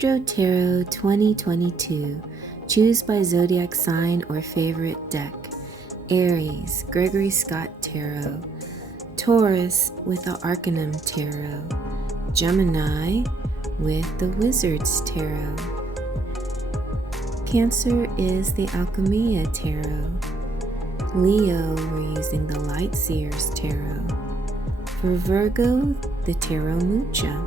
Astro Tarot 2022. Choose by zodiac sign or favorite deck. Aries, Gregory Tarot. Taurus with the Arcanum Tarot. Gemini with the Wizards Tarot. Cancer is the Alchemia Tarot. Leo, we're using the Light Seers Tarot. For Virgo, the Tarot Mucha.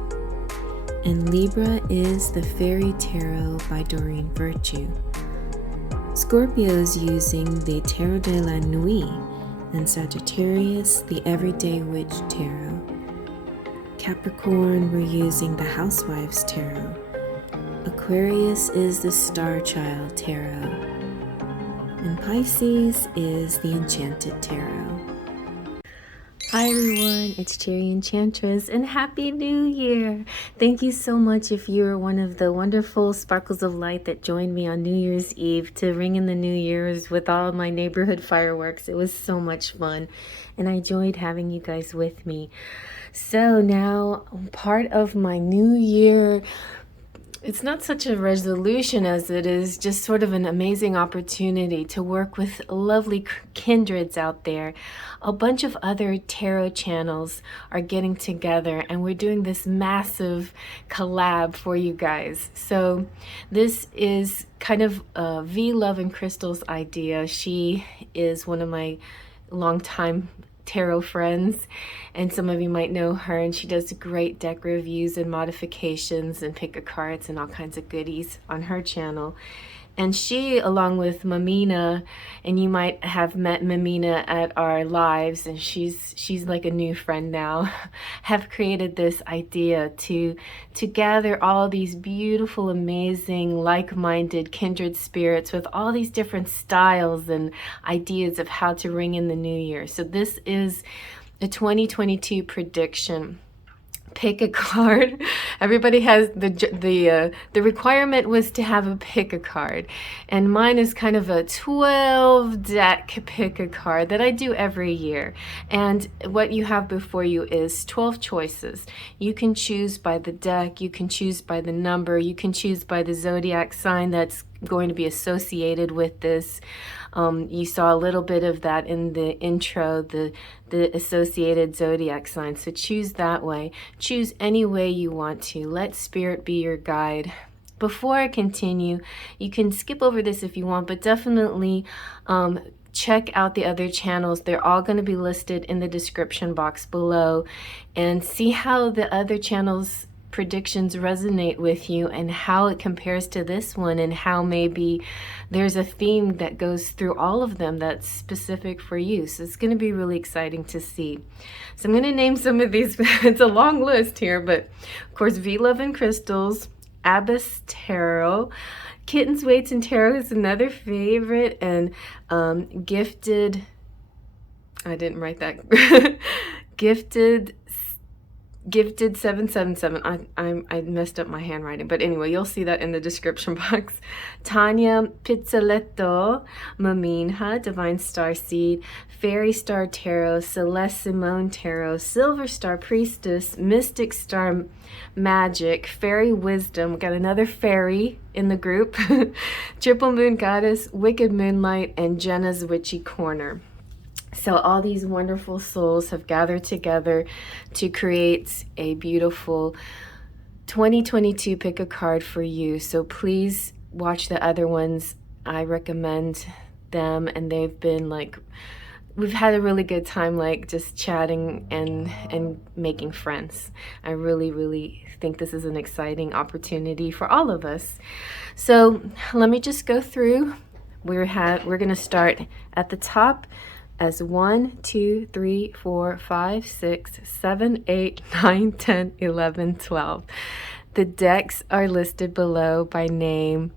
And Libra is the Fairy Tarot by Doreen Virtue. Scorpio's using the Tarot de la Nuit, and Sagittarius, the Everyday Witch Tarot. Capricorn, we're using the Housewives Tarot. Aquarius is the Starchild Tarot. And Pisces is the Enchanted Tarot. Hi everyone, it's Cherry Enchantress, and Happy New Year! Thank you so much if you're one of the wonderful sparkles of light that joined me on New Year's Eve to ring in the New Year's with all my neighborhood fireworks. It was so much fun, and I enjoyed having you guys with me. So now, part of my New Year, it's not such a resolution as it is just sort of an amazing opportunity to work with lovely kindreds out there. A bunch of other tarot channels are getting together and we're doing this massive collab for you guys. So this is kind of V Love and Crystal's idea. She is one of my longtime tarot friends, and some of you might know her, and she does great deck reviews and modifications and pick a cards and all kinds of goodies on her channel. And she, along with Mamina, and you might have met Mamina at our lives, and she's like a new friend now, have created this idea to gather all these beautiful, amazing, like-minded, kindred spirits with all these different styles and ideas of how to ring in the new year. So this is a 2022 prediction. Pick a card. Everybody has the requirement was to have a pick a card, and mine is kind of a 12 deck pick a card that I do every year. And what you have before you is 12 choices. You can choose by the deck, you can choose by the number, you can choose by the zodiac sign that's going to be associated with this. You saw a little bit of that in the intro, the associated zodiac signs. So choose that way. Choose any way you want to. Let spirit be your guide. Before I continue, you can skip over this if you want, but definitely check out the other channels. They're all going to be listed in the description box below, and see how the other channels' predictions resonate with you and how it compares to this one, and how maybe there's a theme that goes through all of them that's specific for you. So it's going to be really exciting to see. So I'm going to name some of these. It's a long list here, but of course, V Love and Crystals, Abyss Tarot, Kittens, Weights, and Tarot is another favorite, and Gifted, I didn't write that, Gifted 777. I messed up my handwriting, but anyway, you'll see that in the description box. Tanya Pizzoletto, Maminha, Divine Starseed, Fairy Star Tarot, Celeste Simone Tarot, Silver Star Priestess, Mystic Star Magic, Fairy Wisdom. We got another fairy in the group. Triple Moon Goddess, Wicked Moonlight, and Jenna's Witchy Corner. So all these wonderful souls have gathered together to create a beautiful 2022 pick a card for you. So please watch the other ones. I recommend them, and they've been like, we've had a really good time, like just chatting and making friends. I really think this is an exciting opportunity for all of us. So let me just go through. We're going to start at the top as 1, 2, 3, 4, 5, 6, 7, 8, 9, 10, 11, 12. The decks are listed below by name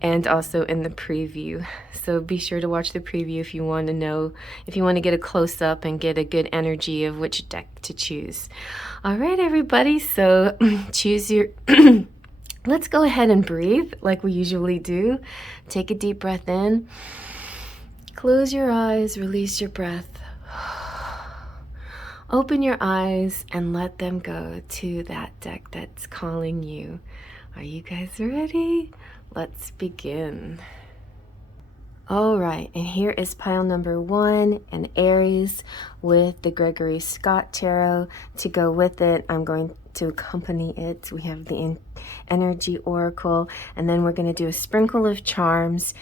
and also in the preview. So be sure to watch the preview if you want to know, if you want to get a close-up and get a good energy of which deck to choose. All right, everybody, so choose your... Let's go ahead and breathe like we usually do. Take a deep breath in. Close your eyes, release your breath. Open your eyes and let them go to that deck that's calling you. Are you guys ready? Let's begin. All right, and here is pile number 1, an Aries with the Gregory Scott Tarot. To go with it, I'm going to accompany it. We have the Energy Oracle, and then we're going to do a sprinkle of charms.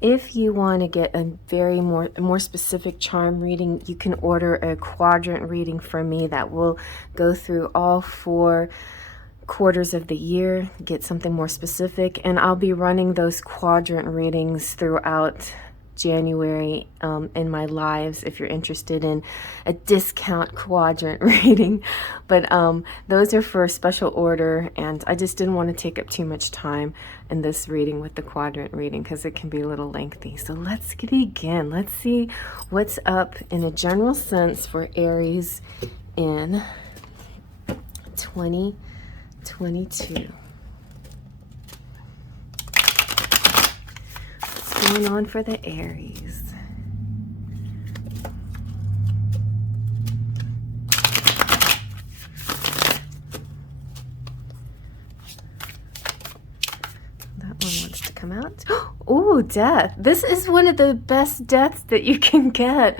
If you want to get a very more specific charm reading, you can order a quadrant reading from me that will go through all 4 quarters of the year, get something more specific, and I'll be running those quadrant readings throughout January in my lives if you're interested in a discount quadrant reading. But those are for special order, and I just didn't want to take up too much time in this reading with the quadrant reading because it can be a little lengthy. So let's begin. Let's see what's up in a general sense for Aries in 2022. What's going on for the Aries? That one wants to come out. Oh, death. This is one of the best deaths that you can get.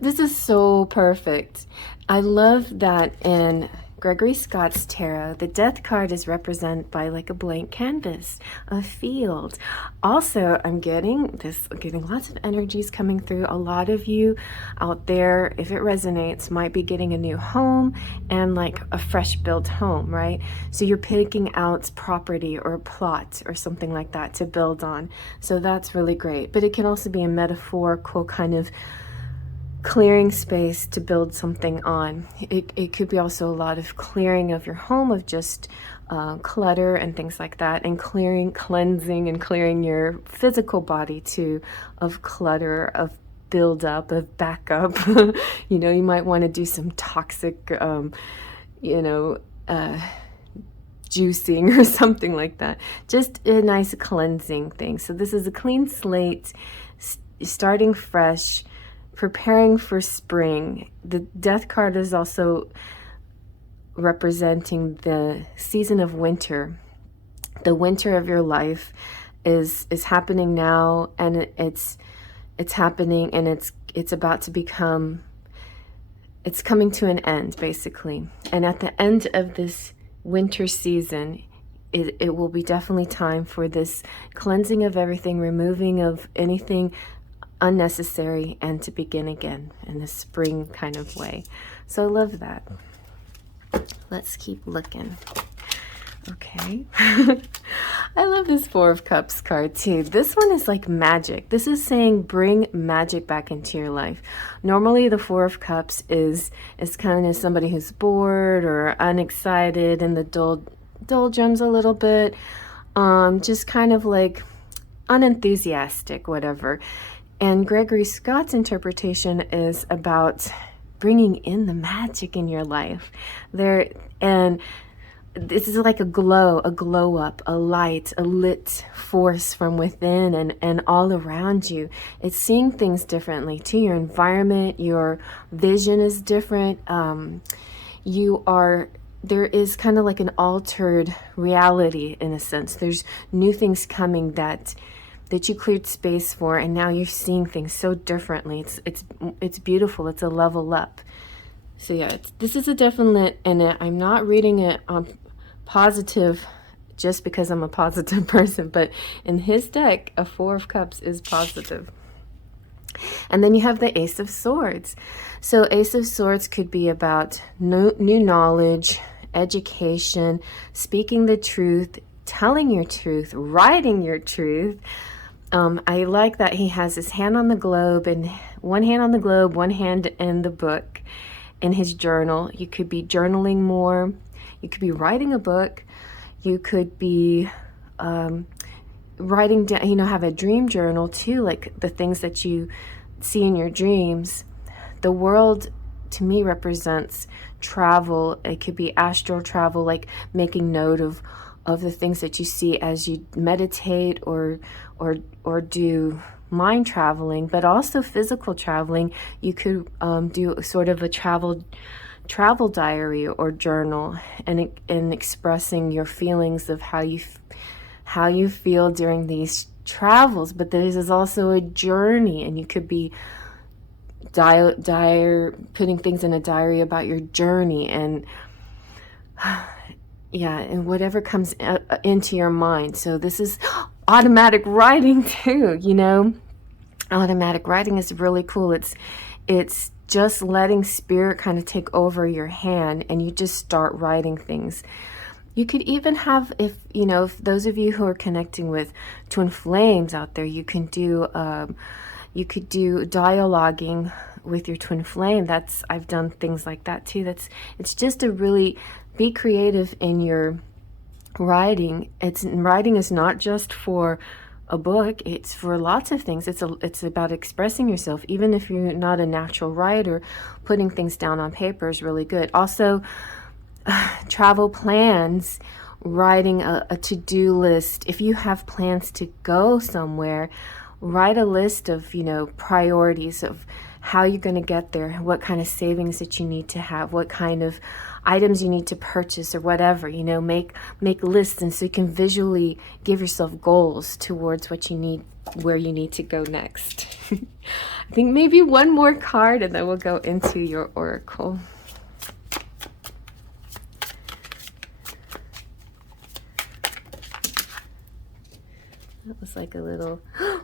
This is so perfect. I love that in Gregory Scott's tarot, the death card is represented by like a blank canvas, a field. Also, I'm getting lots of energies coming through. A lot of you out there, if it resonates, might be getting a new home and like a fresh built home, right? So you're picking out property or a plot or something like that to build on. So that's really great. But it can also be a metaphorical kind of clearing space to build something on. It could be also a lot of clearing of your home, of just clutter and things like that, and cleansing and clearing your physical body too of clutter, of buildup, of backup. You know, you might want to do some toxic, juicing or something like that. Just a nice cleansing thing. So this is a clean slate, starting fresh, preparing for spring. The death card is also representing the season of winter. The winter of your life is happening now, and it's happening, and it's about to become, it's coming to an end basically. And at the end of this winter season, it will be definitely time for this cleansing of everything, removing of anything unnecessary, and to begin again in a spring kind of way. So I love that. Let's keep looking. Okay. I love this 4 of Cups card too. This one is like magic. This is saying bring magic back into your life. Normally the 4 of Cups is kind of somebody who's bored or unexcited in the doldrums a little bit, just kind of like unenthusiastic, whatever. And Gregory Scott's interpretation is about bringing in the magic in your life. And this is like a glow up, a light, a lit force from within and all around you. It's seeing things differently too. Your environment, your vision is different. There is kind of like an altered reality in a sense. There's new things coming that you cleared space for, and now you're seeing things so differently. It's beautiful. It's a level up. So yeah, this is a definite, and I'm not reading it positive just because I'm a positive person, but in his deck, a 4 of Cups is positive. And then you have the Ace of Swords. So Ace of Swords could be about new knowledge, education, speaking the truth, telling your truth, writing your truth. I like that he has his hand on the globe, and one hand on the globe, one hand in the book, in his journal. You could be journaling more. You could be writing a book. You could be writing down, have a dream journal too, like the things that you see in your dreams. The world to me represents travel. It could be astral travel, like making note of the things that you see as you meditate or do mind traveling, but also physical traveling. You could do sort of a travel travel diary or journal, and expressing your feelings of how you feel during these travels. But this is also a journey, and you could be putting things in a diary about your journey, and yeah, and whatever comes into your mind. So this is automatic writing too, you know. Automatic writing is really cool. It's just letting spirit kind of take over your hand, and you just start writing things. You could even have, if those of you who are connecting with twin flames out there, you could do dialoguing with your twin flame. I've done things like that too. It's just to really be creative in your writing. Writing is not just for a book, it's for lots of things. It's about expressing yourself. Even if you're not a natural writer, putting things down on paper is really good. Also, travel plans, writing a to-do list. If you have plans to go somewhere, write a list of priorities of how you're going to get there, what kind of savings that you need to have, what kind of items you need to purchase, or whatever. Make lists, and so you can visually give yourself goals towards what you need, where you need to go next. I think maybe one more card, and then we'll go into your oracle. That was like a little,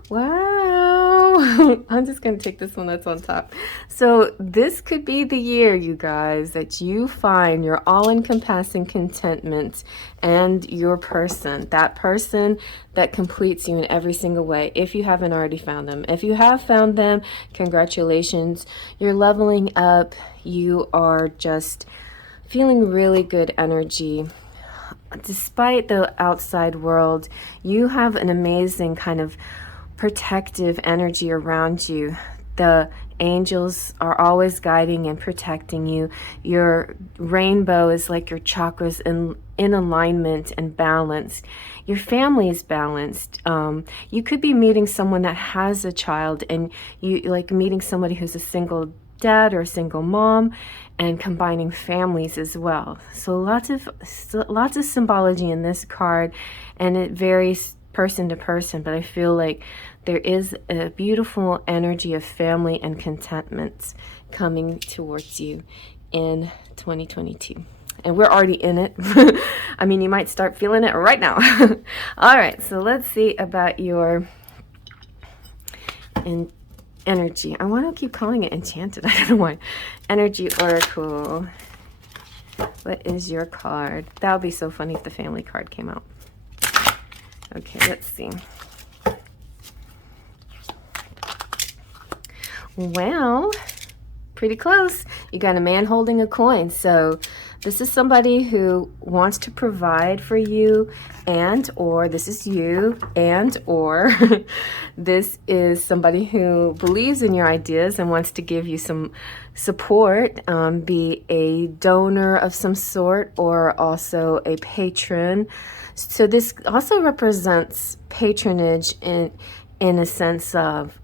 wow. I'm just going to take this one that's on top. So this could be the year, you guys, that you find your all-encompassing contentment and your person. That person that completes you in every single way, if you haven't already found them. If you have found them, congratulations. You're leveling up. You are just feeling really good energy. Despite the outside world, you have an amazing kind of protective energy around you. The angels are always guiding and protecting you. Your rainbow is like your chakras in alignment and balanced. Your family is balanced. You could be meeting someone that has a child, and you like meeting somebody who's a single dad or a single mom, and combining families as well. So lots of symbology in this card, and it varies person to person, but I feel like there is a beautiful energy of family and contentment coming towards you in 2022. And we're already in it. I mean, you might start feeling it right now. All right, so let's see about your energy. I want to keep calling it enchanted. I don't know why. Energy oracle. What is your card? That would be so funny if the family card came out. Okay, let's see. Well, pretty close. You got a man holding a coin. So this is somebody who wants to provide for you, and or this is you, and or this is somebody who believes in your ideas and wants to give you some support, be a donor of some sort, or also a patron. So this also represents patronage in a sense of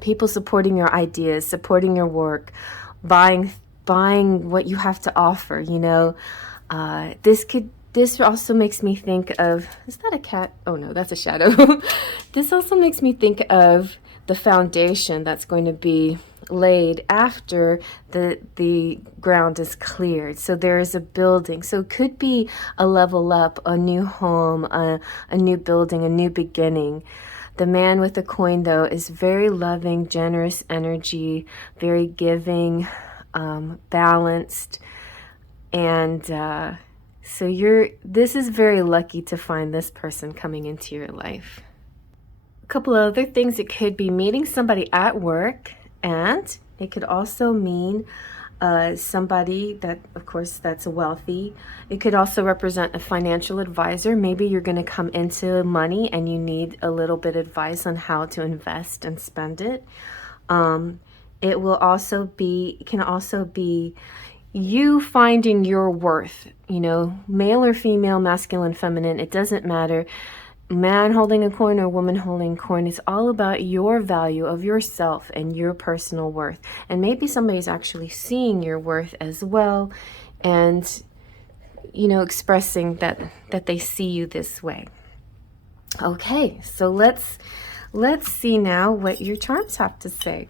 people supporting your ideas, supporting your work, buying what you have to offer. This also makes me think of, is that a cat? Oh no, that's a shadow. This also makes me think of the foundation that's going to be laid after the ground is cleared. So there is a building. So it could be a level up, a new home, a new building, a new beginning. The man with the coin, though, is very loving, generous energy, very giving, balanced, and so this is very lucky to find this person coming into your life. A couple of other things: it could be meeting somebody at work, and it could also mean somebody that, of course, that's wealthy. It could also represent a financial advisor. Maybe you're going to come into money and you need a little bit of advice on how to invest and spend it. It can also be you finding your worth, male or female, masculine, feminine, it doesn't matter. man holding a coin or woman holding a coin, it's all about your value of yourself and your personal worth. And maybe somebody's actually seeing your worth as well, and you know, expressing that they see you this way. Okay, so let's see now what your charms have to say.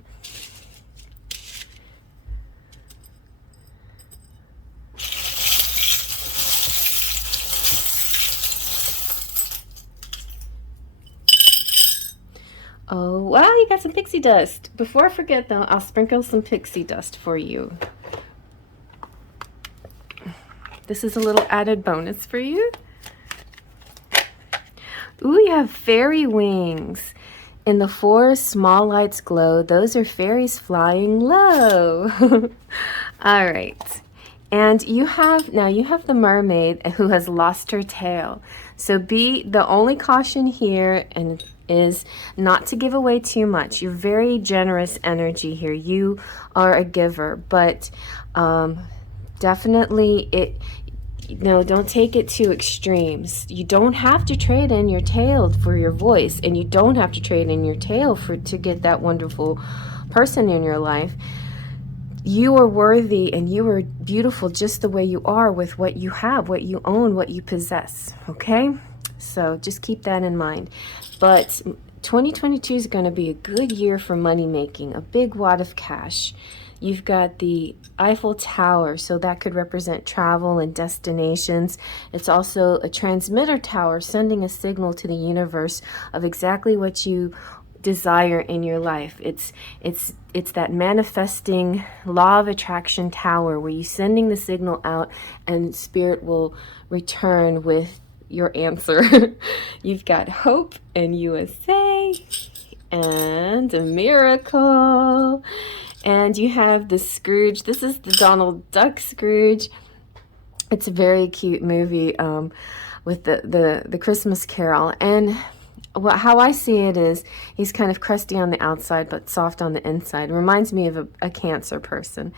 Oh, wow, you got some pixie dust. Before I forget, though, I'll sprinkle some pixie dust for you. This is a little added bonus for you. Ooh, you have fairy wings. In the forest, small lights glow. Those are fairies flying low. All right. And you have the mermaid who has lost her tail. So the only caution here and is not to give away too much. You're very generous energy here. You are a giver, but definitely don't take it to extremes. You don't have to trade in your tail for your voice, and you don't have to trade in your tail to get that wonderful person in your life. You are worthy and you are beautiful just the way you are, with what you have, what you own, what you possess. Okay? So just keep that in mind. But 2022 is going to be a good year for money making, a big wad of cash. You've got the Eiffel Tower, so that could represent travel and destinations. It's also a transmitter tower, sending a signal to the universe of exactly what you desire in your life. It's that manifesting law of attraction tower where you're sending the signal out and spirit will return with your answer. You've got hope and USA and a miracle. And you have the Scrooge. This is the Donald Duck Scrooge. It's a very cute movie with the Christmas Carol. And how I see it is he's kind of crusty on the outside but soft on the inside. It reminds me of a Cancer person.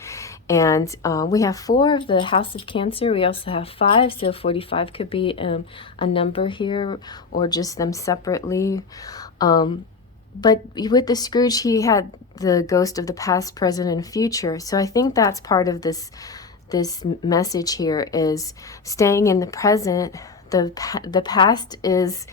And we have 4 of the House of Cancer. We also have 5, so 45 could be a number here, or just them separately. But with the Scrooge, he had the ghost of the past, present, and future. So I think that's part of this message here, is staying in the present. The past is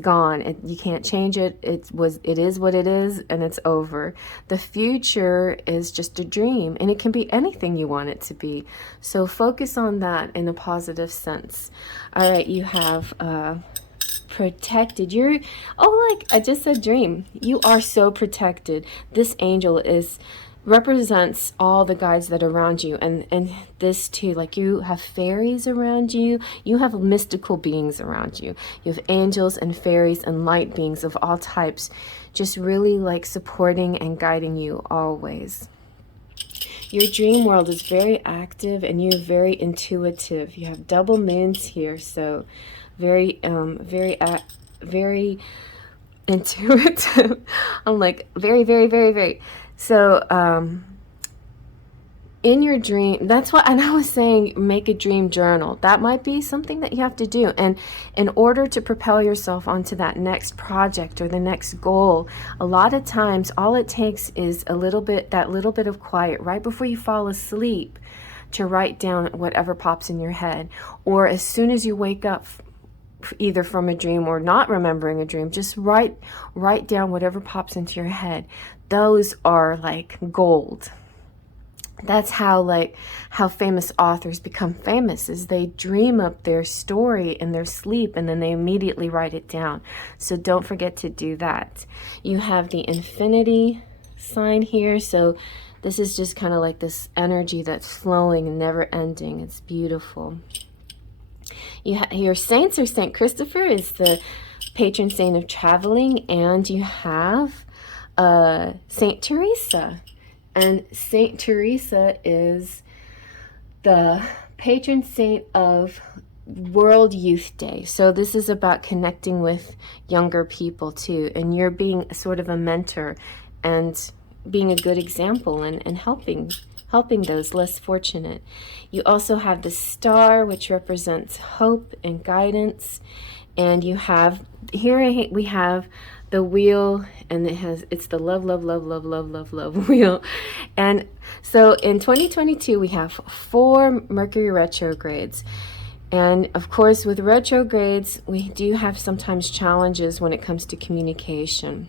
gone. You can't change it. It is what it is, and it's over. The future is just a dream, and it can be anything you want it to be. So focus on that in a positive sense. All right, you have protected. Like I just said, dream. You are so protected. This angel represents all the guides that are around you, and this too, like you have fairies around you, you have mystical beings around you, you have angels and fairies and light beings of all types, just really like supporting and guiding you always. Your dream world is very active and you're very intuitive. You have double moons here, so very intuitive. I'm like very. So in your dream, that's what, and I was saying, make a dream journal. That might be something that you have to do. And in order to propel yourself onto that next project or the next goal, a lot of times all it takes is that little bit of quiet right before you fall asleep to write down whatever pops in your head. Or as soon as you wake up, either from a dream or not remembering a dream, just write down whatever pops into your head. Those are like gold. That's how famous authors become famous, is they dream up their story in their sleep and then they immediately write it down. So don't forget to do that. You have the infinity sign here, so this is just kind of like this energy that's flowing and never ending. It's beautiful. Your saints are Saint Christopher is the patron saint of traveling, and you have Saint Teresa. And Saint Teresa is the patron saint of World Youth Day. So this is about connecting with younger people too, and you're being sort of a mentor and being a good example and helping those less fortunate. You also have the star, which represents hope and guidance, And you have here we have the wheel, and it's the love, love, love, love, love, love, love wheel. And so in 2022 we have 4 Mercury retrogrades. And of course, with retrogrades, we do have sometimes challenges when it comes to communication.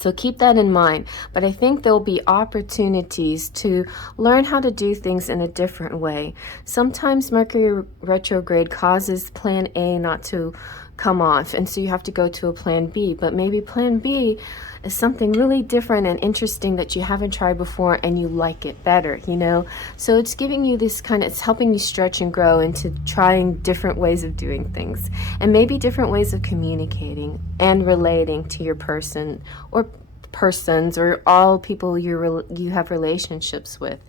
So keep that in mind. But I think there'll be opportunities to learn how to do things in a different way. Sometimes Mercury retrograde causes plan A not to come off, and so you have to go to a plan B. But maybe plan B is something really different and interesting that you haven't tried before, and you like it better, you know? So it's giving you this kind of, it's helping you stretch and grow into trying different ways of doing things, and maybe different ways of communicating and relating to your person or persons or all people you have relationships with.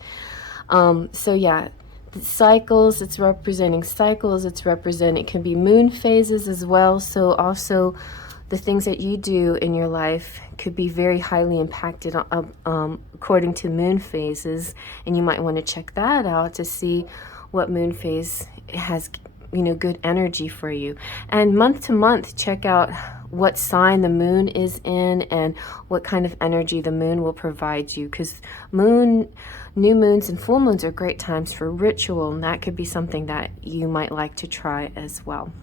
So yeah, the cycles, it's representing cycles, it's representing, it can be moon phases as well. So also the things that you do in your life could be very highly impacted according to moon phases, and you might want to check that out to see what moon phase has, you know, good energy for you. And month to month, check out what sign the moon is in and what kind of energy the moon will provide you, because new moons and full moons are great times for ritual, and that could be something that you might like to try as well.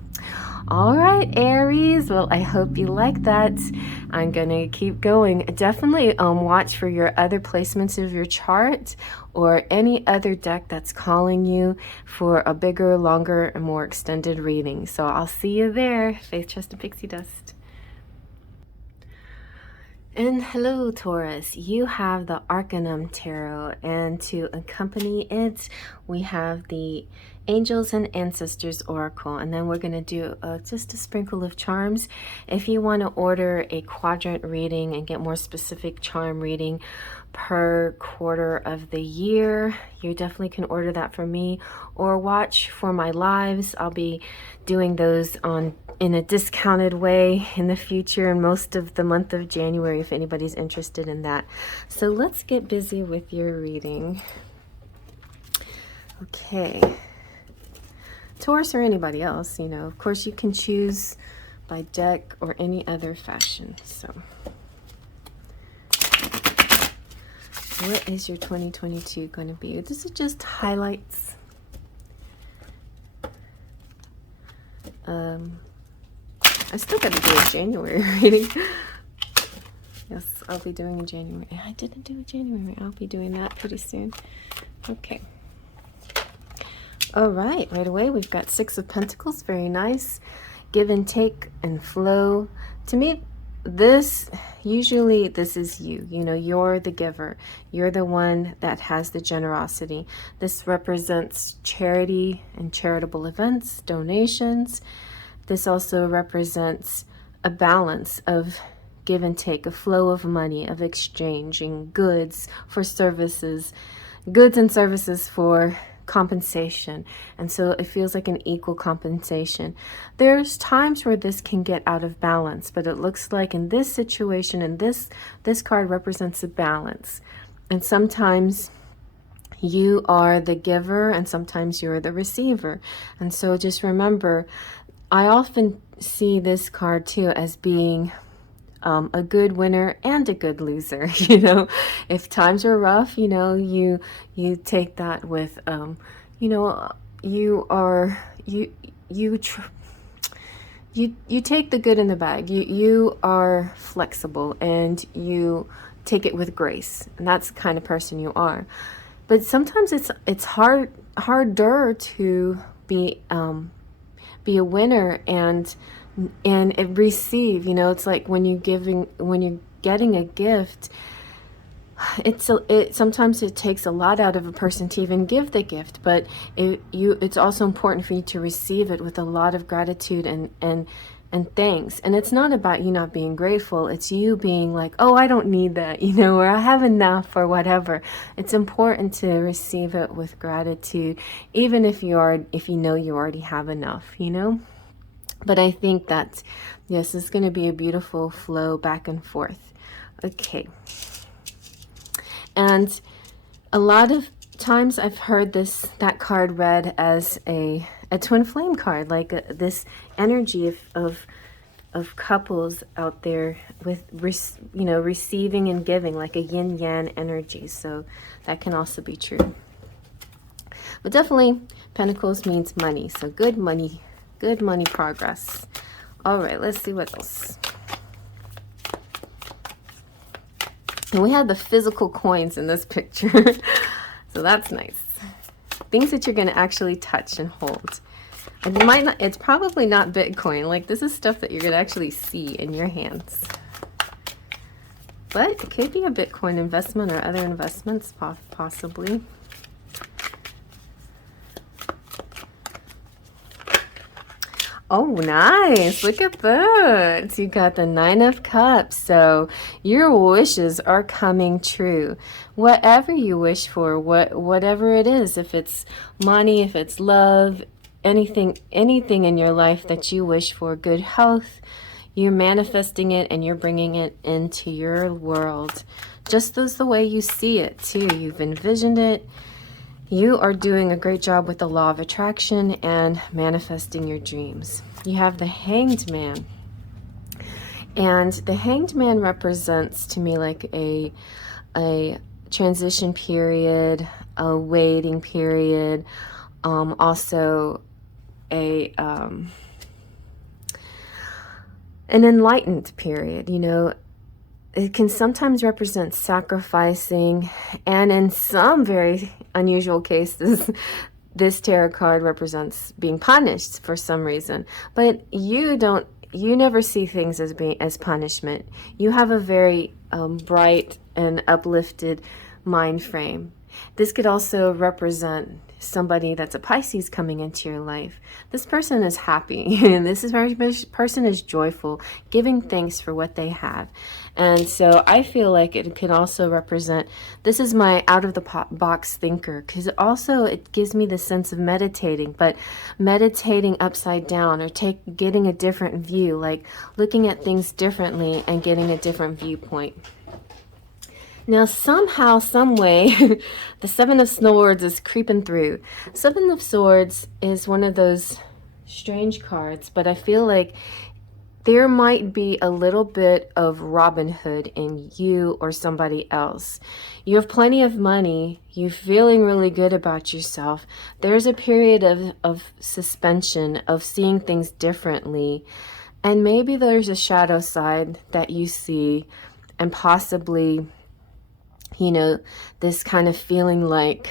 All right, Aries. Well, I hope you like that. I'm going to keep going. Definitely watch for your other placements of your chart or any other deck that's calling you for a bigger, longer, and more extended reading. So I'll see you there. Faith, Trust, and Pixie Dust. And hello, Taurus. You have the Arcanum Tarot, and to accompany it, we have the Angels and Ancestors Oracle, and then we're going to do just a sprinkle of charms. If you want to order a quadrant reading and get more specific charm reading per quarter of the year, you definitely can order that from me, or watch for my lives. I'll be doing those in a discounted way in the future and most of the month of January if anybody's interested in that. So let's get busy with your reading. Okay. Taurus or anybody else, you know, of course you can choose by deck or any other fashion. So what is your 2022 going to be? This is just highlights. I still got to do a January reading. Yes, I'll be doing a January. I didn't do a January. I'll be doing that pretty soon. Okay. All right, right away we've got 6 of Pentacles. Very nice. Give and take and flow. To me, this is you. You know, you're the giver. You're the one that has the generosity. This represents charity and charitable events, donations. This also represents a balance of give and take, a flow of money, of exchanging goods for services, goods and services for compensation. And so it feels like an equal compensation. There's times where this can get out of balance, but it looks like in this situation, and this card represents a balance. And sometimes you are the giver and sometimes you're the receiver. And so just remember, I often see this card too as being a good winner and a good loser. You know, if times are rough, you know, you take that with, you know, you take the good in the bag. You are flexible and you take it with grace, and that's the kind of person you are. But sometimes it's harder to be a winner and receive. You know, it's like when you're getting a gift, sometimes it takes a lot out of a person to even give the gift, but it's also important for you to receive it with a lot of gratitude and thanks. And it's not about you not being grateful, it's you being like, oh, I don't need that, you know, or I have enough, or whatever. It's important to receive it with gratitude, even if you know you already have enough, you know. But I think that, yes, it's going to be a beautiful flow back and forth. Okay. And a lot of times I've heard that card read as a twin flame card, like this energy of couples out there with, you know, receiving and giving, like a yin yang energy. So that can also be true. But definitely Pentacles means money. So good money progress. All right, let's see what else. And we have the physical coins in this picture. So that's nice. Things that you're going to actually touch and hold. And you might not, it's probably not Bitcoin. Like, this is stuff that you're going to actually see in your hands. But it could be a Bitcoin investment or other investments, possibly. Oh, nice. Look at that. You got the Nine of Cups. So your wishes are coming true. Whatever you wish for, whatever it is, if it's money, if it's love, anything in your life that you wish for, good health, you're manifesting it and you're bringing it into your world. Just as the way you see it too. You've envisioned it. You are doing a great job with the law of attraction and manifesting your dreams. You have the Hanged Man. And the Hanged Man represents to me like a transition period, a waiting period, also an enlightened period, you know. It can sometimes represent sacrificing, and in some very unusual cases, this tarot card represents being punished for some reason. But you never see things as punishment. You have a very bright and uplifted mind frame. This could also represent somebody that's a Pisces coming into your life. This person is happy. This person is joyful, giving thanks for what they have. And so I feel like it can also represent, this is my out-of-the-box thinker, because also it gives me the sense of meditating, but meditating upside down, or getting a different view, like looking at things differently and getting a different viewpoint. Now, somehow, some way, the Seven of Swords is creeping through. Seven of Swords is one of those strange cards, but I feel like there might be a little bit of Robin Hood in you or somebody else. You have plenty of money. You're feeling really good about yourself. There's a period of suspension, of seeing things differently. And maybe there's a shadow side that you see, and possibly, you know, this kind of feeling like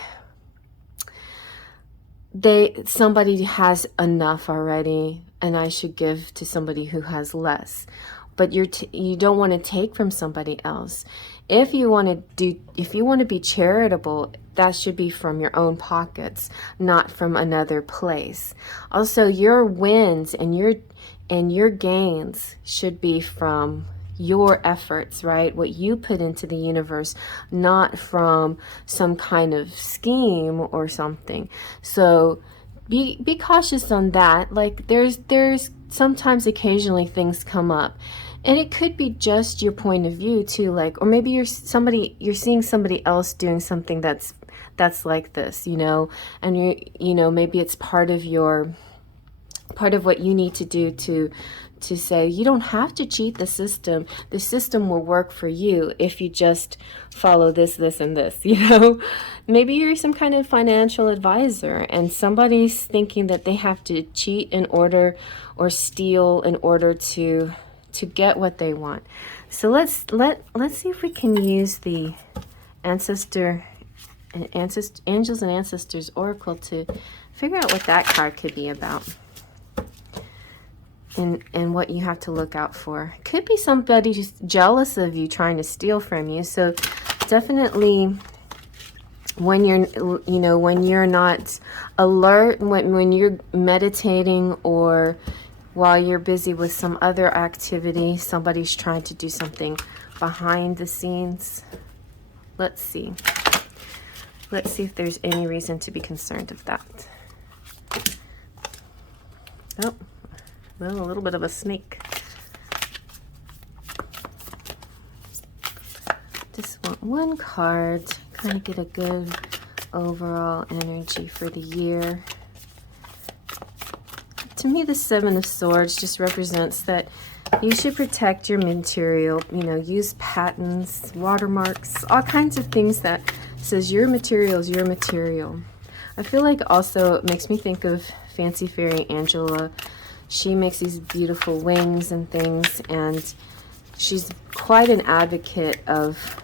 somebody has enough already and I should give to somebody who has less. But you don't want to take from somebody else. If you want to be charitable, that should be from your own pockets, not from another place. Also, your wins and your gains should be from your efforts, right? What you put into the universe, not from some kind of scheme or something. So be cautious on that. Like there's sometimes occasionally things come up, and it could be just your point of view too, like, or maybe you're seeing somebody else doing something that's like this, you know, and maybe it's part of what you need to do to say, you don't have to cheat the system. The system will work for you if you just follow this, and this, you know. Maybe you're some kind of financial advisor and somebody's thinking that they have to cheat in order, or steal in order to get what they want. So let's see if we can use the Angels and Ancestors Oracle to figure out what that card could be about. And what you have to look out for. Could be somebody who's jealous of you, trying to steal from you. So definitely when you're not alert, when you're meditating, or while you're busy with some other activity, somebody's trying to do something behind the scenes. Let's see if there's any reason to be concerned of that. Oh. Well, a little bit of a snake. Just want one card, kind of get a good overall energy for the year. To me, the Seven of Swords just represents that you should protect your material, you know, use patents, watermarks, all kinds of things that says your material is your material. I feel like also it makes me think of Fancy Fairy Angela. She makes these beautiful wings and things, and she's quite an advocate of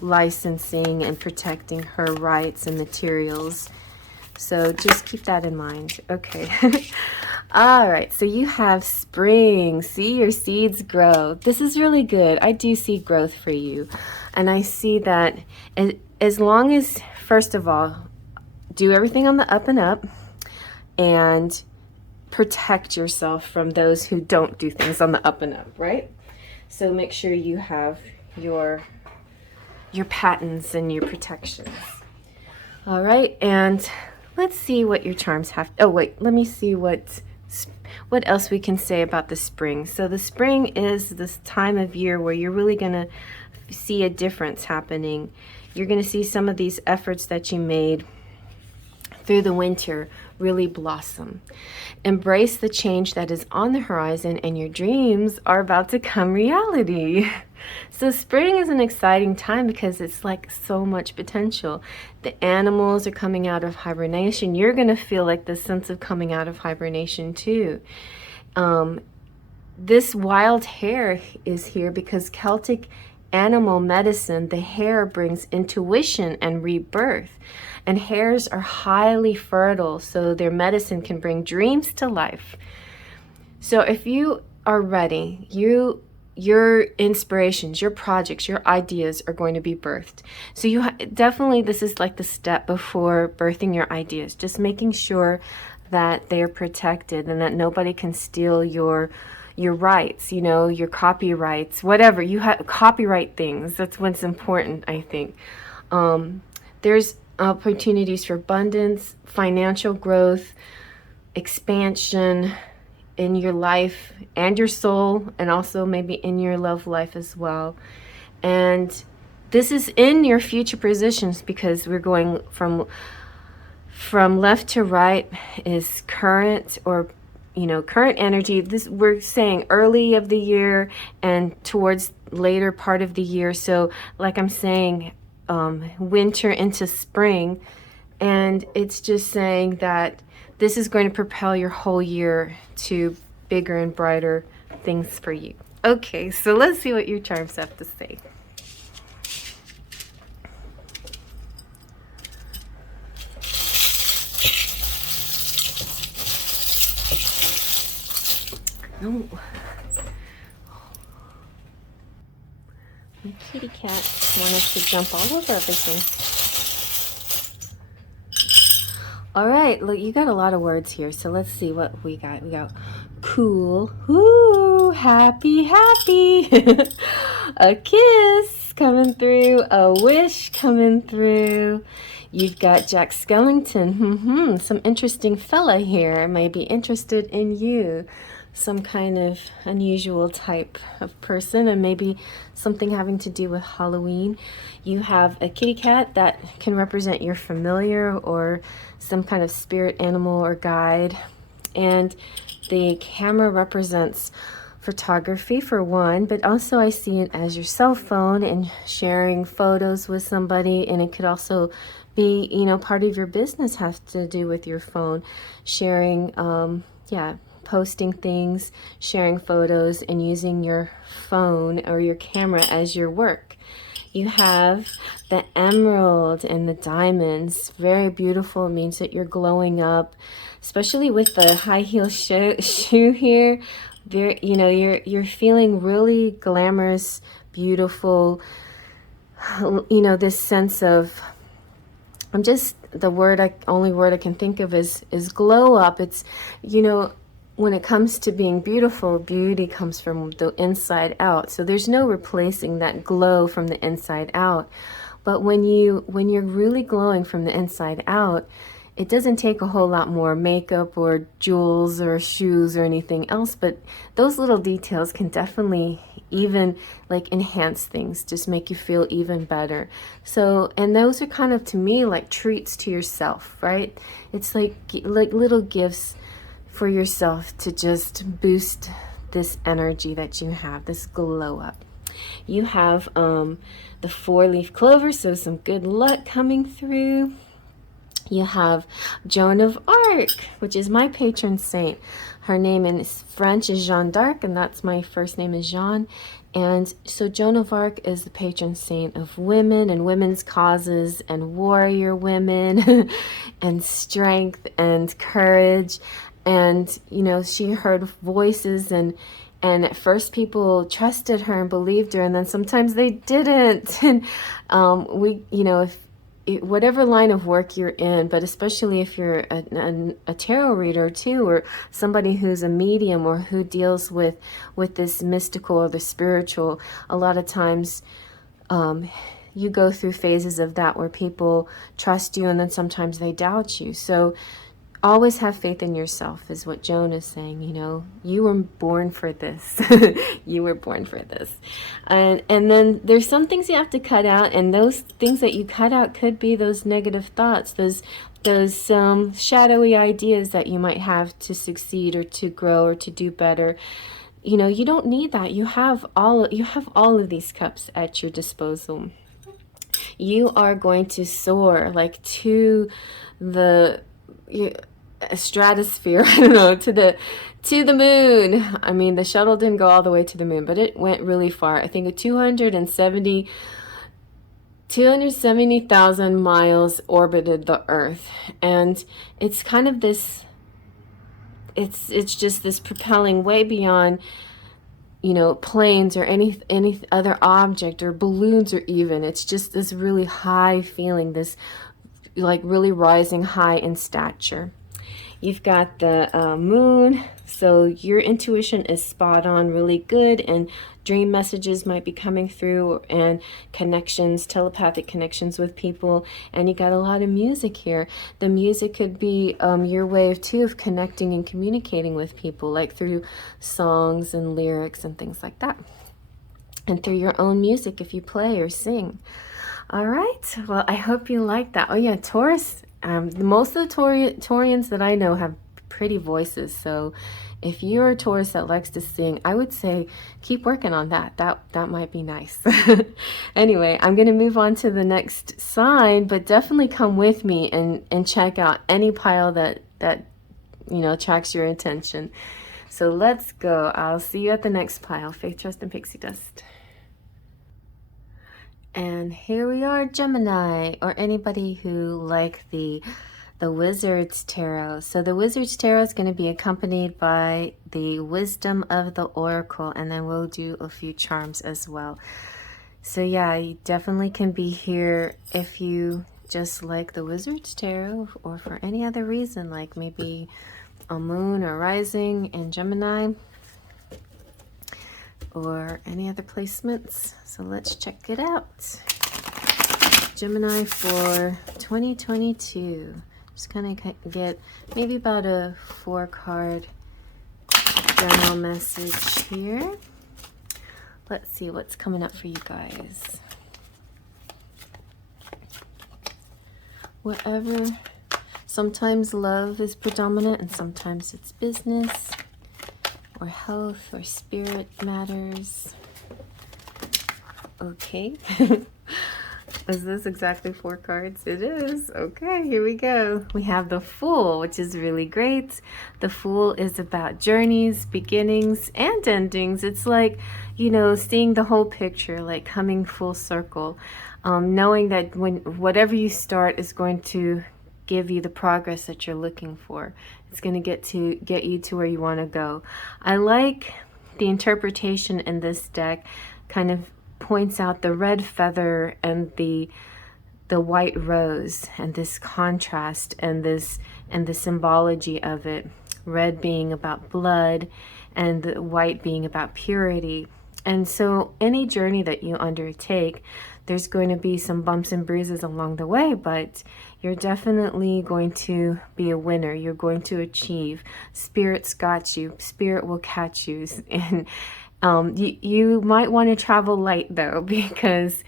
licensing and protecting her rights and materials. So just keep that in mind. Okay. All right. So you have spring. See your seeds grow. This is really good. I do see growth for you. And I see that as long as, first of all, do everything on the up and up and protect yourself from those who don't do things on the up and up, right? So make sure you have your patents and your protections. All right, and let's see what your charms have. Oh wait, let me see what else we can say about the spring. So the spring is this time of year where you're really going to see a difference happening. You're going to see some of these efforts that you made through the winter really blossom. Embrace the change that is on the horizon, and your dreams are about to come reality. So spring is an exciting time because it's like so much potential. The animals are coming out of hibernation. You're going to feel like the sense of coming out of hibernation too. This wild hare is here because Celtic animal medicine, the hare brings intuition and rebirth. And hares are highly fertile, so their medicine can bring dreams to life. So if you are ready, your inspirations, your projects, your ideas are going to be birthed. So you definitely, this is like the step before birthing your ideas, just making sure that they're protected and that nobody can steal your rights, you know, your copyrights, whatever. You have copyright things. That's what's important, I think. There's opportunities for abundance, financial growth, expansion in your life and your soul, and also maybe in your love life as well. And this is in your future positions because we're going from left to right is current, or current energy. This, we're saying early of the year and towards later part of the year. So like I'm saying, winter into spring, and it's just saying that this is going to propel your whole year to bigger and brighter things for you. Okay, so let's see what your charms have to say. No. My kitty cat wanted to jump all over everything. All right, look, you got a lot of words here, so let's see what we got. We got cool, ooh, happy, happy, a kiss coming through, a wish coming through. You've got Jack Skellington, some interesting fella here, may be interested in you. Some kind of unusual type of person, and maybe something having to do with Halloween. You have a kitty cat that can represent your familiar or some kind of spirit animal or guide. And the camera represents photography for one, but also I see it as your cell phone and sharing photos with somebody. And it could also be, part of your business has to do with your phone, sharing, posting things, sharing photos, and using your phone or your camera as your work. You have the emerald and the diamonds. Very beautiful. It means that you're glowing up, especially with the high heel shoe here. Very, you're feeling really glamorous, beautiful. This sense of, only word I can think of is glow up. It's, when it comes to being beautiful, beauty comes from the inside out. So there's no replacing that glow from the inside out. But when you're really glowing from the inside out, it doesn't take a whole lot more makeup or jewels or shoes or anything else. But those little details can definitely, even like enhance things, just make you feel even better. So, and those are kind of, to me, like treats to yourself, right? It's like little gifts for yourself to just boost this energy that you have, this glow up. You have the 4-leaf clover, so some good luck coming through. You have Joan of Arc, which is my patron saint. Her name in French is Jeanne d'Arc, and that's my first name is Jeanne. And so Joan of Arc is the patron saint of women and women's causes and warrior women and strength and courage. And, you know, she heard voices, and at first people trusted her and believed her, and then sometimes they didn't. And we, you know, if whatever line of work you're in, but especially if you're a tarot reader too, or somebody who's a medium or who deals with this mystical or the spiritual, a lot of times you go through phases of that where people trust you and then sometimes they doubt you. So always have faith in yourself is what Joan is saying. You know, you were born for this. You were born for this. And then there's some things you have to cut out, and those things that you cut out could be those negative thoughts, those shadowy ideas that you might have to succeed or to grow or to do better. You know, you don't need that. You have all of these cups at your disposal. You are going to soar like to the stratosphere, I don't know, to the moon. I mean, the shuttle didn't go all the way to the moon, but it went really far. I think 270,000 miles orbited the Earth, and it's kind of this, it's just this propelling way beyond, you know, planes or any other object or balloons, or even, it's just this really high feeling, this like really rising high in stature. You've got the moon, so your intuition is spot on, really good, and dream messages might be coming through, and connections, telepathic connections with people. And you got a lot of music here. The music could be your way of connecting and communicating with people, like through songs and lyrics and things like that, and through your own music if you play or sing. All right, well, I hope you like that. Oh yeah, Taurus. Most of the Taurians that I know have pretty voices, so if you're a Taurus that likes to sing, I would say keep working on that. That might be nice. Anyway, I'm going to move on to the next sign, but definitely come with me and check out any pile that you know attracts your attention. So let's go. I'll see you at the next pile. Faith, trust, and pixie dust. And here we are, Gemini, or anybody who like the Wizard's Tarot. So the Wizard's Tarot is going to be accompanied by the Wisdom of the Oracle, and then we'll do a few charms as well. So yeah, you definitely can be here if you just like the Wizard's Tarot, or for any other reason, like maybe a moon or rising in Gemini, or any other placements. So let's check it out. Gemini for 2022. Just kind of get maybe about a 4-card general message here. Let's see what's coming up for you guys. Whatever. Sometimes love is predominant, and sometimes it's business, or health, or spirit matters. Okay. Is this exactly 4 cards? It is. Okay, here we go. We have the Fool, which is really great. The Fool is about journeys, beginnings, and endings. It's like, you know, seeing the whole picture, like coming full circle. Knowing that whatever you start is going to give you the progress that you're looking for. It's going to get you to where you want to go. I like the interpretation in this deck kind of points out the red feather and the white rose, and this contrast and the symbology of it. Red being about blood and the white being about purity. And so any journey that you undertake, there's going to be some bumps and bruises along the way, but you're definitely going to be a winner. You're going to achieve. Spirit's got you. Spirit will catch you. You might want to travel light though, because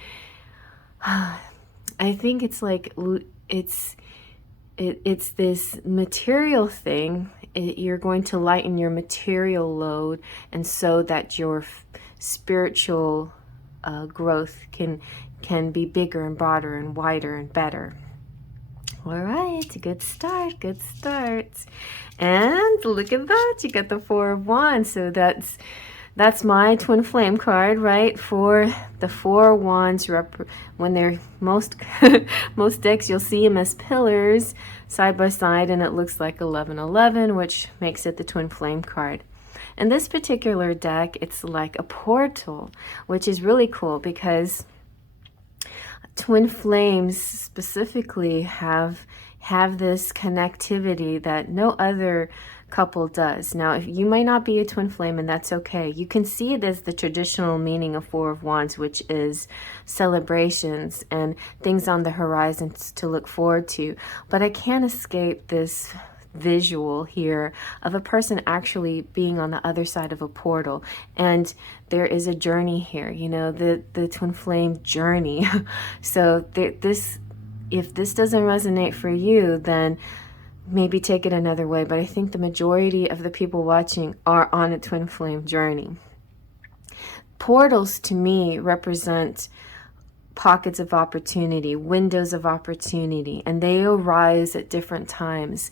I think it's like it's this material thing. You're going to lighten your material load, and so that your spiritual growth can be bigger and broader and wider and better. All right, good start, good start. And look at that, you got the Four of Wands. So that's my twin flame card, right? For the Four of Wands, when they're most most decks, you'll see them as pillars side by side, and it looks like 1111, which makes it the twin flame card. In this particular deck, it's like a portal, which is really cool because twin flames specifically have this connectivity that no other couple does. Now, if you might not be a twin flame, and that's okay. You can see it as the traditional meaning of Four of Wands, which is celebrations and things on the horizons to look forward to. But I can't escape this visual here of a person actually being on the other side of a portal, and there is a journey here, you know, the twin flame journey. So if this doesn't resonate for you, then maybe take it another way. But I think the majority of the people watching are on a twin flame journey. Portals to me represent pockets of opportunity, windows of opportunity, and they arise at different times.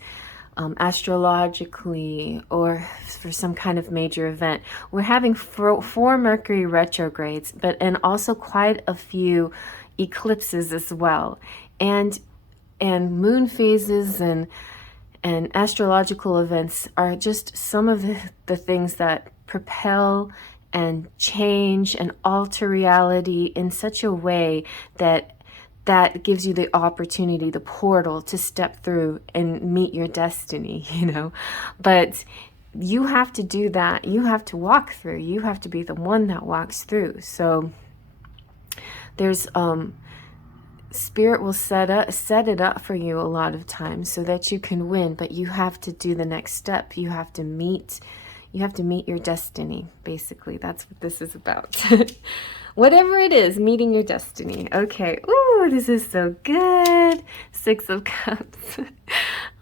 Astrologically, or for some kind of major event. We're having four Mercury retrogrades, and also quite a few eclipses as well, and moon phases and astrological events are just some of the things that propel and change and alter reality in such a way that gives you the opportunity, the portal to step through and meet your destiny, you know. But you have to do that. You have to walk through. You have to be the one that walks through. So there's Spirit will set it up for you a lot of times so that you can win, but you have to do the next step. You have to meet your destiny. Basically, that's what this is about. Whatever it is, meeting your destiny. Okay. Ooh, this is so good. Six of Cups.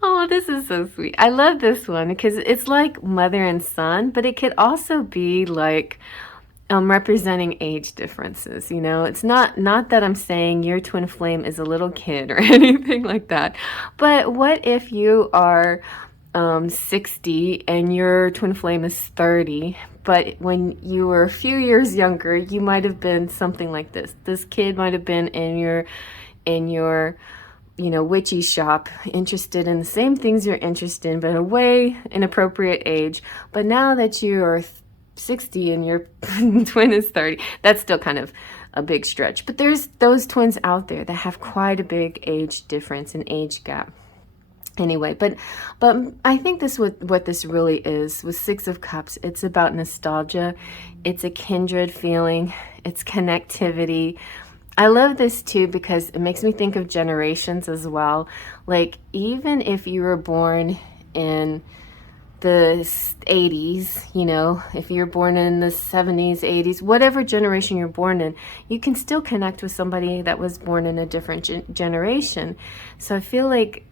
Oh, this is so sweet. I love this one because it's like mother and son, but it could also be like representing age differences. You know, it's not that I'm saying your twin flame is a little kid or anything like that. But what if you are 60 and your twin flame is 30, but when you were a few years younger, you might have been something like this. This kid might have been in your you know, witchy shop, interested in the same things you're interested in, but a way inappropriate age. But now that you are 60 and your twin is 30, that's still kind of a big stretch. But there's those twins out there that have quite a big age difference and age gap. Anyway, but I think this what this really is with Six of Cups. It's about nostalgia. It's a kindred feeling. It's connectivity. I love this too because it makes me think of generations as well. Like, even if you were born in the 80s, you know, if you're born in the 70s, 80s, whatever generation you're born in, you can still connect with somebody that was born in a different generation. So I feel like,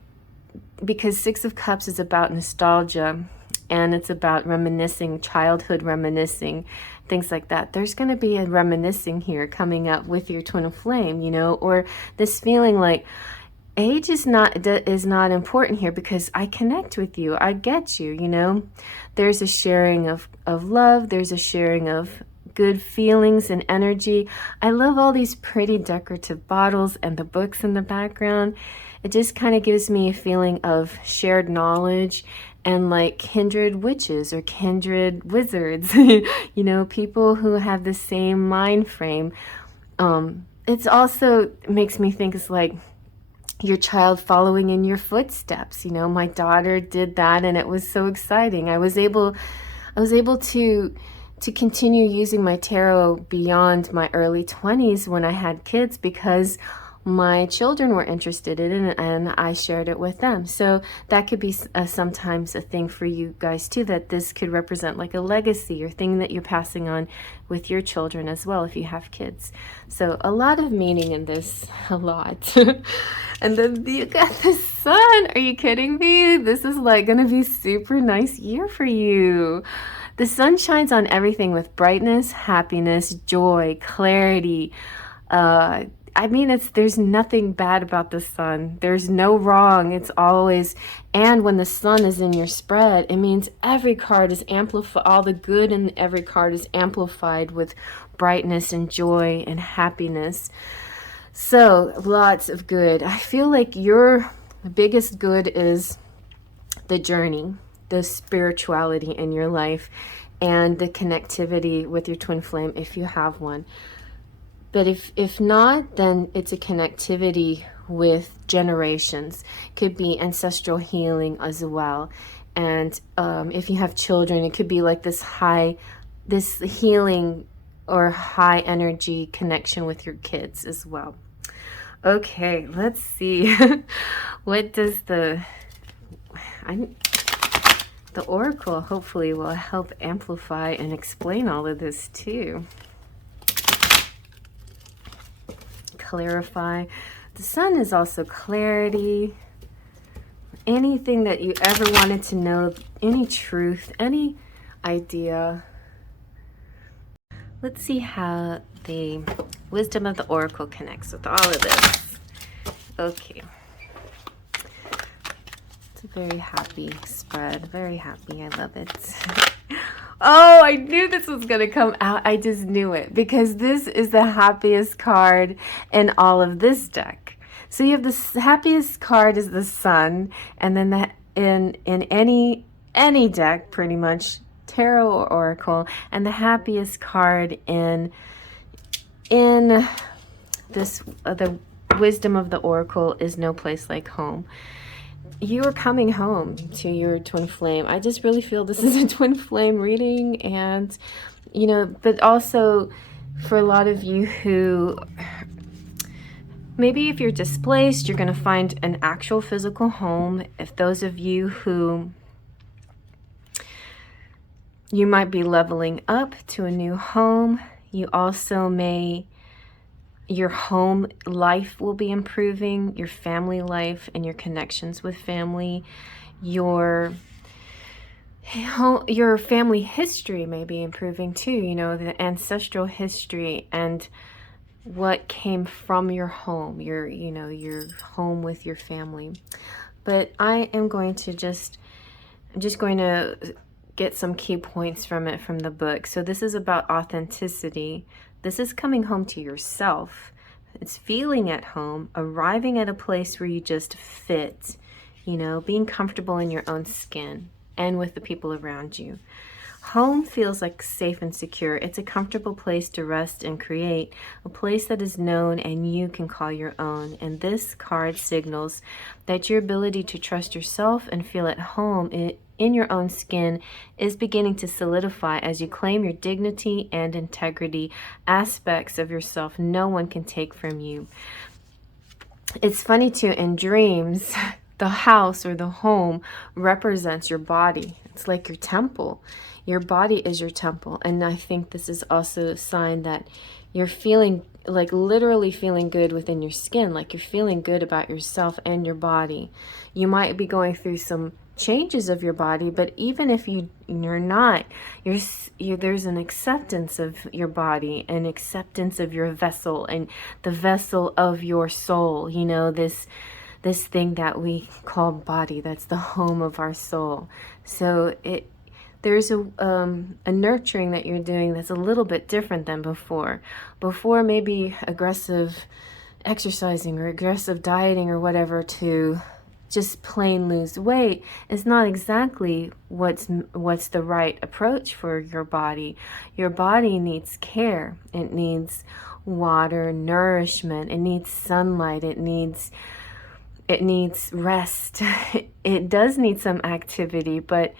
because Six of Cups is about nostalgia and it's about reminiscing, childhood reminiscing, things like that, there's going to be a reminiscing here coming up with your twin flame, you know, or this feeling like age is not important here because I connect with you, I get you, you know. There's a sharing of love, there's a sharing of good feelings and energy. I love all these pretty decorative bottles and the books in the background. It just kind of gives me a feeling of shared knowledge and like kindred witches or kindred wizards, you know, people who have the same mind frame. It's also makes me think it's like your child following in your footsteps. You know, my daughter did that and it was so exciting. I was able to continue using my tarot beyond my early 20s when I had kids because my children were interested in it, and I shared it with them. So that could be sometimes a thing for you guys too, that this could represent like a legacy or thing that you're passing on with your children as well if you have kids. So a lot of meaning in this, a lot. And then you got the sun. Are you kidding me? This is like gonna be super nice year for you. The sun shines on everything with brightness, happiness, joy, clarity. I mean, there's nothing bad about the sun. There's no wrong. It's always, and when the sun is in your spread, it means every card is amplified. All the good in every card is amplified with brightness and joy and happiness. So lots of good. I feel like your biggest good is the journey, the spirituality in your life, and the connectivity with your twin flame if you have one. But if not, then it's a connectivity with generations. Could be ancestral healing as well. And if you have children, it could be like this healing or high energy connection with your kids as well. Okay, let's see. What does the Oracle hopefully will help amplify and explain all of this too. Clarify. The sun is also clarity. Anything that you ever wanted to know, any truth, any idea. Let's see how the wisdom of the Oracle connects with all of this. Okay. It's a very happy spread. Very happy. I love it. Oh, I knew this was going to come out. I just knew it because this is the happiest card in all of this deck. So you have the happiest card is the sun, and then in any deck pretty much, tarot or oracle, and the happiest card in this the wisdom of the oracle is no place like home. You are coming home to your twin flame. I just really feel this is a twin flame reading, and you know, but also for a lot of you who maybe if you're displaced, you're going to find an actual physical home. If those of you who you might be leveling up to a new home, you also may, your home life will be improving, your family life and your connections with family, your family history may be improving too, you know, the ancestral history and what came from your home, your home with your family. But I am going to I'm just going to get some key points from it from the book. So this is about authenticity. This is coming home to yourself. It's feeling at home, arriving at a place where you just fit, you know, being comfortable in your own skin and with the people around you. Home feels like safe and secure. It's a comfortable place to rest and create, a place that is known and you can call your own. And this card signals that your ability to trust yourself and feel at home in your own skin is beginning to solidify as you claim your dignity and integrity, aspects of yourself no one can take from you. It's funny too, in dreams, the house or the home represents your body. It's like your temple. Your body is your temple. And I think this is also a sign that you're feeling, like literally feeling good within your skin, like you're feeling good about yourself and your body. You might be going through some changes of your body, but even if you're not, there's an acceptance of your body, an acceptance of your vessel and the vessel of your soul, you know, this thing that we call body, that's the home of our soul. So there's a nurturing that you're doing that's a little bit different than before. Before, maybe aggressive exercising or aggressive dieting or whatever to just plain lose weight is not exactly what's the right approach for your body. Your body needs care. It needs water, nourishment. It needs sunlight. It needs rest. It does need some activity, but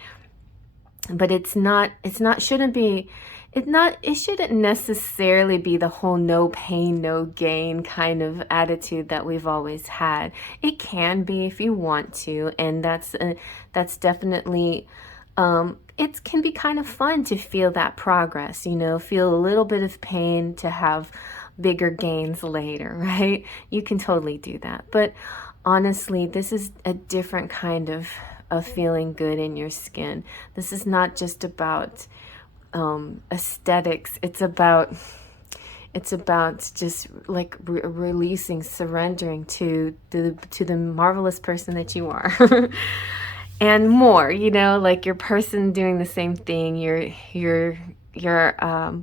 it's not shouldn't be it shouldn't necessarily be the whole no pain, no gain kind of attitude that we've always had. It can be if you want to, and that's definitely it can be kind of fun to feel that progress, you know, feel a little bit of pain to have bigger gains later, right? You can totally do that. But honestly, this is a different kind of feeling good in your skin. This is not just about aesthetics. It's about just like releasing, surrendering to the marvelous person that you are. And more, you know, like your person doing the same thing, your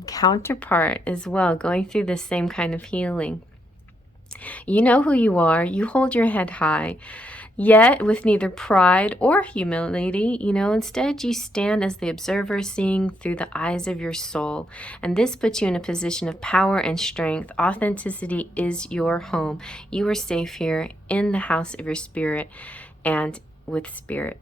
counterpart as well, going through the same kind of healing. You know who you are. You hold your head high, yet with neither pride or humility, you know, instead you stand as the observer, seeing through the eyes of your soul. And this puts you in a position of power and strength. Authenticity is your home. You are safe here in the house of your spirit and with spirit.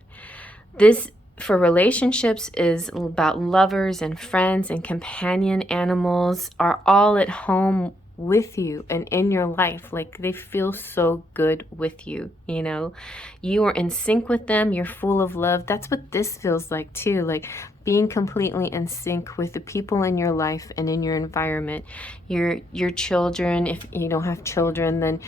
This, for relationships, is about lovers and friends and companion animals are all at home with you and in your life. Like, they feel so good with you, you know. You are in sync with them. You're full of love. That's what this feels like too, like being completely in sync with the people in your life and in your environment. Your children, if you don't have children, then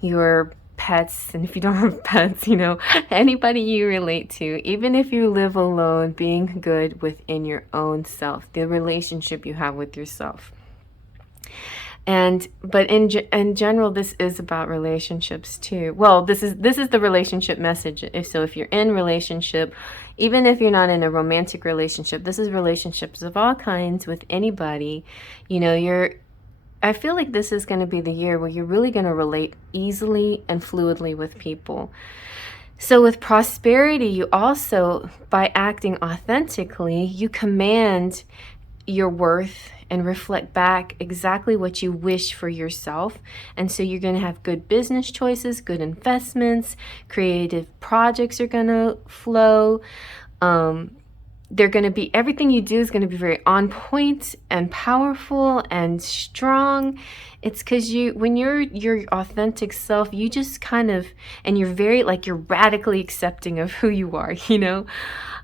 your pets, and if you don't have pets, you know, anybody you relate to, even if you live alone, being good within your own self, the relationship you have with yourself. But in general, this is about relationships too. Well, this is the relationship message. If you're in relationship, even if you're not in a romantic relationship, this is relationships of all kinds with anybody. You know, I feel like this is going to be the year where you're really going to relate easily and fluidly with people. So with prosperity, you also, by acting authentically, you command your worth and reflect back exactly what you wish for yourself. And so you're going to have good business choices, good investments, creative projects are going to flow. They're going to be, everything you do is going to be very on point and powerful and strong. It's because when you're your authentic self, you just kind of, and you're very, like, you're radically accepting of who you are, you know,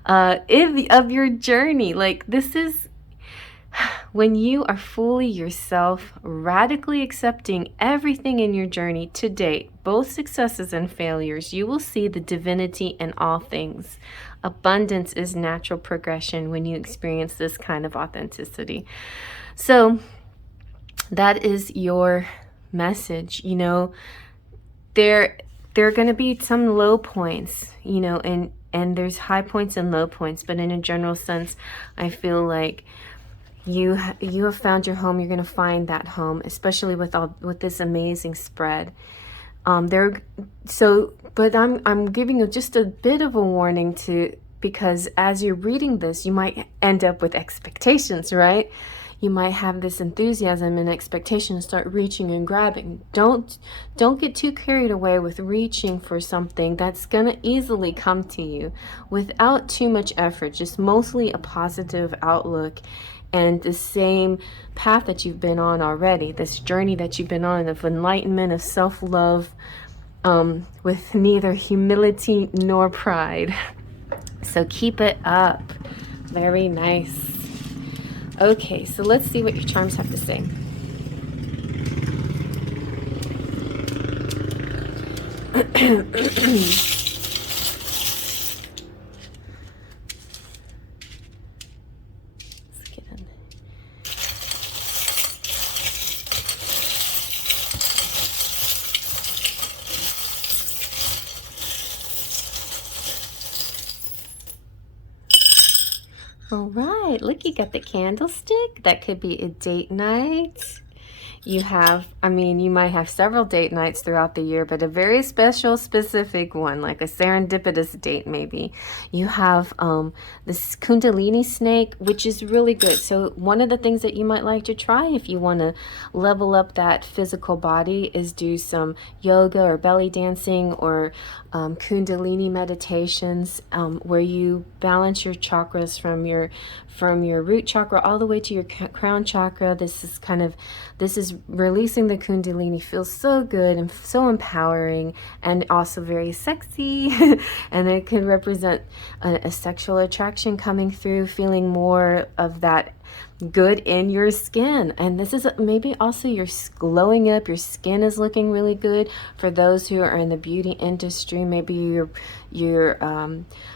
of your journey. Like, this is, when you are fully yourself, radically accepting everything in your journey to date, both successes and failures, you will see the divinity in all things. Abundance is natural progression when you experience this kind of authenticity. So that is your message. You know, there are going to be some low points, you know, and there's high points and low points, but in a general sense, I feel like you have found your home. You're going to find that home, especially with this amazing spread. But I'm giving you just a bit of a warning because as you're reading this, you might end up with expectations, right? You might have this enthusiasm and expectation and start reaching and grabbing. Don't get too carried away with reaching for something that's gonna easily come to you without too much effort, just mostly a positive outlook and the same path that you've been on already, this journey that you've been on of enlightenment, of self-love, with neither humility nor pride. So keep it up. Very nice. Okay, so let's see what your charms have to say. All right, look, you got the candlestick. That could be a date night. You have, I mean, you might have several date nights throughout the year, but a very special, specific one, like a serendipitous date maybe. You have this Kundalini snake, which is really good. So one of the things that you might like to try if you want to level up that physical body is do some yoga or belly dancing or Kundalini meditations, where you balance your chakras from your root chakra all the way to your crown chakra. This is releasing the Kundalini. Feels so good and so empowering, and also very sexy. And it can represent a sexual attraction coming through, feeling more of that good in your skin. And this is maybe also you're glowing up, your skin is looking really good. For those who are in the beauty industry, maybe your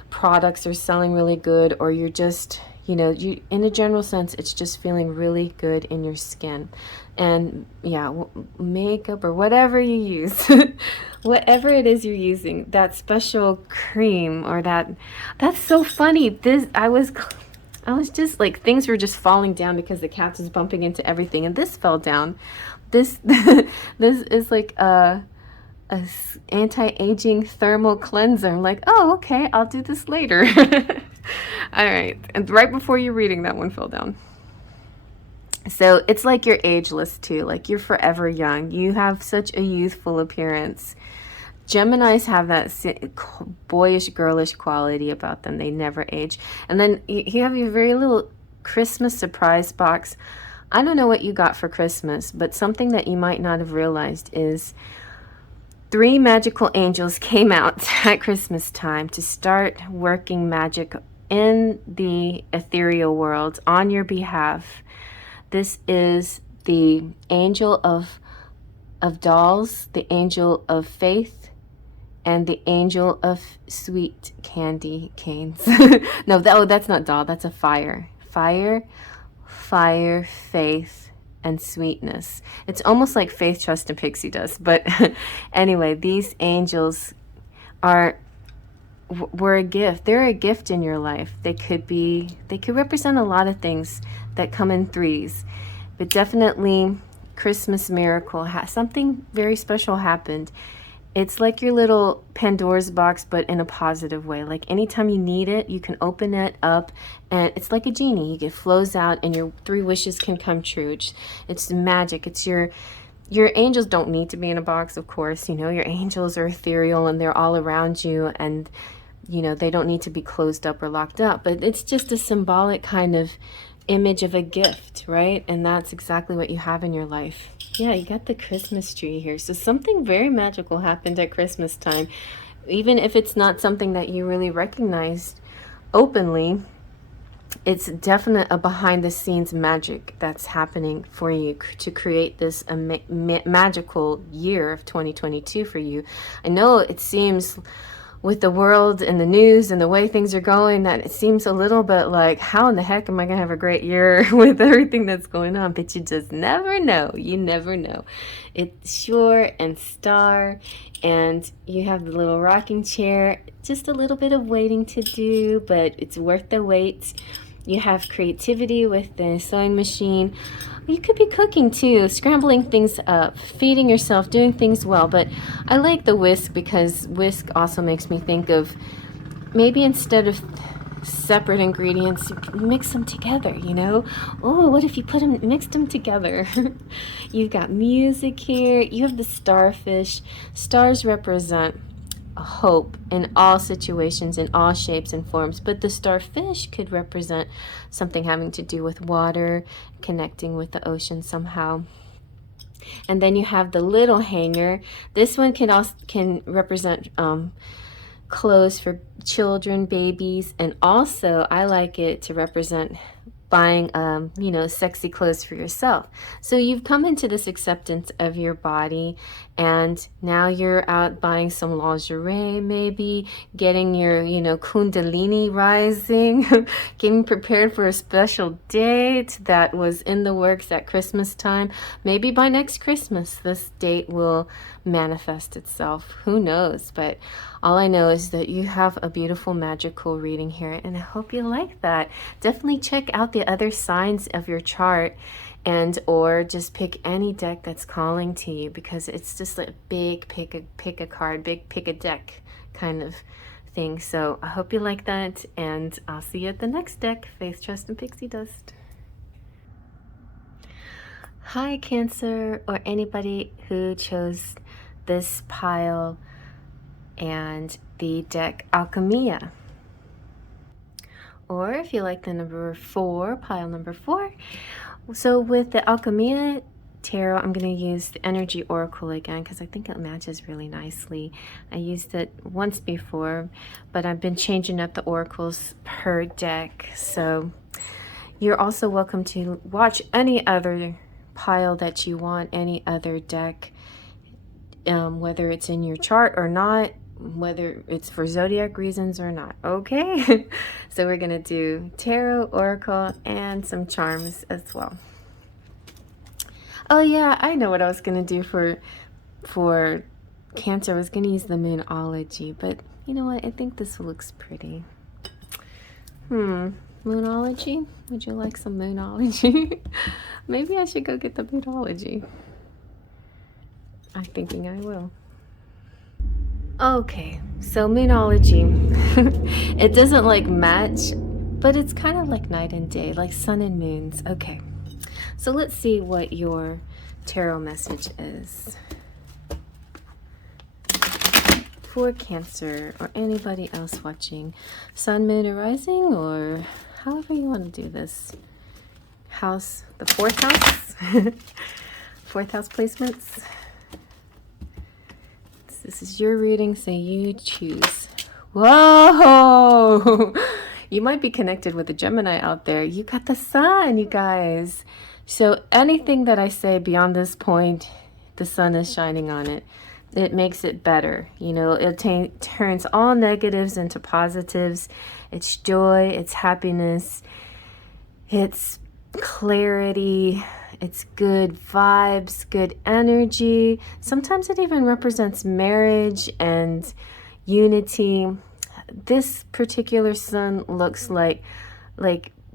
products are selling really good, or you're just, you know, you, in a general sense, it's just feeling really good in your skin. And yeah, makeup or whatever you use, whatever it is you're using, that special cream or that's so funny. I was just like, things were just falling down because the cat was bumping into everything, and this fell down. This is like a anti-aging thermal cleanser. I'm like, oh, okay, I'll do this later. All right, and right before you're reading, that one fell down. So it's like you're ageless too, like you're forever young. You have such a youthful appearance. Geminis have that boyish, girlish quality about them. They never age. And then you have your very little Christmas surprise box. I don't know what you got for Christmas, but something that you might not have realized is 3 magical angels came out at Christmas time to start working magic in the ethereal world on your behalf. This is the angel of dolls, the angel of faith, and the angel of sweet candy canes. No, that's not doll, that's a fire. Fire, faith, and sweetness. It's almost like faith, trust, and pixie dust. But anyway, these angels were a gift. They're a gift in your life. They could represent a lot of things that come in threes, but definitely Christmas miracle. Something very special happened. It's like your little Pandora's box, but in a positive way. Like anytime you need it, you can open it up, and it's like a genie. It flows out, and your 3 wishes can come true. It's magic. It's your angels don't need to be in a box, of course. You know, your angels are ethereal, and they're all around you, and you know, they don't need to be closed up or locked up. But it's just a symbolic kind of image of a gift, right? And that's exactly what you have in your life. Yeah, you got the Christmas tree here. So something very magical happened at Christmas time. Even if it's not something that you really recognized openly, it's definitely a behind the scenes magic that's happening for you to create this magical year of 2022 for you. I know it seems, with the world and the news and the way things are going, that it seems a little bit like, how in the heck am I going to have a great year with everything that's going on? But you just never know. You never know. It's sure and star, and you have the little rocking chair. Just a little bit of waiting to do, but it's worth the wait. You have creativity with the sewing machine. You could be cooking too, scrambling things up, feeding yourself, doing things well. But I like the whisk because whisk also makes me think of maybe instead of separate ingredients, you can mix them together, you know? Oh, what if you mixed them together? You've got music here. You have the starfish. Stars represent hope in all situations, in all shapes and forms, but the starfish could represent something having to do with water, connecting with the ocean somehow. And then you have the little hanger. This one can represent clothes for children, babies, and also I like it to represent buying you know, sexy clothes for yourself. So you've come into this acceptance of your body, and now you're out buying some lingerie, maybe getting your, you know, kundalini rising, getting prepared for a special date that was in the works at Christmas time. Maybe by next Christmas this date will manifest itself. Who knows? But all I know is that you have a beautiful magical reading here, and I hope you like that. Definitely check out the other signs of your chart and or just pick any deck that's calling to you, because it's just like big pick a card, big pick a deck kind of thing. So I hope you like that, and I'll see you at the next deck. Faith, trust, and pixie dust. Hi Cancer, or anybody who chose this pile and the deck Alchemia. Or if you like the number 4, pile number 4. So with the Alchemia Tarot, I'm going to use the Energy Oracle again because I think it matches really nicely. I used it once before, but I've been changing up the oracles per deck. So you're also welcome to watch any other pile that you want, any other deck, whether it's in your chart or not, whether it's for zodiac reasons or not. Okay. So we're gonna do tarot, oracle, and some charms as well. Oh yeah, I know what I was gonna do for Cancer. I was gonna use the Moonology, but you know what, I think this looks pretty. Moonology? Would you like some Moonology? Maybe I should go get the Moonology. I'm thinking I will. Okay, so Moonology. It doesn't like match, but it's kind of like night and day, like sun and moons. Okay, so let's see what your tarot message is for Cancer, or anybody else watching. Sun, moon, or rising, or however you want to do this. House, the 4th house. 4th house placements. This is your reading, so you choose. Whoa! You might be connected with a Gemini out there. You got the sun, you guys. So anything that I say beyond this point, the sun is shining on it. It makes it better. You know, it turns all negatives into positives. It's joy, it's happiness, it's clarity, it's good vibes, good energy. Sometimes it even represents marriage and unity. This particular sun looks like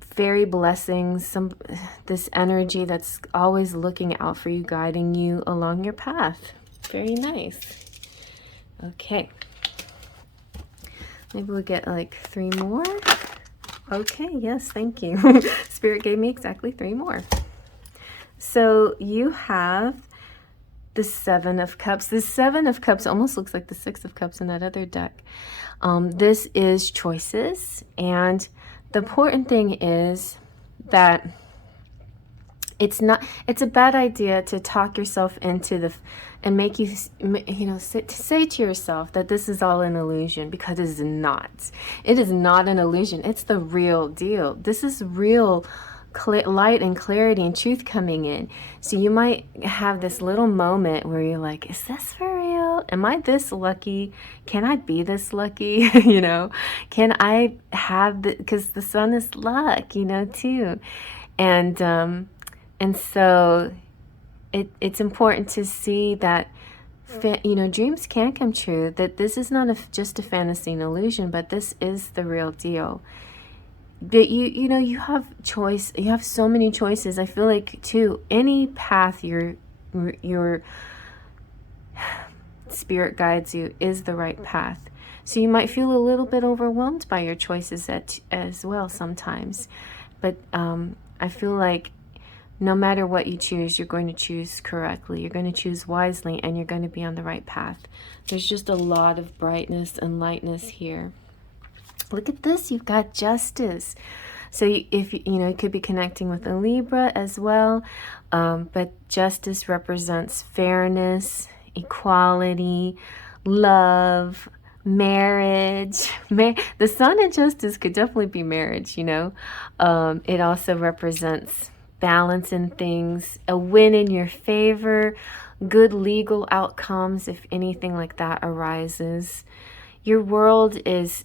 fairy blessings, this energy that's always looking out for you, guiding you along your path. Very nice. Okay. Maybe we'll get like 3 more. Okay, yes, thank you. Spirit gave me exactly 3 more. So you have the 7 of Cups. The 7 of Cups almost looks like the 6 of Cups in that other deck. This is choices, and the important thing is that it's a bad idea to talk yourself into and make you know, say to yourself that this is all an illusion, because it is not. It is not an illusion. It's the real deal. This is real light and clarity and truth coming in. So you might have this little moment where you're like, is this for real? Am I this lucky? Can I be this lucky? You know, can I have because the sun is luck, you know, too. And so it's important to see that, you know, dreams can come true, that this is not just a fantasy and illusion, but this is the real deal. But you know, you have choice. You have so many choices. I feel like, too, any path your spirit guides you is the right path. So you might feel a little bit overwhelmed by your choices as well sometimes. But I feel like no matter what you choose, you're going to choose correctly. You're going to choose wisely, and you're going to be on the right path. There's just a lot of brightness and lightness here. Look at this, you've got Justice. So if you know, you could be connecting with a Libra as well, but Justice represents fairness, equality, love, marriage. The Sun in Justice could definitely be marriage, you know. It also represents balance in things, a win in your favor, good legal outcomes if anything like that arises. Your world is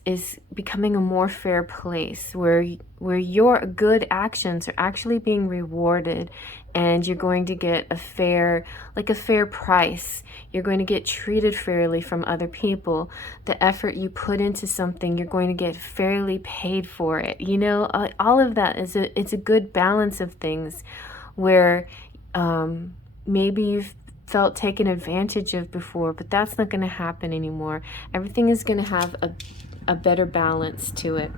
becoming a more fair place where your good actions are actually being rewarded, and you're going to get a fair price. You're going to get treated fairly from other people. The effort you put into something, you're going to get fairly paid for it. You know, all of that it's a good balance of things where maybe you've felt taken advantage of before, but that's not going to happen anymore. Everything is going to have a better balance to it.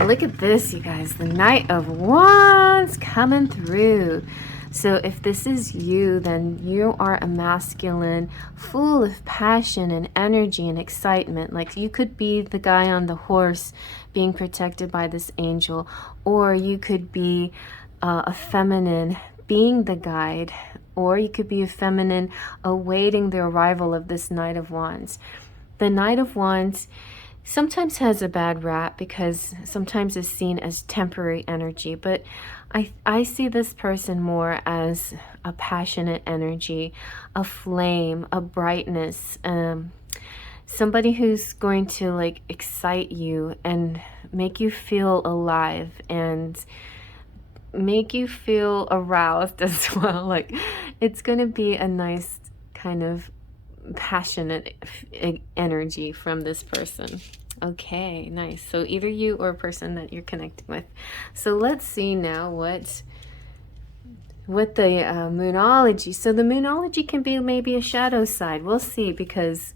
Look at this, you guys. The Knight of Wands coming through. So if this is you, then you are a masculine, full of passion and energy and excitement. Like, you could be the guy on the horse being protected by this angel, or you could be a feminine being the guide, or you could be a feminine awaiting the arrival of this Knight of Wands. The Knight of Wands sometimes has a bad rap because sometimes it's seen as temporary energy, but I see this person more as a passionate energy, a flame, a brightness, somebody who's going to like excite you and make you feel alive and make you feel aroused as well. Like, it's going to be a nice kind of passionate energy from this person. Okay, nice. So either you or a person that you're connecting with. So let's see now what the moonology. So the moonology can be maybe a shadow side. We'll see, because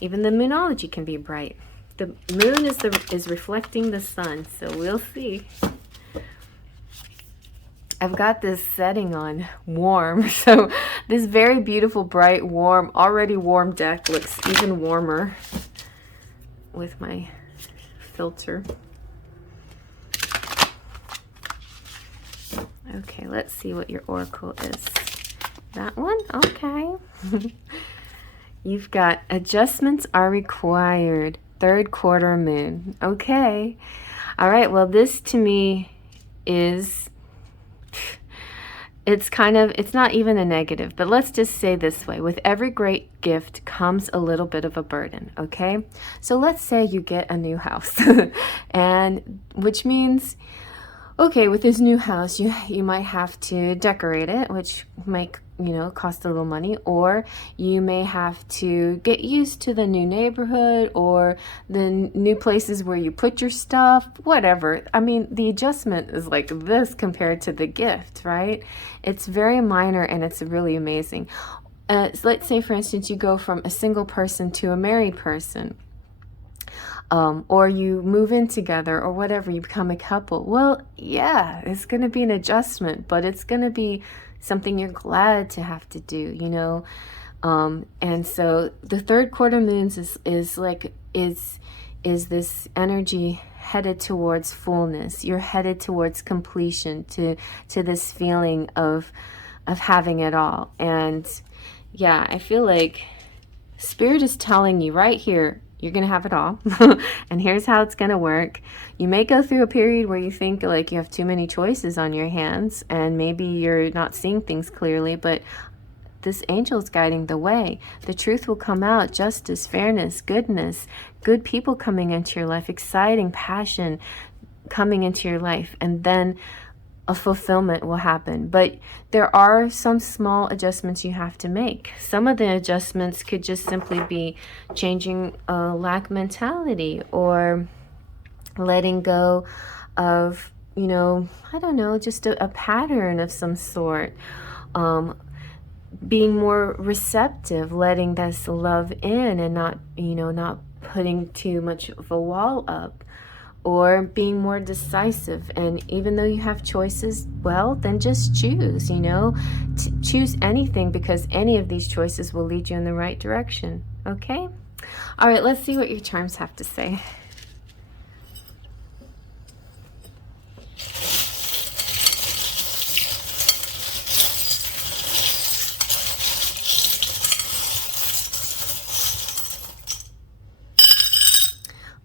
even the moonology can be bright. The moon is reflecting the sun, so we'll see. I've got this setting on warm, so this very beautiful, bright, warm, already warm deck looks even warmer with my filter. Okay, let's see what your oracle is. That one? Okay. You've got adjustments are required. Third quarter moon. Okay. All right, well, this to me is... it's not even a negative, but let's just say this way. With every great gift comes a little bit of a burden, okay? So let's say you get a new house, and which means, okay, with this new house, you might have to decorate it, which might, cost a little money, or you may have to get used to the new neighborhood or the new places where you put your stuff, whatever. I mean, the adjustment is like this compared to the gift, right? It's very minor and it's really amazing. So let's say, for instance, you go from a single person to a married person. Or you move in together or whatever, you become a couple. Well, yeah, it's going to be an adjustment, but it's going to be something you're glad to have to do, and so the third quarter moons is this energy headed towards fullness. You're headed towards completion, to this feeling of having it all. And yeah, I feel like Spirit is telling you right here, you're going to have it all. And here's how it's going to work. You may go through a period where you think like you have too many choices on your hands and maybe you're not seeing things clearly, but this angel is guiding the way. The truth will come out. Justice, fairness, goodness, good people coming into your life, exciting passion coming into your life, and then a fulfillment will happen. But there are some small adjustments you have to make. Some of the adjustments could just simply be changing a lack mentality, or letting go of, I don't know, just a pattern of some sort. Being more receptive, letting this love in and not putting too much of a wall up. Or being more decisive, and even though you have choices, well, then just choose, choose anything, because any of these choices will lead you in the right direction, okay? All right, let's see what your charms have to say.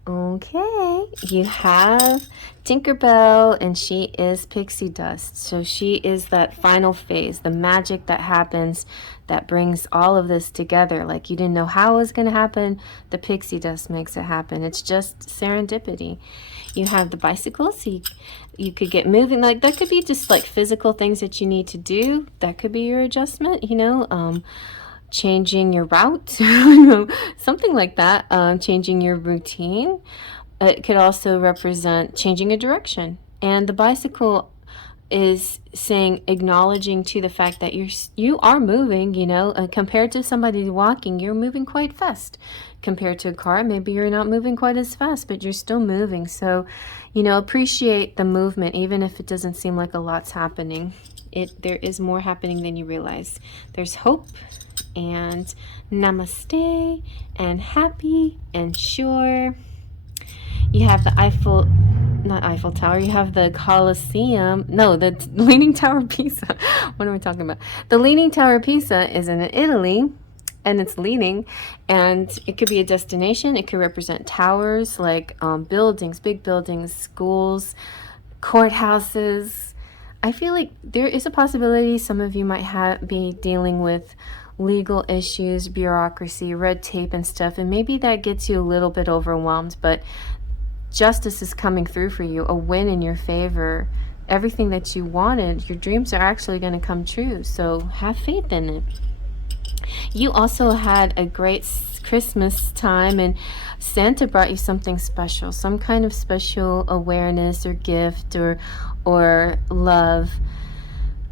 Okay, you have Tinkerbell, and she is pixie dust. So she is that final phase, the magic that happens that brings all of this together. Like, you didn't know how it was going to happen. The pixie dust makes it happen. It's just serendipity. You have the bicycle, so you could get moving. Like, that could be just like physical things that you need to do. That could be your adjustment, changing your route, something like that, changing your routine. It could also represent changing a direction. And the bicycle is saying, acknowledging to the fact that you are moving, you know, compared to somebody walking, you're moving quite fast. Compared to a car, maybe you're not moving quite as fast, but you're still moving. So, you know, appreciate the movement, even if it doesn't seem like a lot's happening. There is more happening than you realize. There's hope, and namaste, and happy, and sure. You have the not Eiffel Tower, you have the Colosseum. No, the Leaning Tower of Pisa. What am I talking about? The Leaning Tower of Pisa is in Italy, and it's leaning, and it could be a destination. It could represent towers, like buildings, big buildings, schools, courthouses. I feel like there is a possibility some of you might be dealing with legal issues, bureaucracy, red tape and stuff, and maybe that gets you a little bit overwhelmed, but justice is coming through for you, a win in your favor. Everything that you wanted, your dreams are actually going to come true, so have faith in it. You also had a great Christmas time, and Santa brought you something special, some kind of special awareness or gift or love,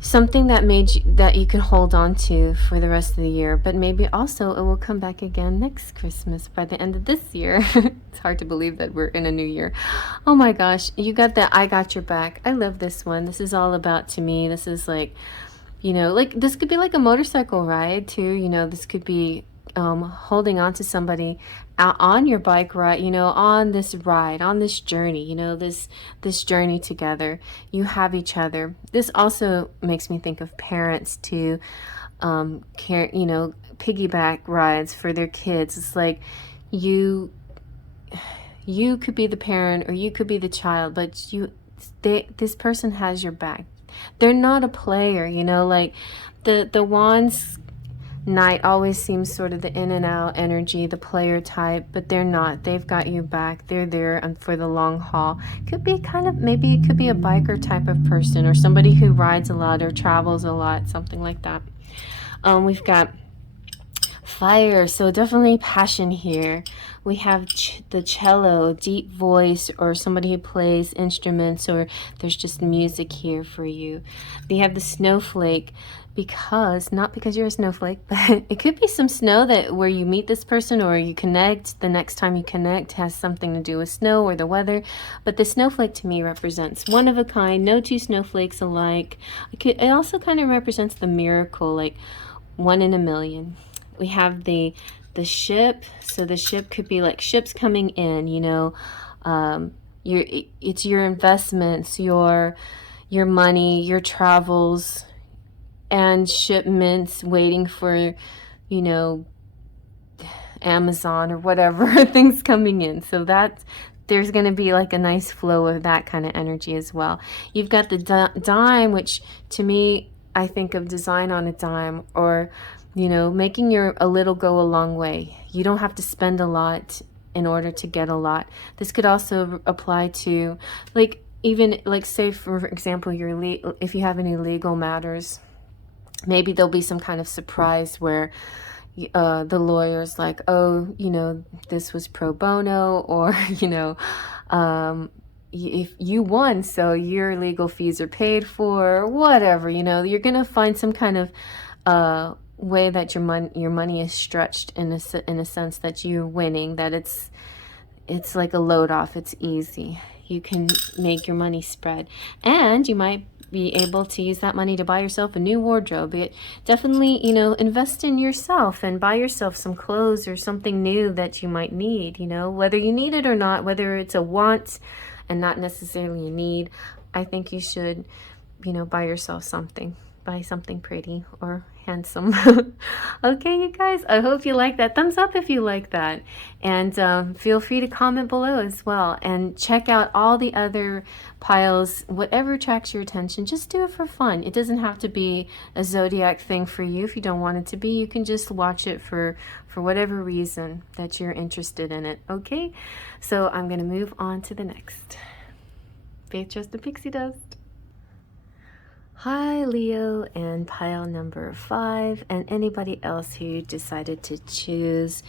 something that you can hold on to for the rest of the year. But maybe also it will come back again next Christmas, by the end of this year. It's hard to believe that we're in a new year. Oh my gosh, you got that I got your back. I love this one. This is all about, to me, this is like, you know, like this could be like a motorcycle ride too. You know, this could be holding on to somebody out on your bike ride, you know, on this ride, on this journey, you know, this journey together. You have each other. This also makes me think of parents to you know, piggyback rides for their kids. It's like you could be the parent or you could be the child, but this person has your back. They're not a player, you know, like the Wands Knight always seems sort of the in and out energy, the player type, but they're not. They've got you back. They're there for the long haul. Could be maybe it could be a biker type of person, or somebody who rides a lot or travels a lot, something like that. We've got fire, so definitely passion here. We have the cello, deep voice, or somebody who plays instruments, or there's just music here for you. We have the snowflake, not because you're a snowflake, but it could be some snow where you meet this person or you connect. The next time you connect has something to do with snow or the weather. But the snowflake to me represents one of a kind, no two snowflakes alike. It also kind of represents the miracle, like one in a million. We have the ship, so the ship could be like ships coming in, you know, it's your investments, your money, your travels, and shipments waiting for, you know, Amazon or whatever, things coming in. So there's going to be like a nice flow of that kind of energy as well. You've got the dime, which to me, I think of design on a dime, or, you know, making a little go a long way. You don't have to spend a lot in order to get a lot. This could also apply to, like, even like, say for example, if you have any legal matters, maybe there'll be some kind of surprise where the lawyer's like, oh, you know, this was pro bono, or, you know, if you won, so your legal fees are paid for, whatever, you know, you're gonna find some kind of way that your money is stretched in a sense that you're winning, that it's like a load off, it's easy. You can make your money spread, and you might be able to use that money to buy yourself a new wardrobe. Definitely, you know, invest in yourself and buy yourself some clothes or something new that you might need, you know, whether you need it or not, whether it's a want and not necessarily a need. I think you should, you know, buy yourself something. Buy something pretty or handsome. Okay, you guys, I hope you like that. Thumbs up if you like that, and feel free to comment below as well, and check out all the other piles. Whatever attracts your attention, just do it for fun. It doesn't have to be a zodiac thing for you. If you don't want it to be, you can just watch it for whatever reason that you're interested in it. Okay, so I'm gonna move on to the next. Faith, trust, and pixie dust. Hi Leo and pile number 5, and anybody else who decided to choose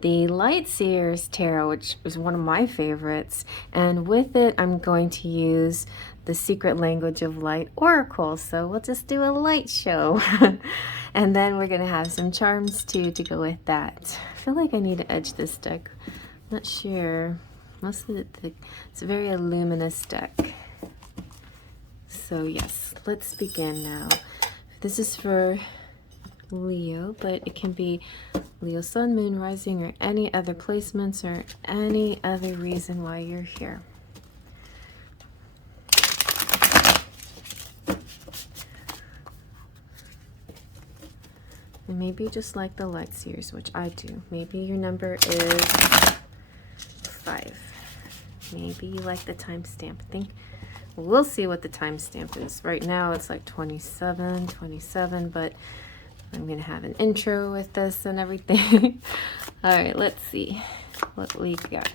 the Seer Tarot, which is one of my favorites. And with it, I'm going to use the secret language of light oracle. So we'll just do a light show. And then we're going to have some charms too to go with that. I feel like I need to edge this deck. Not sure. Mostly it's a very luminous deck. So yes, let's begin now. This is for Leo, but it can be Leo Sun, Moon, Rising, or any other placements or any other reason why you're here. And maybe you just like the light seers, which I do. Maybe your number is 5. Maybe you like the timestamp. I think we'll see what the timestamp is. Right now it's like 27, but I'm going to have an intro with this and everything. All right, let's see what we got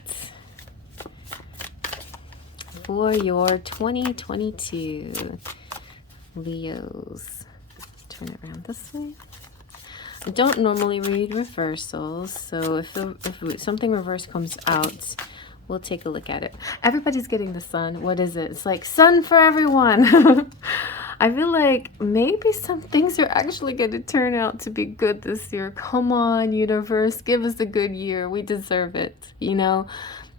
for your 2022 Leos. Turn it around this way. I don't normally read reversals, so if something reverse comes out, we'll take a look at it. Everybody's getting the sun. What is it? It's like sun for everyone. I feel like maybe some things are actually going to turn out to be good this year. Come on, universe, give us a good year. We deserve it. You know,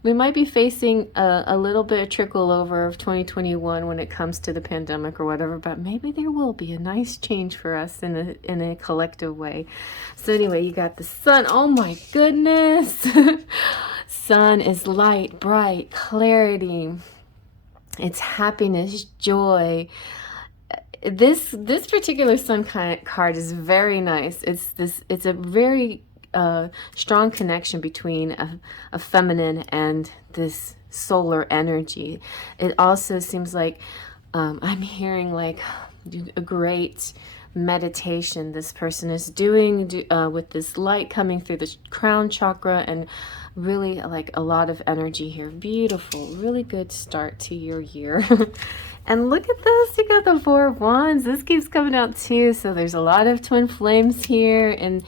we might be facing a little bit of trickle over of 2021 when it comes to the pandemic or whatever, but maybe there will be a nice change for us in a collective way. So anyway, you got the sun. Oh my goodness. Sun is light, bright, clarity. It's happiness, joy. This particular sun card is very nice. It's a very strong connection between a feminine and this solar energy. It also seems like I'm hearing like a great meditation this person is doing with this light coming through the crown chakra, and really like a lot of energy here. Beautiful, really good start to your year. And look at this, you got the 4 of Wands. This keeps coming out too. So there's a lot of twin flames here in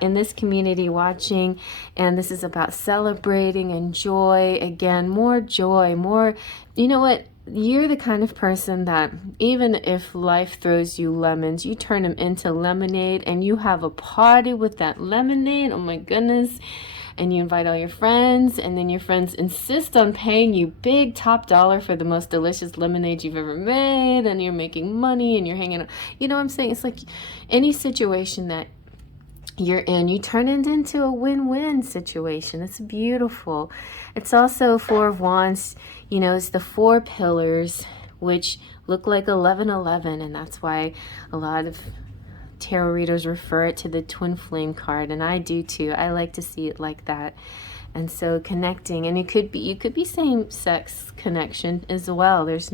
this community watching. And this is about celebrating and joy. Again, more joy, more, you know what? You're the kind of person that even if life throws you lemons, you turn them into lemonade and you have a party with that lemonade. Oh my goodness. And you invite all your friends, and then your friends insist on paying you big top dollar for the most delicious lemonade you've ever made, and you're making money and you're hanging out. You know what I'm saying? It's like any situation that you're in, you turn it into a win-win situation. It's beautiful. It's also 4 of Wands. You know, it's the 4 pillars, which look like 1111, and that's why a lot of tarot readers refer it to the twin flame card, and I do too. I like to see it like that. And so connecting, and you could be same-sex connection as well. There's,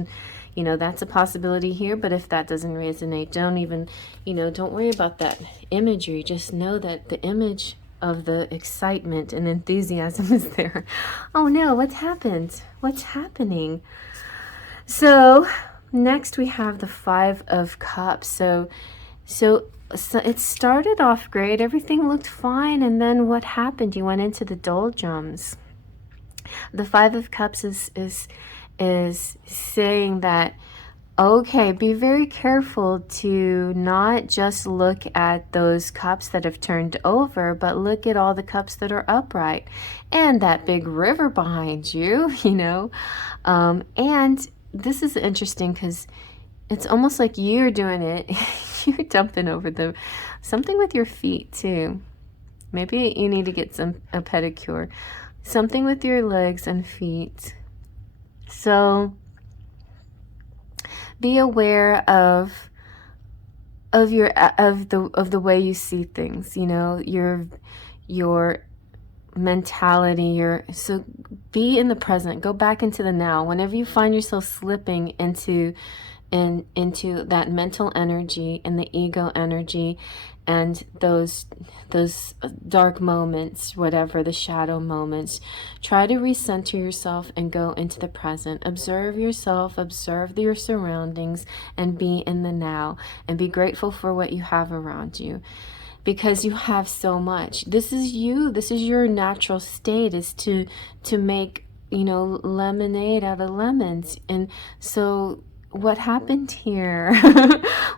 you know, that's a possibility here, but if that doesn't resonate, don't even, you know, don't worry about that imagery. Just know that the image of the excitement and enthusiasm is there. Oh no, what's happened? What's happening? So next we have the 5 of Cups. So it started off great. Everything looked fine. And then what happened? You went into the doldrums. The 5 of Cups is saying that, okay, be very careful to not just look at those cups that have turned over, but look at all the cups that are upright and that big river behind you, you know. And this is interesting because it's almost like you're doing it. You're dumping over something with your feet too. Maybe you need to get a pedicure. Something with your legs and feet. So be aware of the way you see things, you know, your mentality, so be in the present, go back into the now. Whenever you find yourself slipping into that mental energy and the ego energy and those dark moments, whatever, the shadow moments, try to recenter yourself and go into the present. Observe yourself, observe your surroundings, and be in the now, and be grateful for what you have around you, because you have so much. This is you. This is your natural state, is to make you know, lemonade out of lemons. And so what happened here?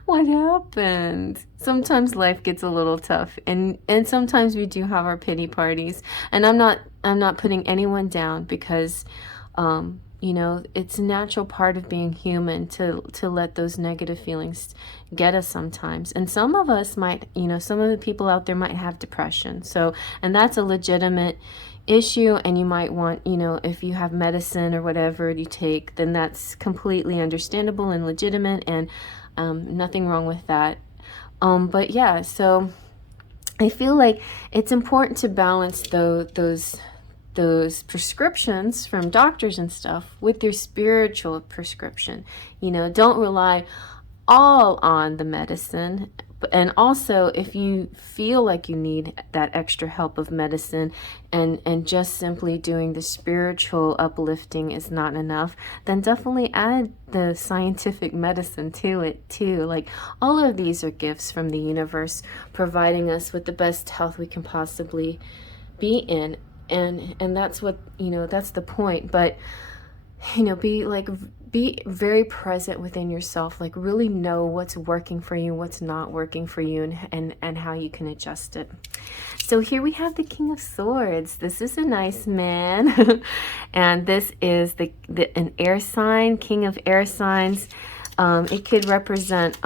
What happened? Sometimes life gets a little tough, and sometimes we do have our pity parties. And I'm not putting anyone down, because you know, it's a natural part of being human to let those negative feelings get us sometimes. And some of us might, you know, some of the people out there might have depression. So, and that's a legitimate issue, and you might want, you know, if you have medicine or whatever you take, then that's completely understandable and legitimate, and nothing wrong with that. But yeah, so I feel like it's important to balance those prescriptions from doctors and stuff with your spiritual prescription. You know, don't rely all on the medicine. And also, if you feel like you need that extra help of medicine, and just simply doing the spiritual uplifting is not enough, then definitely add the scientific medicine to it too. Like, all of these are gifts from the universe, providing us with the best health we can possibly be in. And that's what, you know, that's the point. But, you know, be very present within yourself. Like, really know what's working for you, what's not working for you, and how you can adjust it. So here we have the King of Swords. This is a nice man. And this is an air sign, King of Air Signs. It could represent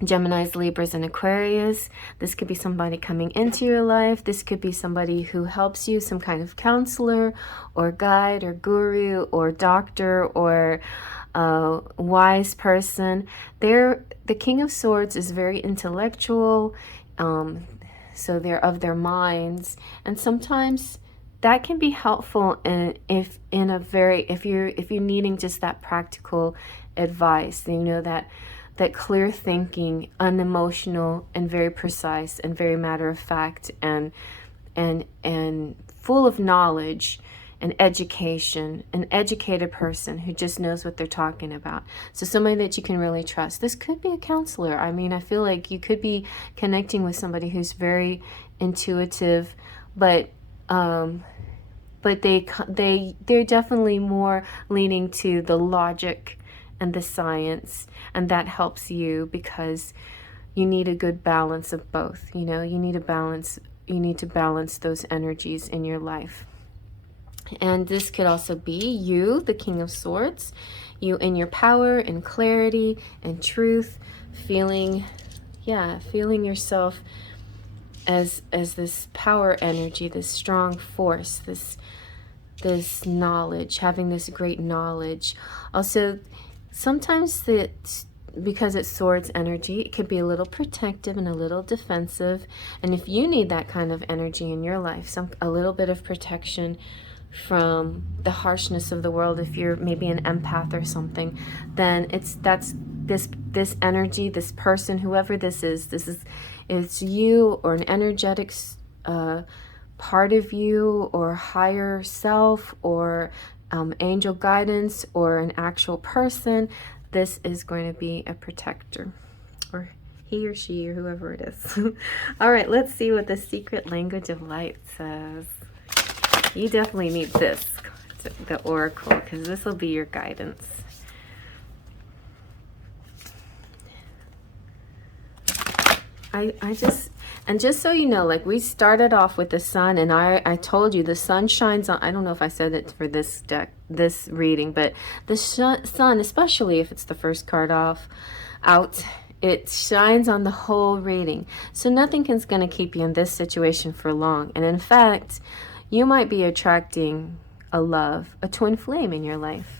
Geminis, Libras, and Aquarius. This could be somebody coming into your life. This could be somebody who helps you, some kind of counselor or guide or guru or doctor or wise person. The King of Swords is very intellectual, so they're of their minds, and sometimes that can be helpful if you're needing just that practical advice. You know, that clear thinking, unemotional, and very precise, and very matter of fact, and full of knowledge and education, an educated person who just knows what they're talking about. So somebody that you can really trust. This could be a counselor. I mean, I feel like you could be connecting with somebody who's very intuitive, but they're definitely more leaning to the logic and the science, and that helps you because you need a good balance of both. You know, you need to balance those energies in your life. And this could also be you, the King of Swords, you in your power and clarity and truth, feeling yourself as this power energy, this strong force, this knowledge, having this great knowledge. Also, sometimes because it's swords energy, it could be a little protective and a little defensive. And if you need that kind of energy in your life, a little bit of protection from the harshness of the world, if you're maybe an empath or something, then that's this energy, this person, whoever this is, it's you, or an energetic part of you, or higher self, or angel guidance, or an actual person. This is going to be a protector, or he or she, or whoever it is. All right, let's see what the secret language of light says. You definitely need this, the oracle, because this will be your guidance. Just so you know, like, we started off with the sun, and I told you the sun shines on, I don't know if I said it for this deck, this reading, but the sun, especially if it's the first card out, it shines on the whole reading. So nothing is going to keep you in this situation for long. And in fact, you might be attracting a twin flame in your life.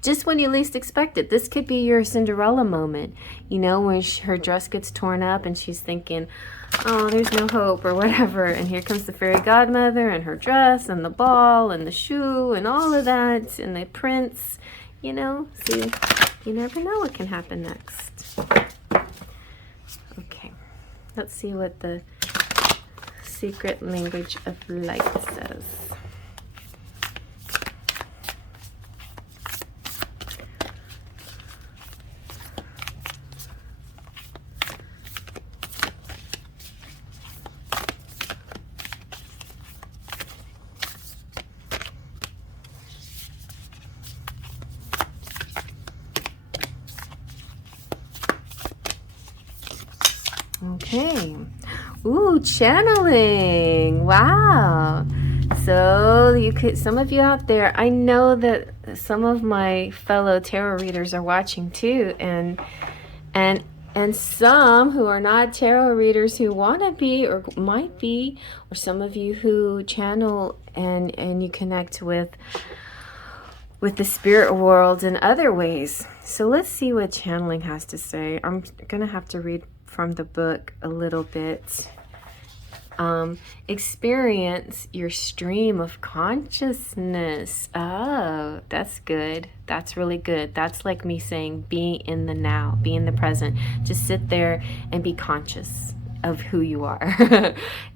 Just when you least expect it. This could be your Cinderella moment, you know, when her dress gets torn up and she's thinking, oh, there's no hope or whatever. And here comes the fairy godmother and her dress and the ball and the shoe and all of that and the prince, you know. See, you never know what can happen next. Okay, let's see what the secret language of light says. Okay. Ooh, channeling. Wow. So you could, some of you out there, I know that some of my fellow tarot readers are watching too, and some who are not tarot readers who want to be or might be, or some of you who channel and you connect with the spirit world in other ways. So let's see what channeling has to say. I'm gonna have to read from the book a little bit. Experience your stream of consciousness. Oh, that's good. That's really good. That's like me saying be in the now, be in the present. Just sit there and be conscious of who you are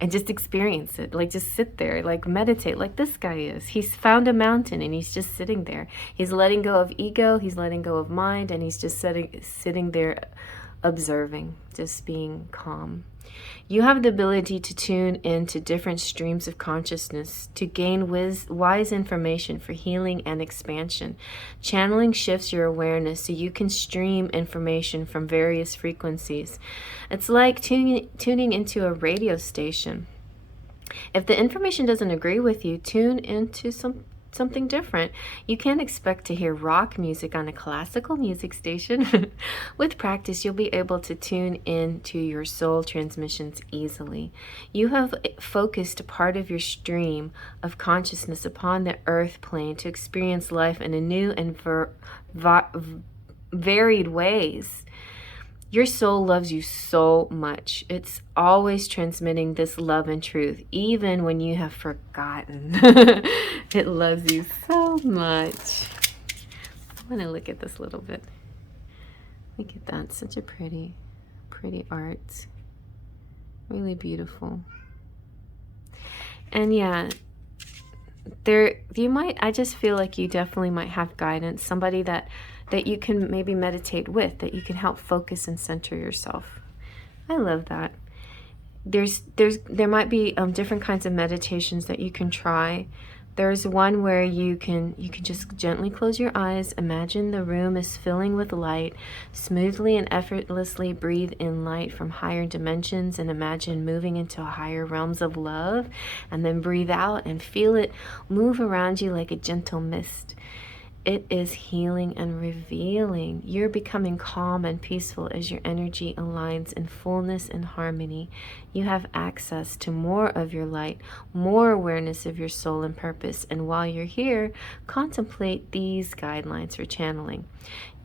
and just experience it. Like, just sit there, like meditate, like this guy is. He's found a mountain and he's just sitting there. He's letting go of ego, he's letting go of mind, and he's just sitting there observing, just being calm. You have the ability to tune into different streams of consciousness to gain wise information for healing and expansion. Channeling shifts your awareness so you can stream information from various frequencies. It's like tuning into a radio station. If the information doesn't agree with you, tune into something different. You can't expect to hear rock music on a classical music station. With practice, you'll be able to tune into your soul transmissions easily. You have focused a part of your stream of consciousness upon the earth plane to experience life in a new and varied ways. Your soul loves you so much. It's always transmitting this love and truth, even when you have forgotten. It loves you so much. I want to look at this a little bit. Look at that. Such a pretty art. Really beautiful. And yeah, I just feel like you definitely might have guidance. Somebody that you can maybe meditate with, that you can help focus and center yourself. I love that. There might be different kinds of meditations that you can try. There's one where you can just gently close your eyes, imagine the room is filling with light, smoothly and effortlessly breathe in light from higher dimensions, and imagine moving into higher realms of love, and then breathe out and feel it move around you like a gentle mist. It is healing and revealing. You're becoming calm and peaceful as your energy aligns in fullness and harmony. You have access to more of your light, more awareness of your soul and purpose. And while you're here, contemplate these guidelines for channeling.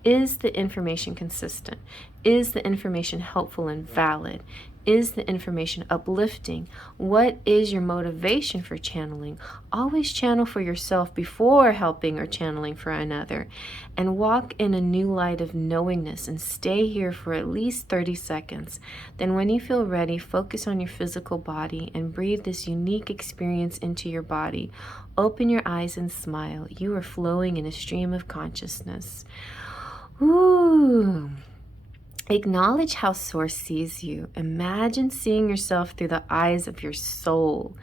Is the information consistent? Is the information helpful and valid? Is the information uplifting? What is your motivation for channeling? Always channel for yourself before helping or channeling for another. And walk in a new light of knowingness and stay here for at least 30 seconds. Then when you feel ready, focus on your physical body and breathe this unique experience into your body. Open your eyes and smile. You are flowing in a stream of consciousness. Ooh. Acknowledge how Source sees you. Imagine seeing yourself through the eyes of your soul.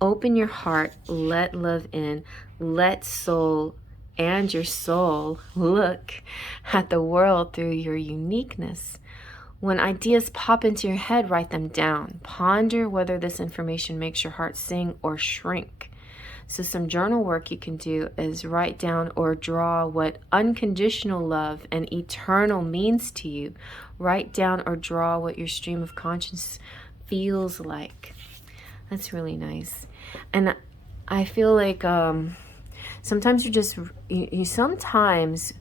Open your heart, let love in, let soul and your soul look at the world through your uniqueness. When ideas pop into your head, write them down. Ponder whether this information makes your heart sing or shrink. So some journal work you can do is write down or draw what unconditional love and eternal means to you. Write down or draw what your stream of consciousness feels like. That's really nice. And I feel like sometimes sometimes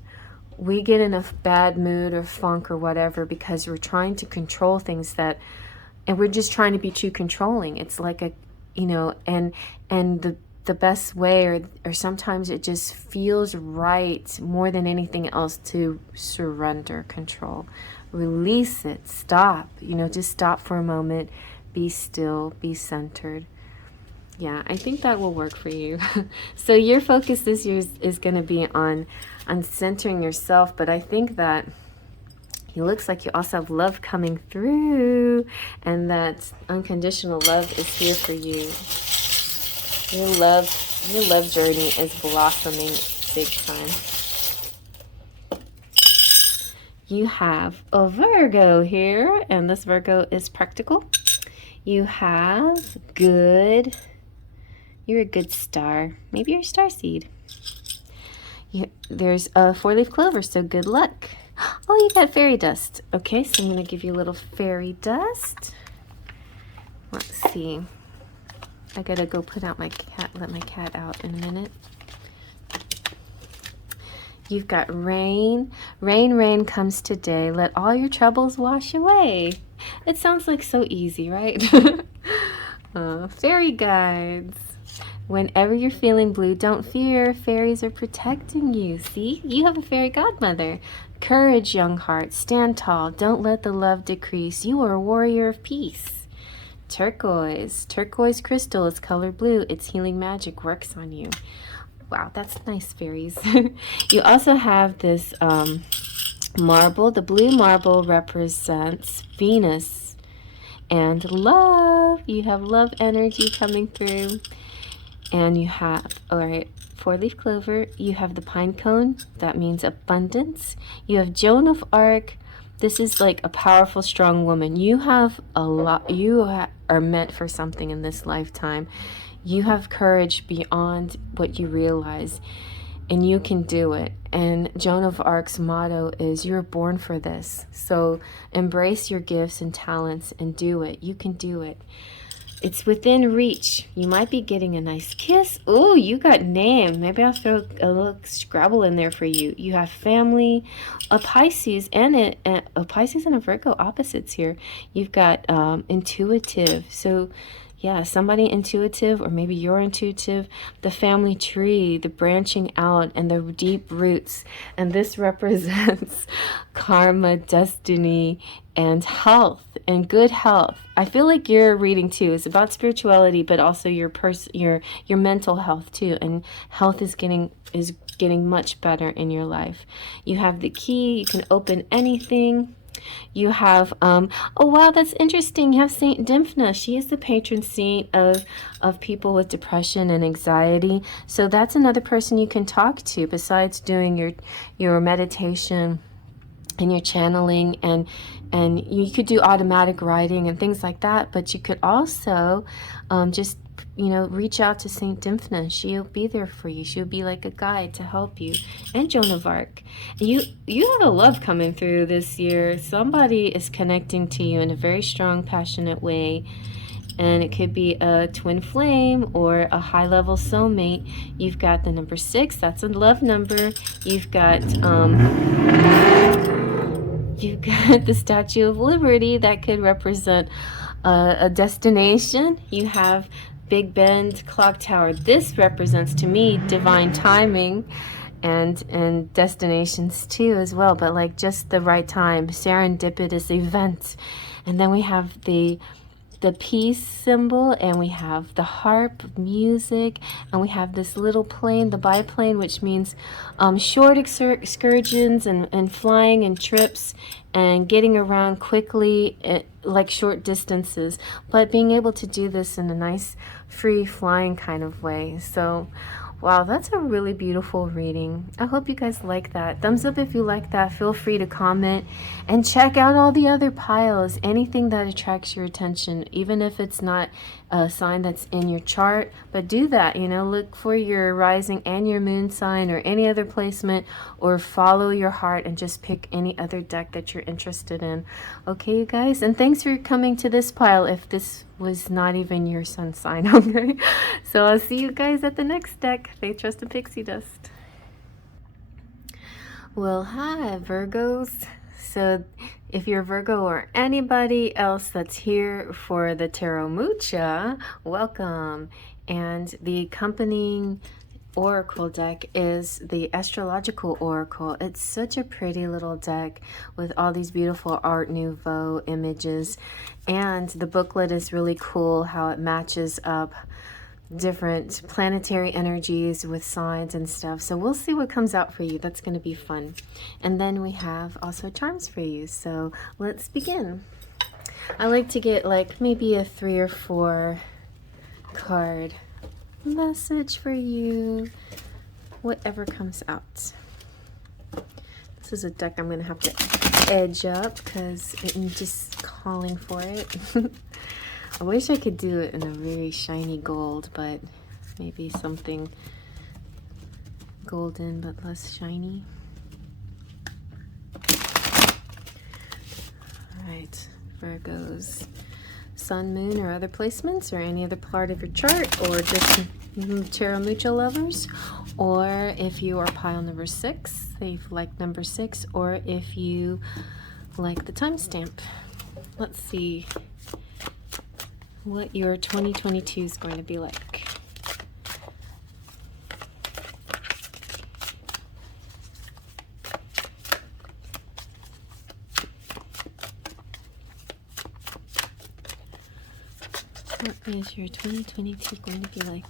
we get in a bad mood or funk or whatever because we're trying to control things and we're just trying to be too controlling. It's like and the best way or sometimes it just feels right more than anything else to surrender control. Release it. Stop. Just stop for a moment. Be still. Be centered. Yeah, I think that will work for you. So your focus this year is going to be on centering yourself, but I think that it looks like you also have love coming through, and that unconditional love is here for you. Your love journey is blossoming big time. you have a Virgo here, and this Virgo is practical. You have good. You're a good star. Maybe you're a star seed. There's a 4-leaf clover, so good luck. Oh, you got fairy dust. Okay, so I'm going to give you a little fairy dust. Let's see. I got to go put out my cat, let my cat out in a minute. You've got rain. Rain, rain comes today. Let all your troubles wash away. It sounds like so easy, right? Fairy guides. Whenever you're feeling blue, don't fear. Fairies are protecting you. See, you have a fairy godmother. Courage, young heart. Stand tall. Don't let the love decrease. You are a warrior of peace. Turquoise. Turquoise crystal is color blue. Its healing magic works on you. Wow, that's nice, fairies. You also have this marble. The blue marble represents Venus and love. You have love energy coming through. And you have, all right, 4-leaf clover. You have the pine cone. That means abundance. You have Joan of Arc. This is like a powerful, strong woman. You have a lot. You are meant for something in this lifetime. You have courage beyond what you realize, and you can do it. And Joan of Arc's motto is, you're born for this. So embrace your gifts and talents and do it. You can do it. It's within reach. You might be getting a nice kiss. Oh, you got name. Maybe I'll throw a little Scrabble in there for you. You have family, a Pisces, and a Pisces and a Virgo opposites here. You've got intuitive. So yeah, somebody intuitive, or maybe you're intuitive. The family tree, the branching out, and the deep roots. And this represents karma, destiny, and health, and good health. I feel like your reading too is about spirituality, but also your mental health too. And health is getting much better in your life. You have the key. You can open anything. You have, oh wow, that's interesting. You have Saint Dymphna. She is the patron saint of people with depression and anxiety. So that's another person you can talk to besides doing your meditation and your channeling, and you could do automatic writing and things like that. But you could also just, you know, reach out to Saint Dymphna. She'll be there for you. She'll be like a guide to help you. And Joan of Arc. You have a love coming through this year. Somebody is connecting to you in a very strong, passionate way. And it could be a twin flame or a high-level soulmate. You've got the number 6. That's a love number. You've got the Statue of Liberty. That could represent a destination. You have Big Bend Clock Tower. This represents to me divine timing and destinations too as well, but like just the right time, serendipitous event. And then we have the peace symbol, and we have the harp music, and we have this little plane, the biplane, which means short excursions and flying and trips and getting around quickly, like short distances, but being able to do this in a nice free flying kind of way. So wow, that's a really beautiful reading. I hope you guys like that. Thumbs up if you like that. Feel free to comment and check out all the other piles. Anything that attracts your attention, even if it's not a sign that's in your chart, but do that, you know, look for your rising and your moon sign or any other placement, or follow your heart and just pick any other deck that you're interested in. Okay, you guys, and thanks for coming to this pile if this was not even your sun sign. Okay, so I'll see you guys at the next deck. Faith, Trust, and Pixie Dust. Well, hi Virgos. So if you're Virgo or anybody else that's here for the Tarot Mucha, welcome. And the accompanying oracle deck is the Astrological Oracle. It's such a pretty little deck with all these beautiful Art Nouveau images. And the booklet is really cool, how it matches up different planetary energies with signs and stuff. So we'll see what comes out for you. That's going to be fun. And then we have also charms for you. So let's begin. I like to get like maybe a 3 or 4 card message for you, whatever comes out. This is a deck I'm going to have to edge up because I'm just calling for it. I wish I could do it in a very shiny gold, but maybe something golden but less shiny. All right, Virgos, Sun, Moon, or other placements, or any other part of your chart, or just Tarot Mucha lovers, or if you are pile number 6, if you like number 6, or if you like the timestamp. Let's see what your 2022 is going to be like. What is your 2022 going to be like?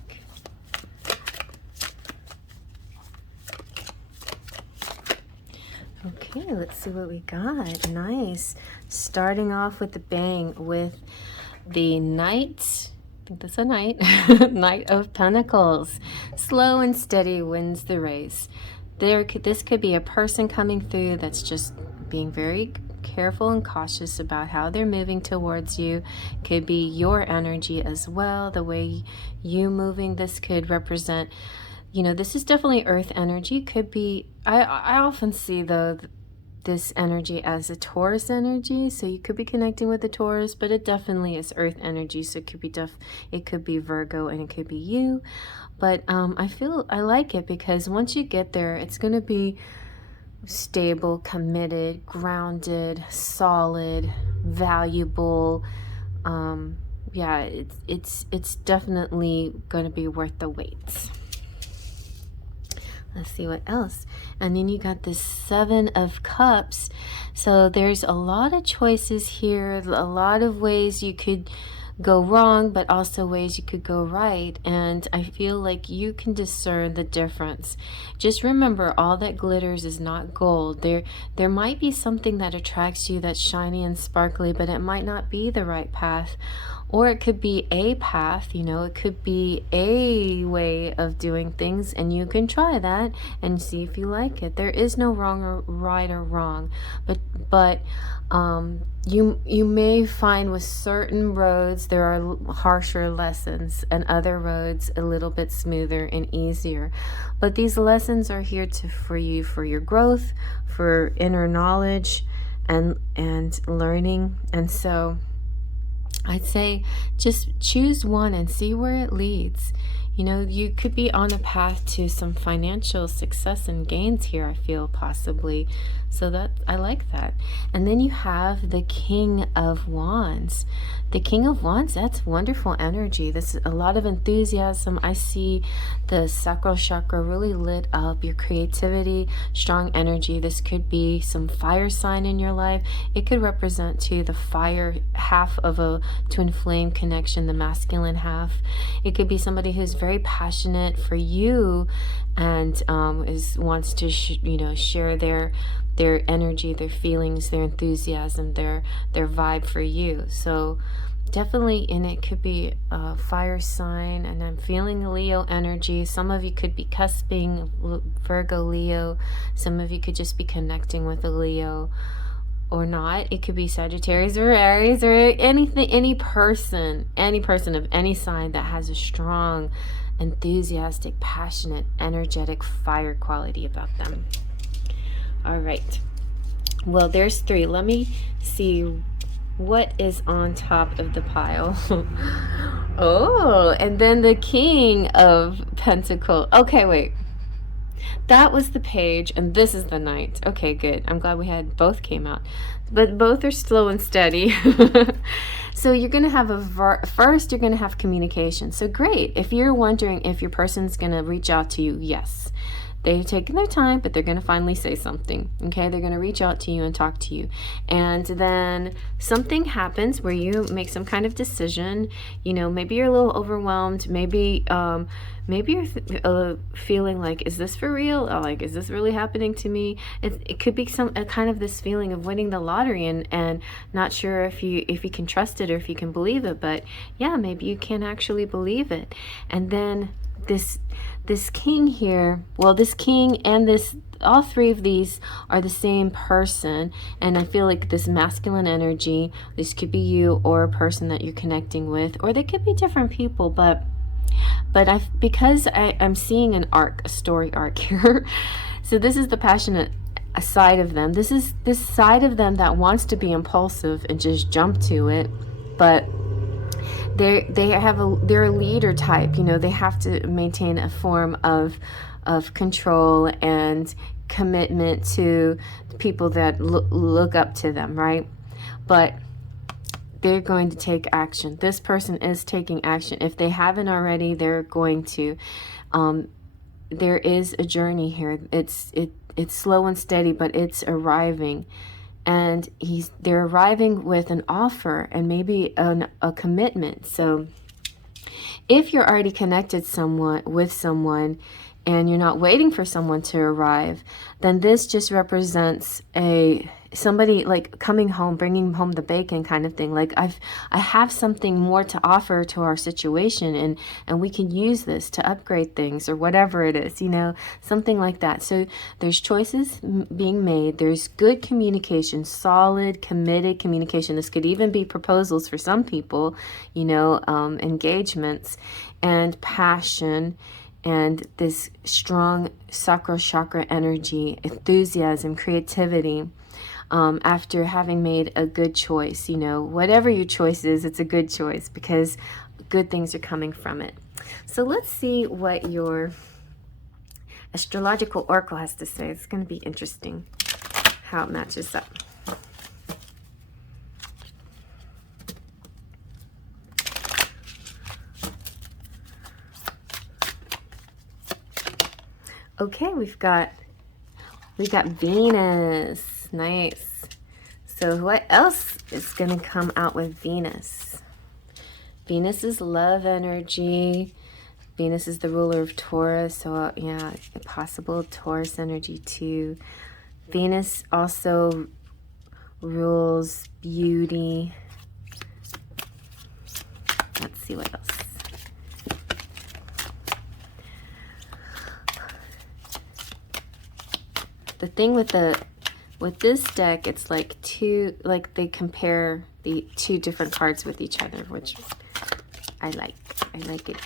Okay, let's see what we got. Nice. Starting off with the bang with the Knight. I think that's a Knight. Knight of Pentacles. Slow and steady wins the race. This could be a person coming through that's just being very careful and cautious about how they're moving towards you. Could be your energy as well. The way you moving, this could represent, you know, this is definitely earth energy. Could be, I often see though this energy as a Taurus energy, so you could be connecting with the Taurus, but it definitely is earth energy, so it could be it could be Virgo and it could be you. But I like it because once you get there, it's going to be stable, committed, grounded, solid, valuable. Yeah, it's definitely going to be worth the wait. Let's see what else. And then you got this 7 of Cups. So there's a lot of choices here, a lot of ways you could go wrong, but also ways you could go right. And I feel like you can discern the difference. Just remember, all that glitters is not gold. There might be something that attracts you that's shiny and sparkly, but it might not be the right path. Or it could be a path, you know, it could be a way of doing things, and you can try that and see if you like it. There is no wrong or right or wrong, but you may find with certain roads there are harsher lessons, and other roads a little bit smoother and easier. But these lessons are here for you, for your growth, for inner knowledge and learning. And so I'd say just choose one and see where it leads. You know, you could be on a path to some financial success and gains here, I feel, possibly. So that I like that. And then you have the King of Wands. The King of Wands, that's wonderful energy. This is a lot of enthusiasm. I see the sacral chakra really lit up, your creativity, strong energy. This could be some fire sign in your life. It could represent to the fire half of a twin flame connection, the masculine half. It could be somebody who's very passionate for you and wants to share their energy, their feelings, their enthusiasm, their vibe for you. So definitely, and it could be a fire sign, and I'm feeling Leo energy. Some of you could be cusping Virgo, Leo. Some of you could just be connecting with a Leo or not. It could be Sagittarius or Aries or anything, any person of any sign that has a strong, enthusiastic, passionate, energetic fire quality about them. All right. Well, there's 3. Let me see what is on top of the pile. Oh, and then the King of Pentacles. Okay, wait. That was the Page, and this is the Knight. Okay, good. I'm glad we had both came out. But both are slow and steady. So you're going to have first, you're going to have communication. So great. If you're wondering if your person's going to reach out to you, yes. They're taking their time, but they're going to finally say something. Okay, they're going to reach out to you and talk to you. And then something happens where you make some kind of decision. You know, maybe you're a little overwhelmed. Maybe you're feeling like, is this for real? Or like, is this really happening to me? It could be a kind of this feeling of winning the lottery and not sure if you can trust it or if you can believe it. But yeah, maybe you can actually believe it. And then this king here, well, this king and this, all three of these are the same person. And I feel like this masculine energy, this could be you or a person that you're connecting with, or they could be different people, but because I'm seeing an arc, a story arc here. So this is the passionate side of them. This is this side of them that wants to be impulsive and just jump to it, but they're a leader type. You know, they have to maintain a form of control and commitment to people that look up to them, right? But they're going to take action. This person is taking action. If they haven't already, they're going to. There is a journey here. It's slow and steady, but it's arriving. And they're arriving with an offer and maybe a commitment. So if you're already connected with someone and you're not waiting for someone to arrive, then this just represents somebody like coming home, bringing home the bacon kind of thing. Like I have something more to offer to our situation, and we can use this to upgrade things or whatever it is, you know, something like that. So there's choices being made. There's good communication, solid, committed communication. This could even be proposals for some people, you know, engagements and passion. And this strong sacral chakra energy, enthusiasm, creativity, after having made a good choice. You know, whatever your choice is, it's a good choice because good things are coming from it. So let's see what your astrological oracle has to say. It's going to be interesting how it matches up. Okay, we've got Venus. Nice. So what else is going to come out with Venus? Venus is love energy. Venus is the ruler of Taurus, so yeah, a possible Taurus energy too. Venus also rules beauty. Let's see what else. The thing with this deck, it's like they compare the two different cards with each other, which I like. I like it.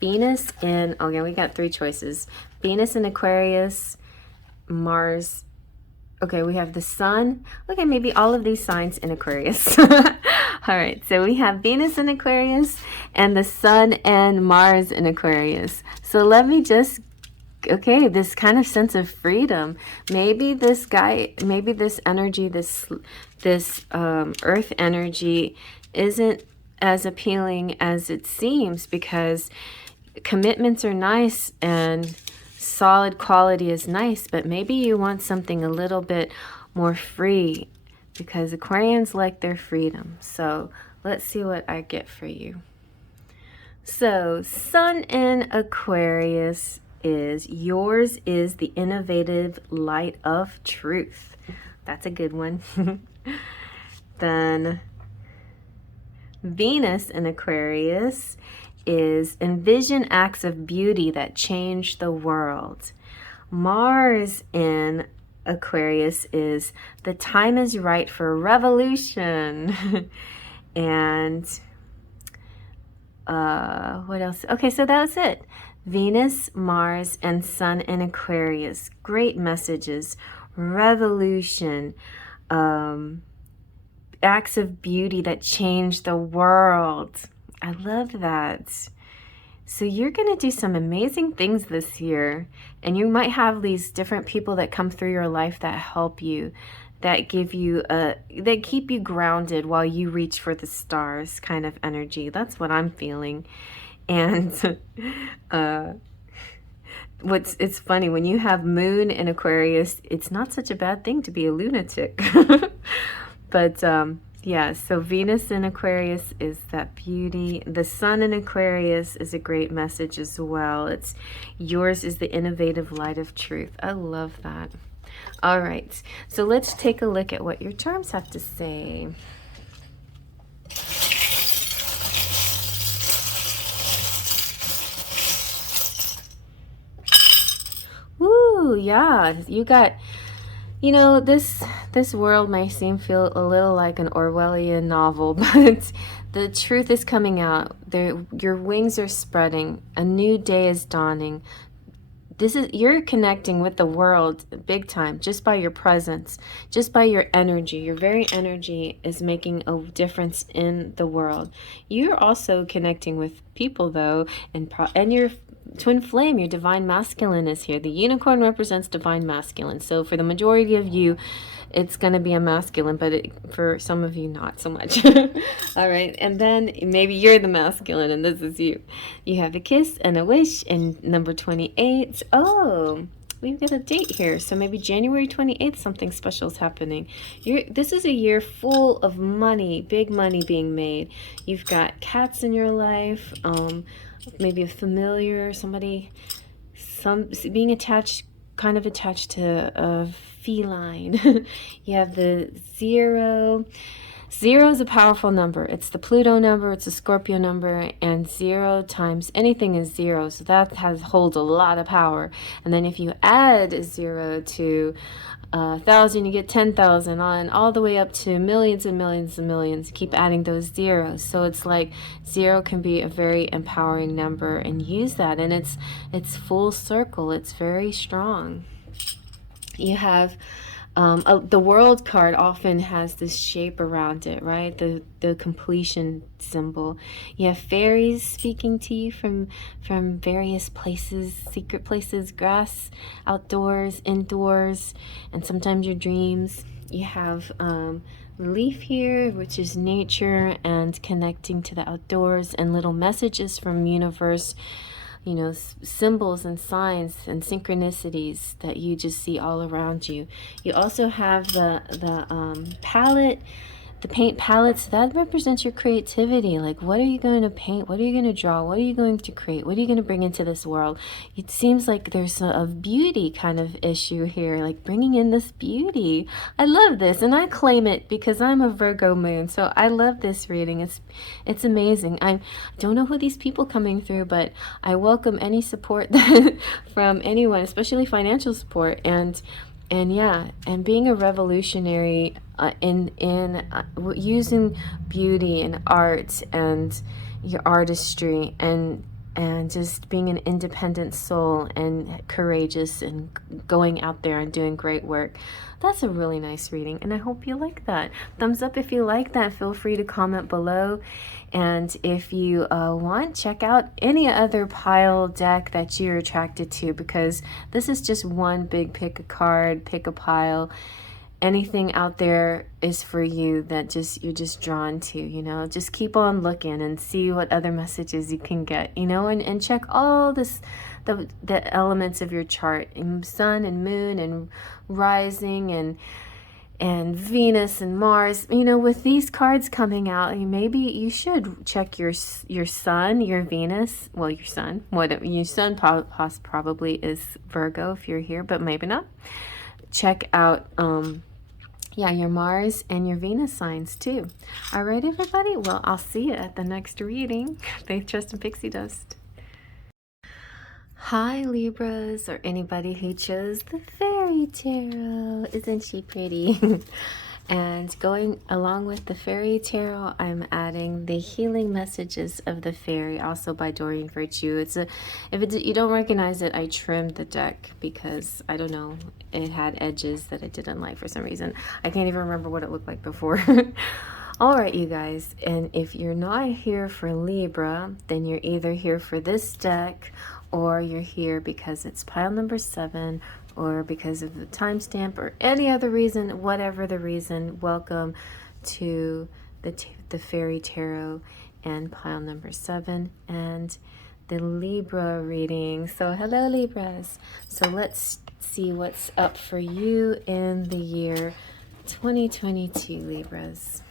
Venus in, okay, we got three choices. Venus in Aquarius, Mars. Okay, we have the sun. Okay, maybe all of these signs in Aquarius. All right, so we have Venus in Aquarius and the sun and Mars in Aquarius. So let me just, okay, this kind of sense of freedom. Maybe this guy, maybe this energy, this earth energy isn't as appealing as it seems, because commitments are nice and solid quality is nice, but maybe you want something a little bit more free, because Aquarians like their freedom. So let's see what I get for you. So sun in Aquarius is yours is the innovative light of truth. That's a good one. Then Venus in Aquarius is envision acts of beauty that change the world. Mars in Aquarius is the time is right for revolution. And what else? Okay, so that was it. Venus, Mars, and Sun in Aquarius. Great messages. Revolution. Acts of beauty that change the world. I love that. So you're going to do some amazing things this year. And you might have these different people that come through your life that help you, that give you that keep you grounded while you reach for the stars kind of energy. That's what I'm feeling. And it's funny, when you have moon in Aquarius, it's not such a bad thing to be a lunatic. But yeah, so Venus in Aquarius is that beauty. The sun in Aquarius is a great message as well. It's yours is the innovative light of truth. I love that. All right, so let's take a look at what your charms have to say. yeah, you got, you know, this world may feel a little like an Orwellian novel, but the truth is coming out. There, your wings are spreading. A new day is dawning. You're connecting with the world big time just by your presence, just by your energy. Your very energy is making a difference in the world. You're also connecting with people though, and your twin flame, your divine masculine is here. The unicorn represents divine masculine. So for the majority of you, it's going to be a masculine, but for some of you, not so much. All right. And then maybe you're the masculine and this is you. You have a kiss and a wish and number 28. Oh, we've got a date here. So maybe January 28th, something special is happening. This is a year full of money, big money being made. You've got cats in your life, maybe a familiar, somebody, being attached, kind of attached to a feline. You have the 0. 0 is a powerful number. It's the Pluto number, it's a Scorpio number, and 0 times anything is 0. So that holds a lot of power. And then if you add 0 to 1,000, you get 10,000, on all the way up to millions and millions and millions. Keep adding those zeros. So it's like 0 can be a very empowering number, and use that. And it's full circle. It's very strong. You have the world card often has this shape around it, right? The completion symbol. You have fairies speaking to you from various places, secret places, grass, outdoors, indoors, and sometimes your dreams. You have leaf here, which is nature and connecting to the outdoors, and little messages from universe, you know, symbols and signs and synchronicities that you just see all around you. You also have the palette, the paint palettes. That represents your creativity. Like, what are you going to paint? What are you going to draw? What are you going to create? What are you going to bring into this world? It seems like there's a beauty kind of issue here, like bringing in this beauty. I love this, and I claim it because I'm a Virgo moon, so I love this reading. It's amazing. I don't know who these people coming through, but I welcome any support from anyone, especially financial support. And yeah, and being a revolutionary in using beauty and art and your artistry, and just being an independent soul and courageous and going out there and doing great work. That's a really nice reading, and I hope you like that. Thumbs up if you like that. Feel free to comment below. And if you want, check out any other pile deck that you're attracted to, because this is just one big pick a card, pick a pile. Anything out there is for you that you're just drawn to, you know. Just keep on looking and see what other messages you can get, you know, and check all the elements of your chart, and sun and moon and rising and Venus and Mars. You know, with these cards coming out, maybe you should check your sun, your Venus, well, your sun, your sun probably is Virgo if you're here, but maybe not. Check out yeah, your Mars and your Venus signs too. All right, everybody. Well, I'll see you at the next reading. Faith, trust, and pixie dust. Hi, Libras, or anybody who chose the Fairy Tarot. Isn't she pretty? And going along with the Fairy Tarot, I'm adding the Healing Messages of the Fairy, also by Doreen Virtue. If you don't recognize it, I trimmed the deck because, I don't know, it had edges that I didn't like for some reason. I can't even remember what it looked like before. All right, you guys, and if you're not here for Libra, then you're either here for this deck, or you're here because it's pile number 7, or because of the timestamp, or any other reason. Whatever the reason, welcome to the Fairy Tarot and pile number 7 and the Libra reading. So hello, Libras. So let's see what's up for you in the year 2022, Libras.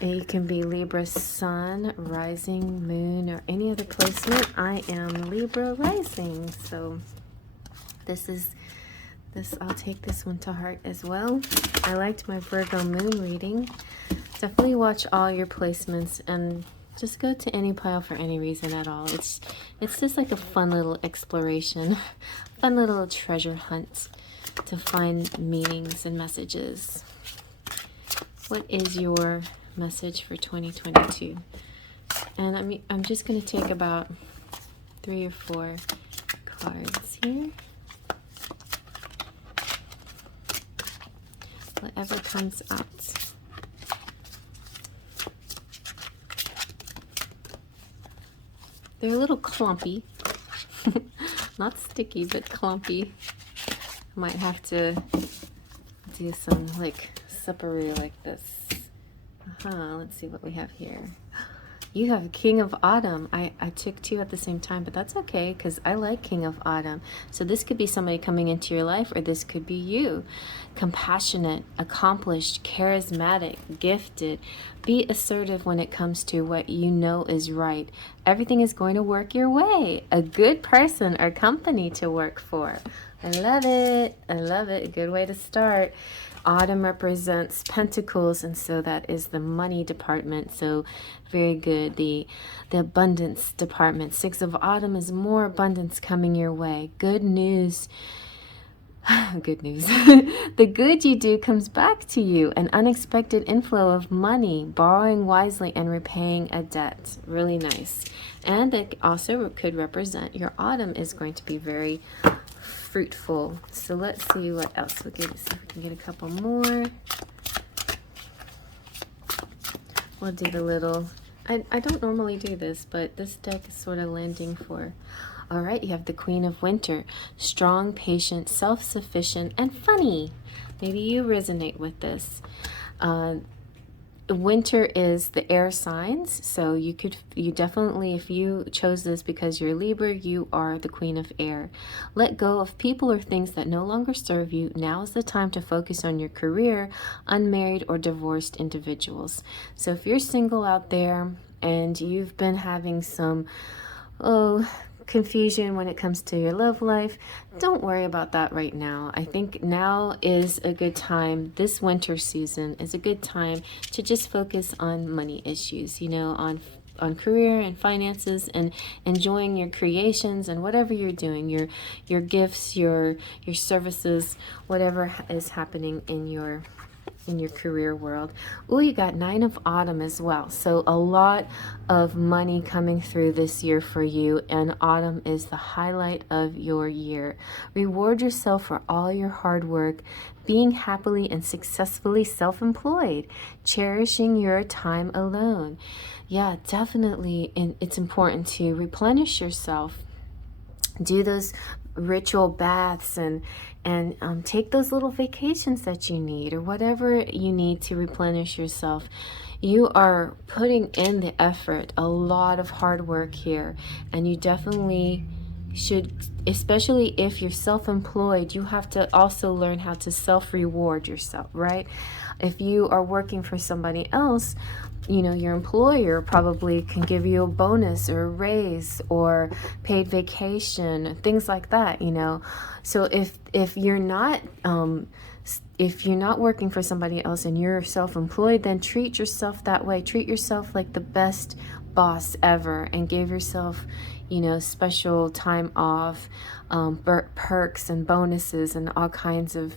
You can be Libra Sun, Rising, Moon, or any other placement. I am Libra Rising, so I'll take this one to heart as well. I liked my Virgo Moon reading. Definitely watch all your placements and Just go to any pile for any reason at all. It's just like a fun little exploration, fun little treasure hunt to find meanings and messages. What is your message for 2022? And I'm just going to take about 3 or 4 cards here. Whatever comes out. They're a little clumpy. Not sticky, but clumpy. I might have to do some like suppery like this. Let's see what we have here. You have King of Autumn. I took 2 at the same time, but that's okay because I like King of Autumn. So this could be somebody coming into your life, or this could be you. Compassionate, accomplished, charismatic, gifted. Be assertive when it comes to what you know is right. Everything is going to work your way. A good person or company to work for. I love it. I love it. A good way to start. Autumn represents pentacles, and so that is the money department. So very good. The abundance department. 6 of Autumn is more abundance coming your way. Good news. Good news. The good you do comes back to you. An unexpected inflow of money, borrowing wisely and repaying a debt. Really nice. And it also could represent your autumn is going to be very fruitful. So let's see what else we get. See if we can get a couple more. We'll do the little, I don't normally do this, but this deck is sort of landing for. All right, you have the Queen of Winter. Strong, patient, self-sufficient, and funny. Maybe you resonate with this. Winter is the air signs, so you definitely, if you chose this because you're Libra, you are the Queen of Air. Let go of people or things that no longer serve you. Now is the time to focus on your career, unmarried or divorced individuals. So if you're single out there and you've been having some, confusion when it comes to your love life, don't worry about that right now. I think now is a good time. This winter season is a good time to just focus on money issues, on career and finances, and enjoying your creations and whatever you're doing, your gifts, your services, whatever is happening in your career world. Oh, you got 9 of Autumn as well. So a lot of money coming through this year for you, and autumn is the highlight of your year. Reward yourself for all your hard work, being happily and successfully self-employed, cherishing your time alone. Yeah, definitely. And it's important to replenish yourself. Do those ritual baths and take those little vacations that you need, or whatever you need to replenish yourself. You are putting in the effort, a lot of hard work here, and you definitely should, especially if you're self-employed, you have to also learn how to self-reward yourself, right? If you are working for somebody else, your employer probably can give you a bonus or a raise or paid vacation, things like that, So if you're not working for somebody else and you're self-employed, then treat yourself that way. Treat yourself like the best boss ever, and give yourself, special time off, perks and bonuses and all kinds of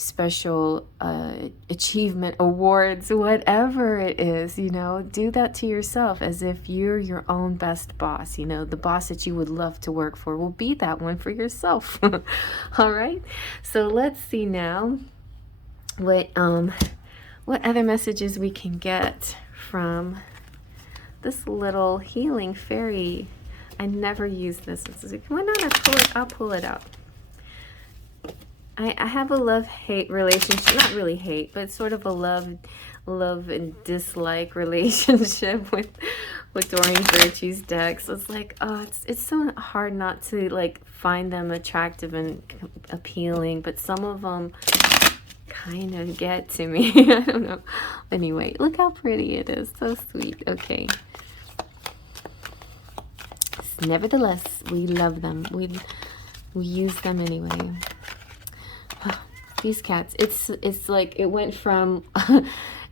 special achievement awards, whatever it is, do that to yourself as if you're your own best boss. The boss that you would love to work for will be that one for yourself. All right, so let's see now what other messages we can get from this little healing fairy. I never use this. Why not? I'll pull it out. I have a love-hate relationship, not really hate, but sort of a love and dislike relationship with Doreen Virtue's deck. So it's like, it's so hard not to find them attractive and appealing, but some of them kind of get to me. I don't know. Anyway, look how pretty it is. So sweet. Okay. Nevertheless, we love them. We use them anyway. These cats, it's like it went from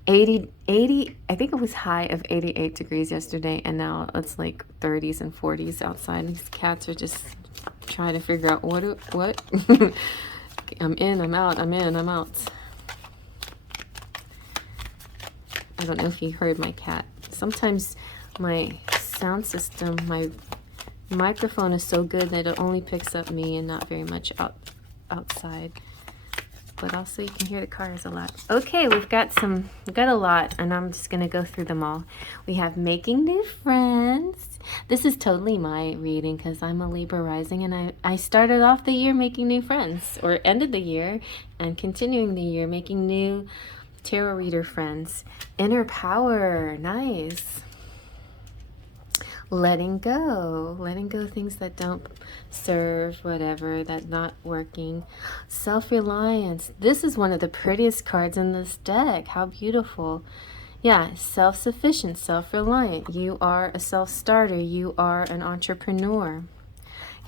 80, I think it was high of 88 degrees yesterday, and now it's like 30s and 40s outside. These cats are just trying to figure out what I'm in, I'm out, I'm in, I'm out. I don't know if you heard my cat. Sometimes my sound system, my microphone is so good that it only picks up me and not very much outside. But also you can hear the cars a lot. Okay, we've got a lot, and I'm just gonna go through them all. We have making new friends. This is totally my reading because I'm a Libra rising, and I started off the year making new friends, or ended the year and continuing the year making new tarot reader friends. Inner power, nice. Letting go things that don't serve, whatever, that not working. Self-reliance, this is one of the prettiest cards in this deck. How beautiful. Yeah, self-sufficient, self-reliant. You are a self-starter. You are an entrepreneur.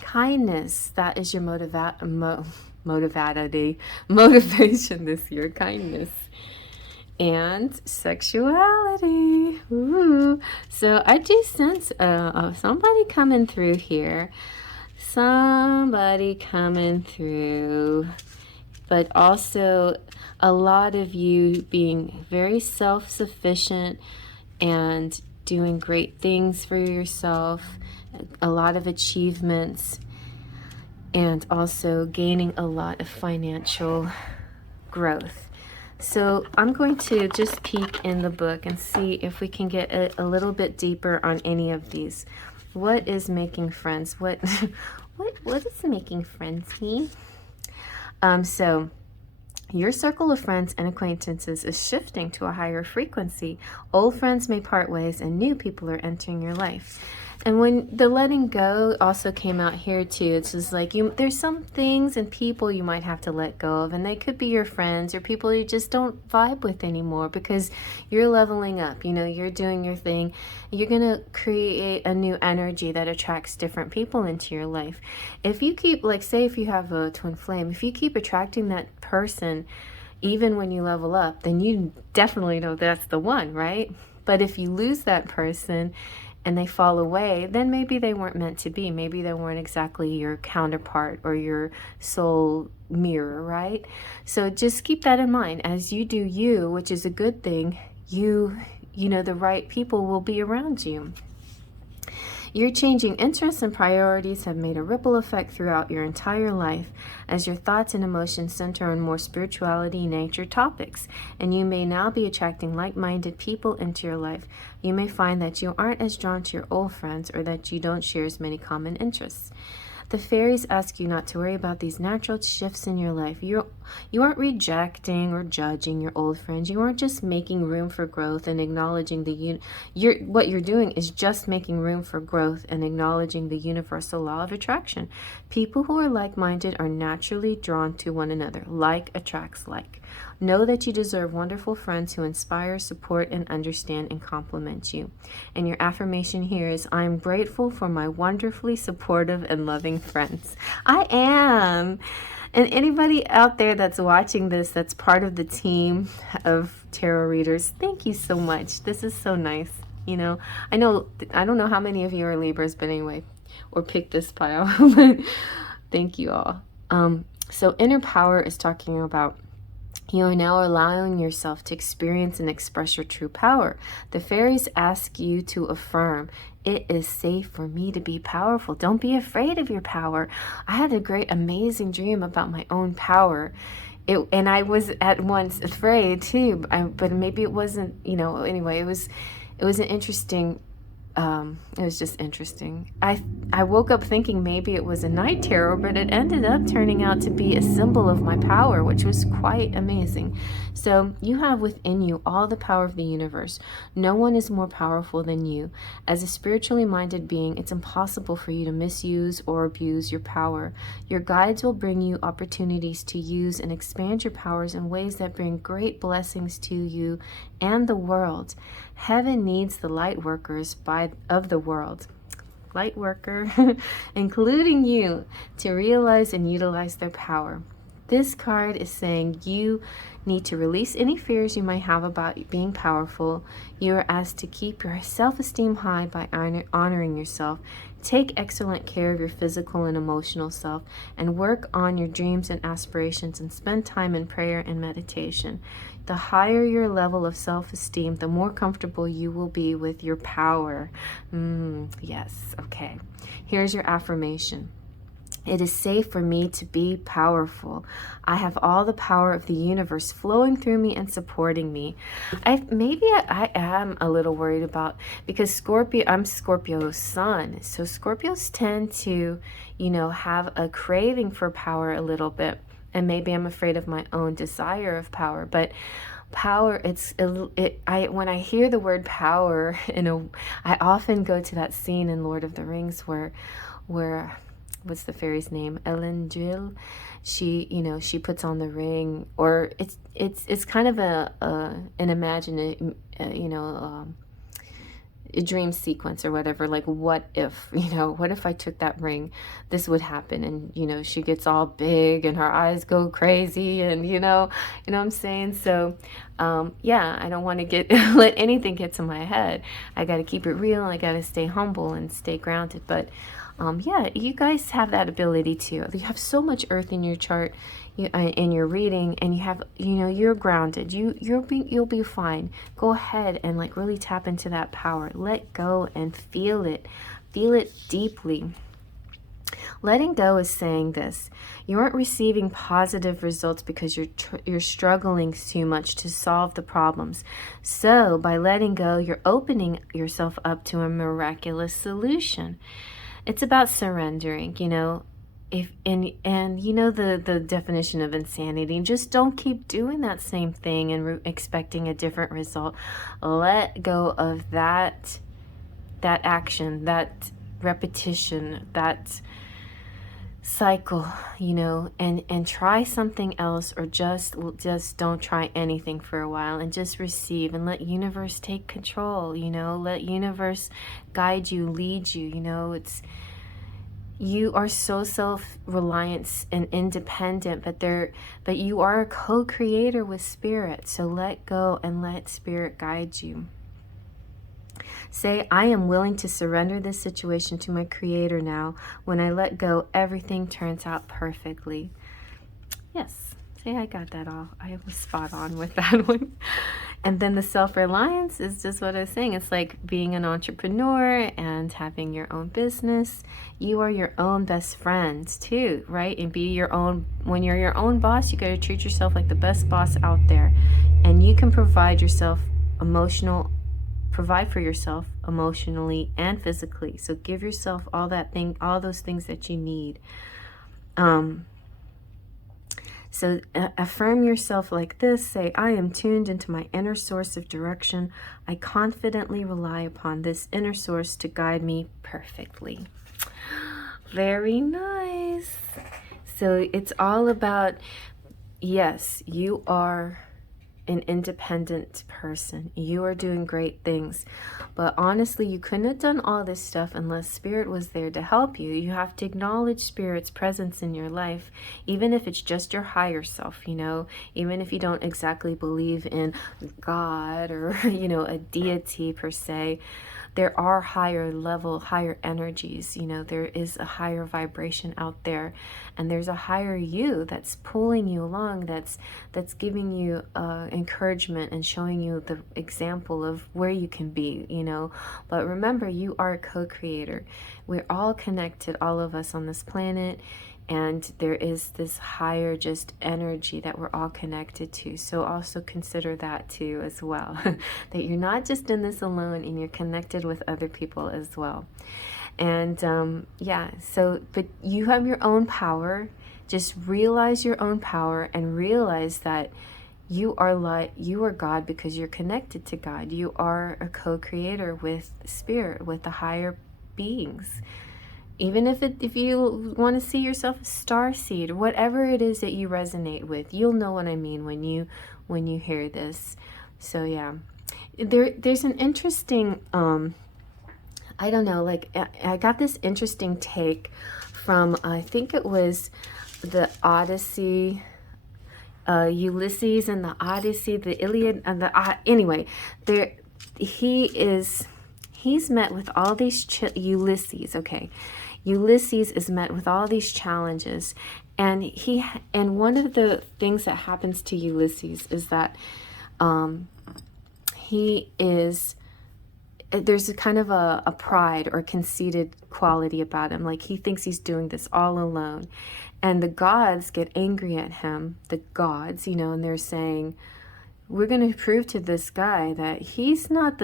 Kindness, that is your motivation this year. Kindness. And sexuality. Ooh. So I do sense somebody coming through here. Somebody coming through. But also a lot of you being very self-sufficient and doing great things for yourself. A lot of achievements. And also gaining a lot of financial growth. So I'm going to just peek in the book and see if we can get a little bit deeper on any of these. What is making friends? What does making friends mean? So your circle of friends and acquaintances is shifting to a higher frequency. Old friends may part ways and new people are entering your life. And when the letting go also came out here too, it's just like there's some things and people you might have to let go of, and they could be your friends or people you just don't vibe with anymore because you're leveling up, you're doing your thing. You're going to create a new energy that attracts different people into your life. If you keep, like, say if you have a twin flame, if you keep attracting that person even when you level up, then you definitely know that's the one, right? But if you lose that person and they fall away, then maybe they weren't meant to be. Maybe they weren't exactly your counterpart or your soul mirror, right? So just keep that in mind. As you do you, which is a good thing, the right people will be around you. Your changing interests and priorities have made a ripple effect throughout your entire life as your thoughts and emotions center on more spirituality nature topics, and you may now be attracting like-minded people into your life. You may find that you aren't as drawn to your old friends or that you don't share as many common interests. The fairies ask you not to worry about these natural shifts in your life. You aren't rejecting or judging your old friends. You aren't just making room for growth and acknowledging what you're doing is just making room for growth and acknowledging the universal law of attraction. People who are like-minded are naturally drawn to one another. Like attracts like. Know that you deserve wonderful friends who inspire, support, and understand and compliment you. And your affirmation here is, I'm grateful for my wonderfully supportive and loving friends. I am. And anybody out there that's watching this that's part of the team of tarot readers, thank you so much. This is so nice. I don't know how many of you are Libras, but anyway, or pick this pile. Thank you all. So inner power is talking about you are now allowing yourself to experience and express your true power. The fairies ask you to affirm, it is safe for me to be powerful. Don't be afraid of your power. I had a amazing dream about my own power. And I was at once afraid too, but maybe it wasn't, anyway, it was an interesting, it was just interesting. I woke up thinking maybe it was a night terror, but it ended up turning out to be a symbol of my power, which was quite amazing. So you have within you all the power of the universe. No one is more powerful than you. As a spiritually minded being, it's impossible for you to misuse or abuse your power. Your guides will bring you opportunities to use and expand your powers in ways that bring great blessings to you and the world. Heaven needs the light workers of the world. Light worker, including you, to realize and utilize their power. This card is saying you need to release any fears you might have about being powerful. You are asked to keep your self-esteem high by honoring yourself. Take excellent care of your physical and emotional self, and work on your dreams and aspirations, and spend time in prayer and meditation. The higher your level of self-esteem, the more comfortable you will be with your power. Yes, okay. Here's your affirmation. It is safe for me to be powerful. I have all the power of the universe flowing through me and supporting me. Maybe I am a little worried about, because I'm Scorpio's sun. So Scorpios tend to, you know, have a craving for power a little bit. And maybe I'm afraid of my own desire of power. But power, when I hear the word power, I often go to that scene in Lord of the Rings where what's the fairy's name? Elendil. She, you know, she puts on the ring, or it's kind of an imaginary, a dream sequence or whatever. Like, what if, what if I took that ring, this would happen, and she gets all big and her eyes go crazy, and you know what I'm saying. So yeah, I don't want to get let anything get to my head. I got to keep it real. I got to stay humble and stay grounded. But yeah, you guys have that ability too. You have so much earth in your chart, in your reading, and you have, you're grounded. You'll be fine. Go ahead and like really tap into that power. Let go and feel it. Feel it deeply. Letting go is saying this: you aren't receiving positive results because you're struggling too much to solve the problems. So by letting go, you're opening yourself up to a miraculous solution. It's about surrendering, the definition of insanity. Just don't keep doing that same thing and expecting a different result. Let go of that action, that repetition, that cycle, and try something else, or just don't try anything for a while, and just receive and let universe take control. Let universe guide you, lead you. You are so self-reliant and independent, but you are a co-creator with spirit. So let go and let spirit guide you. Say, I am willing to surrender this situation to my creator now. When I let go, everything turns out perfectly. Yes. See, I got that all. I was spot on with that one. And then the self-reliance is just what I was saying. It's like being an entrepreneur and having your own business. You are your own best friend too, right? And when you're your own boss, you got to treat yourself like the best boss out there. And you can provide for yourself emotionally and physically. So give yourself all those things that you need. So affirm yourself like this. Say, I am tuned into my inner source of direction. I confidently rely upon this inner source to guide me perfectly. Very nice. So it's all about, yes, you are an independent person. You are doing great things. But honestly, you couldn't have done all this stuff unless spirit was there to help you. You have to acknowledge spirit's presence in your life, even if it's just your higher self, even if you don't exactly believe in God or, a deity per se. There are higher energies, there is a higher vibration out there, and there's a higher you that's pulling you along, that's giving you encouragement and showing you the example of where you can be, But remember, you are a co-creator. We're all connected, all of us on this planet. And there is this higher just energy that we're all connected to. So also consider that too as well. That you're not just in this alone, and you're connected with other people as well. And but you have your own power. Just realize your own power and realize that you are God because you're connected to God. You are a co-creator with spirit, with the higher beings. Even if you want to see yourself a starseed, or whatever it is that you resonate with, you'll know what I mean when you hear this. So yeah, there's an interesting, I don't know, like I got this interesting take from, I think it was the Odyssey Ulysses and the Odyssey, the Iliad, and the anyway, there he's met with all these Ulysses. Okay, Ulysses is met with all these challenges, and one of the things that happens to Ulysses is that there's a kind of a pride or conceited quality about him. Like he thinks he's doing this all alone. And the gods get angry at him, the gods, and they're saying, we're going to prove to this guy that he is not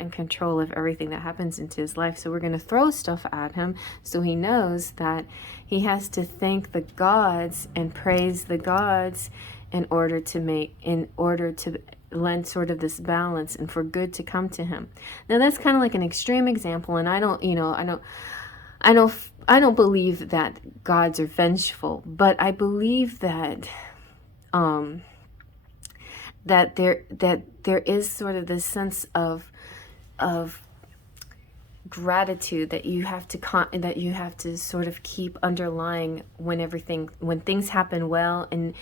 in control of everything that happens into his life. So we're going to throw stuff at him so he knows that he has to thank the gods and praise the gods in order to lend sort of this balance and for good to come to him. Now that's kind of like an extreme example, and I don't believe that gods are vengeful, but I believe that that there is sort of this sense of gratitude that you have to sort of keep underlying when things happen well, and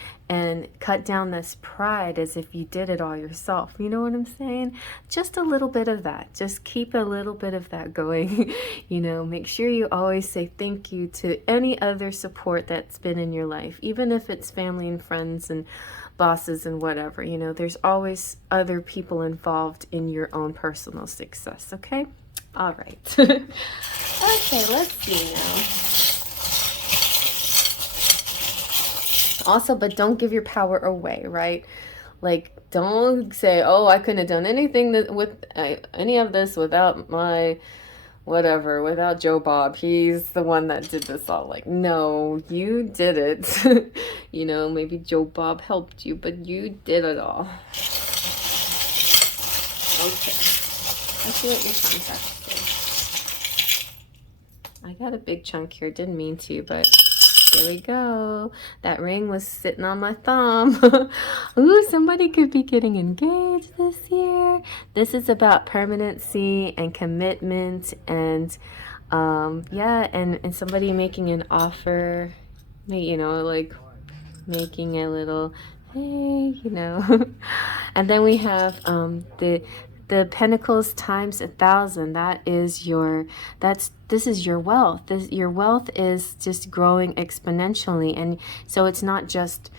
cut down this pride as if you did it all yourself. You know what I'm saying? Just a little bit of that. Just keep a little bit of that going. Make sure you always say thank you to any other support that's been in your life, even if it's family and friends and bosses and whatever. There's always other people involved in your own personal success. Okay? All right. Okay, let's see now. Also, but don't give your power away, right? Like, don't say, oh, I couldn't have done anything with any of this without my whatever, without Joe Bob. He's the one that did this all. Like, no, you did it. Maybe Joe Bob helped you, but you did it all. Okay. Let's see what your chunks are. I got a big chunk here. Didn't mean to, but here we go. That ring was sitting on my thumb. Ooh, somebody could be getting engaged this year. This is about permanency and commitment, and yeah, and somebody making an offer, like making a little, hey, and then we have the Pentacles times 1,000. This is your wealth. Your wealth is just growing exponentially, and so it's not just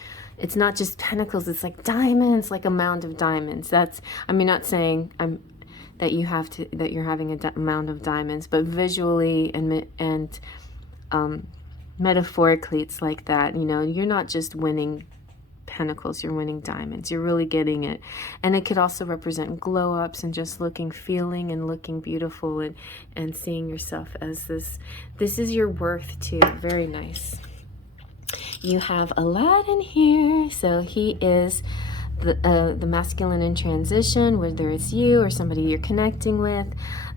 pentacles. It's like diamonds, like a mound of diamonds. I'm not saying that you're having a mound of diamonds, but visually and metaphorically, it's like that. You're not just winning pentacles, you're winning diamonds. You're really getting it. And it could also represent glow ups and just feeling and looking beautiful, and seeing yourself as this is your worth too. Very nice. You have Aladdin here. So he is the masculine in transition, whether it's you or somebody you're connecting with.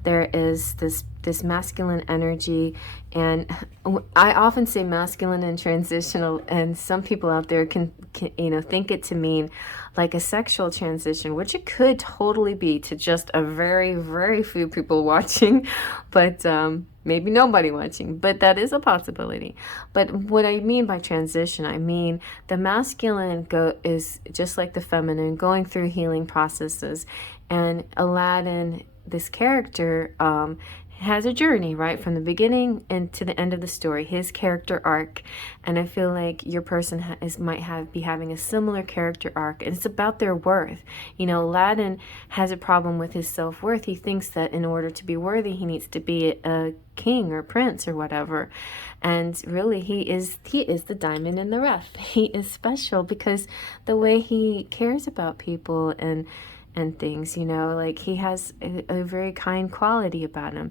There is this masculine energy, and I often say masculine and transitional, and some people out there can think it to mean like a sexual transition, which it could totally be to just a very, very few people watching, but maybe nobody watching, but that is a possibility. But what I mean by transition, I mean the masculine is just like the feminine, going through healing processes, and Aladdin, this character, has a journey right from the beginning and to the end of the story, his character arc. And I feel like your person might be having a similar character arc, and it's about their worth. Aladdin has a problem with his self-worth. He thinks that in order to be worthy, he needs to be a king or prince or whatever, and really he is the diamond in the rough. He is special because the way he cares about people and things, like he has a very kind quality about him.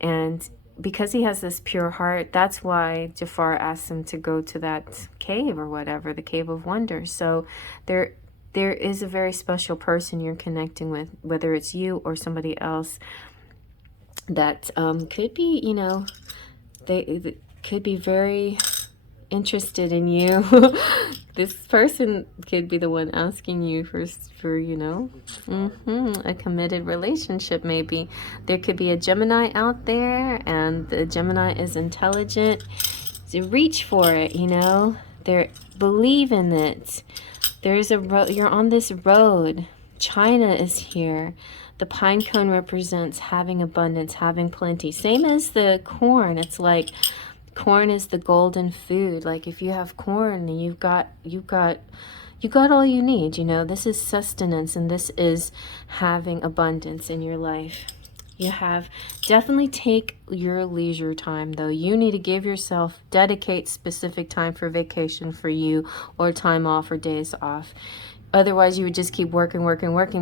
And because he has this pure heart, that's why Jafar asked him to go to that cave or whatever, the Cave of Wonders. So there is a very special person you're connecting with, whether it's you or somebody else that could be, they could be very interested in you. This person could be the one asking you for a committed relationship. Maybe there could be a Gemini out there, and the Gemini is intelligent. So reach for it. Believe in it. There's a road. You're on this road. China is here. The pine cone represents having abundance, having plenty. Same as the corn. It's like corn is the golden food. Like if you have corn, you've got all you need. You know, this is sustenance, and this is having abundance in your life. You have, definitely take your leisure time though. You need to give yourself, dedicate specific time for vacation for you, or time off or days off. Otherwise you would just keep working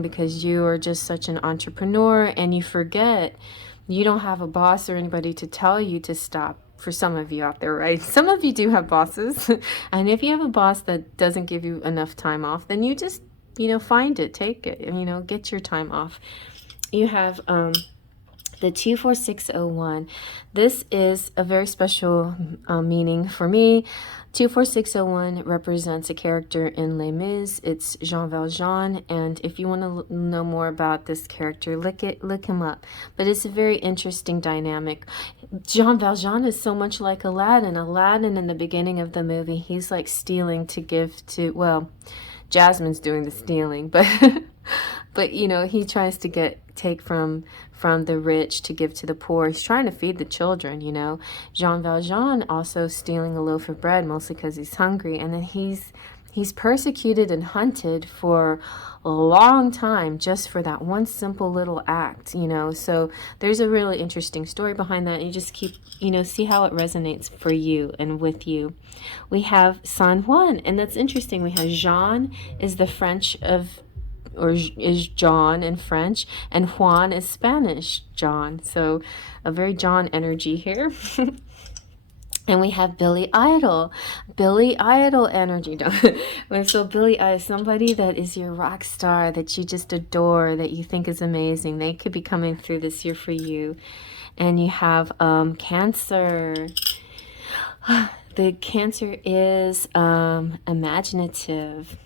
because you are just such an entrepreneur, and you forget you don't have a boss or anybody to tell you to stop. For some of you out there, right? Some of you do have bosses. And if you have a boss that doesn't give you enough time off, then you just, you know, find it, take it, you know, get your time off. You have the 24601. This is a very special meaning for me. 24601 represents a character in Les Mis. It's Jean Valjean, and if you want to know more about this character, look him up. But it's a very interesting dynamic. Jean Valjean is so much like Aladdin. Aladdin in the beginning of the movie, he's like stealing to give to, well, Jasmine's doing the stealing, but but you know, he tries to take from the rich to give to the poor. He's trying to feed the children, you know. Jean Valjean also stealing a loaf of bread, mostly because he's hungry, and then he's persecuted and hunted for a long time just for that one simple little act, you know. So there's a really interesting story behind that. You just keep, you know, see how it resonates for you and with you. We have San Juan, and that's interesting. We have Jean is the French of, or is John in French, and Juan is Spanish John. So a very John energy here. And we have Billy Idol. Billy Idol energy. So Billy Idol, somebody that is your rock star, that you just adore, that you think is amazing. They could be coming through this year for you. And you have Cancer. The Cancer is imaginative.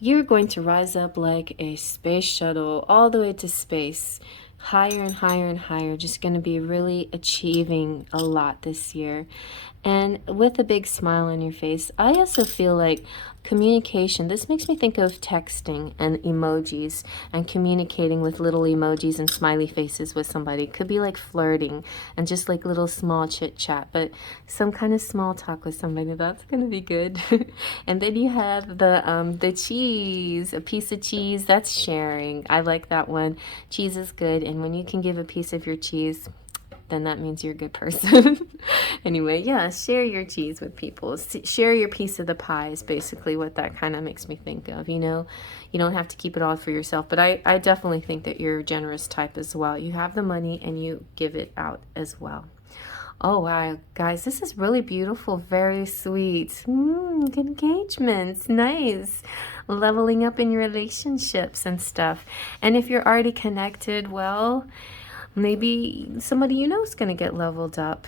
You're going to rise up like a space shuttle all the way to space. Higher and higher and higher. Just going to be really achieving a lot this year. And with a big smile on your face. I also feel like communication. This makes me think of texting and emojis and communicating with little emojis and smiley faces with somebody. It could be like flirting and just like little small chit chat, but some kind of small talk with somebody. That's going to be good. And then you have the cheese, a piece of cheese. That's sharing. I like that one. Cheese is good. And when you can give a piece of your cheese, then that means you're a good person. Anyway, yeah, share your cheese with people. Share your piece of the pie is basically what that kind of makes me think of, you know. You don't have to keep it all for yourself, but I definitely think that you're a generous type as well. You have the money and you give it out as well. Oh, wow, guys, this is really beautiful, very sweet. Engagements, nice. Leveling up in your relationships and stuff. And if you're already connected, well, maybe somebody you know is going to get leveled up.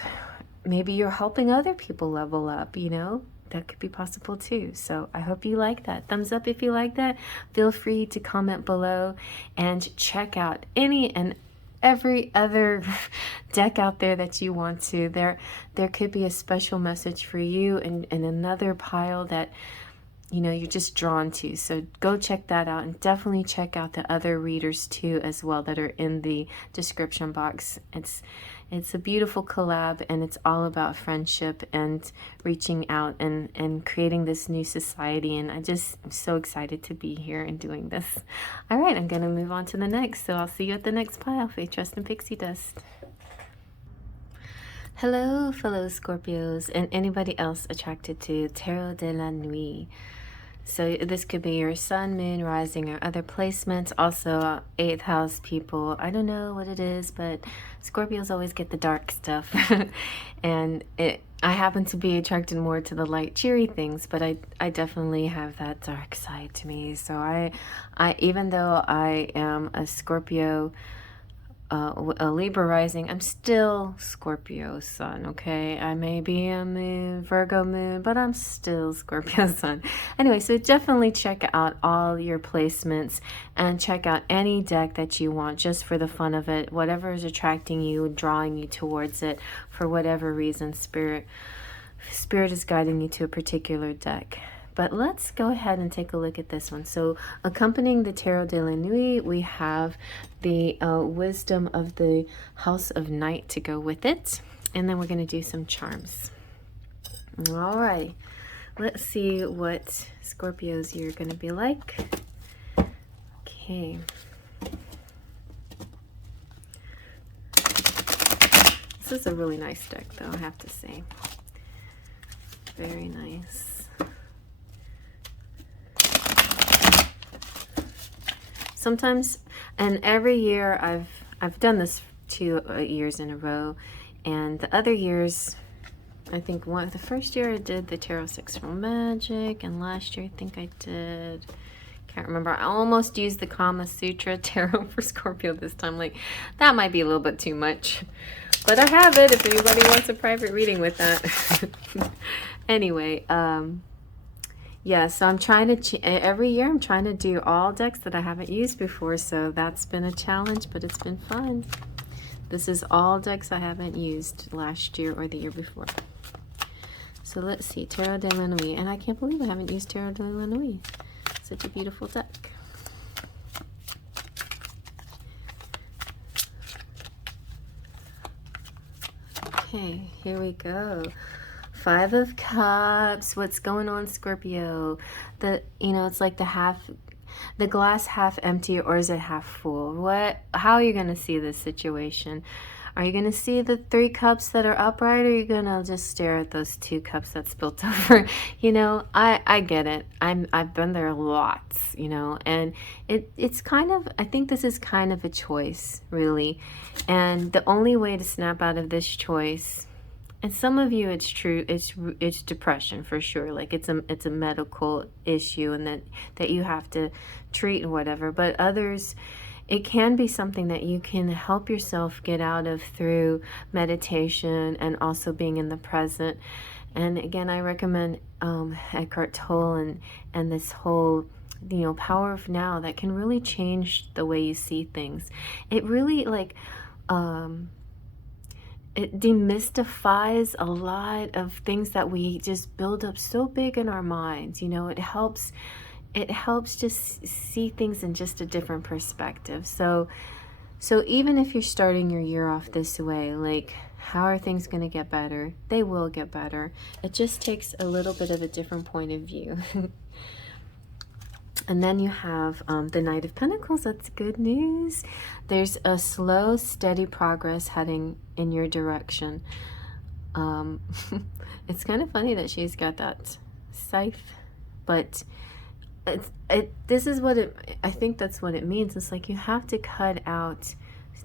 Maybe you're helping other people level up, you know. That could be possible too. So I hope you like that. Thumbs up if you like that. Feel free to comment below and check out any and every other deck out there that you want to. There could be a special message for you and another pile that, you know, you're just drawn to. So go check that out, and definitely check out the other readers too as well that are in the description box. It's a beautiful collab, and it's all about friendship and reaching out and creating this new society. And I'm so excited to be here and doing this. All right, I'm going to move on to the next. So I'll see you at the next pile. Faith, trust, and pixie dust. Hello, fellow Scorpios, and anybody else attracted to Tarot de la Nuit. So this could be your sun, moon, rising, or other placements. Also, 8th house people. I don't know what it is, but Scorpios always get the dark stuff. And I happen to be attracted more to the light, cheery things, but I definitely have that dark side to me. So I even though I am a Scorpio, a Libra rising, I'm still Scorpio sun, okay? I may be a moon, Virgo moon, but I'm still Scorpio sun. Anyway, so definitely check out all your placements and check out any deck that you want just for the fun of it. Whatever is attracting you, drawing you towards it for whatever reason, Spirit Spirit is guiding you to a particular deck. But let's go ahead and take a look at this one. So accompanying the Tarot de la Nuit, we have the wisdom of the House of Night to go with it. And then we're going to do some charms. All right. Let's see what Scorpios you're going to be like. Okay. This is a really nice deck, though, I have to say. Very nice. Sometimes, and every year I've done this 2 years in a row, and the other years, I think the first year I did the Tarot 6 from Magic, and last year I think I did, can't remember, I almost used the Kama Sutra Tarot for Scorpio this time. Like, that might be a little bit too much, but I have it if anybody wants a private reading with that. Anyway, yeah, so I'm trying to, every year I'm trying to do all decks that I haven't used before, so that's been a challenge, but it's been fun. This is all decks I haven't used last year or the year before. So let's see, Tarot de la Nuit, and I can't believe I haven't used Tarot de la Nuit. Such a beautiful deck. Okay, here we go. 5 of Cups. What's going on, Scorpio? It's like the glass half empty, or is it half full? How are you going to see this situation? Are you going to see the 3 cups that are upright, or are you going to just stare at those 2 cups that spilt over? I get it. I've been there lots, and it's kind of, I think this is kind of a choice, really. And the only way to snap out of this choice, and some of you, it's true, it's depression for sure. Like it's a medical issue, and that you have to treat and whatever. But others, it can be something that you can help yourself get out of through meditation and also being in the present. And again, I recommend Eckhart Tolle and this whole power of now that can really change the way you see things. It really it demystifies a lot of things that we just build up so big in our minds. It helps just see things in just a different perspective. So even if you're starting your year off this way, like, how are things going to get better? They will get better. It just takes a little bit of a different point of view. And then you have the Knight of Pentacles. That's good news. There's a slow, steady progress heading in your direction. It's kind of funny that she's got that scythe, but this is what I think that's what it means. It's like you have to cut out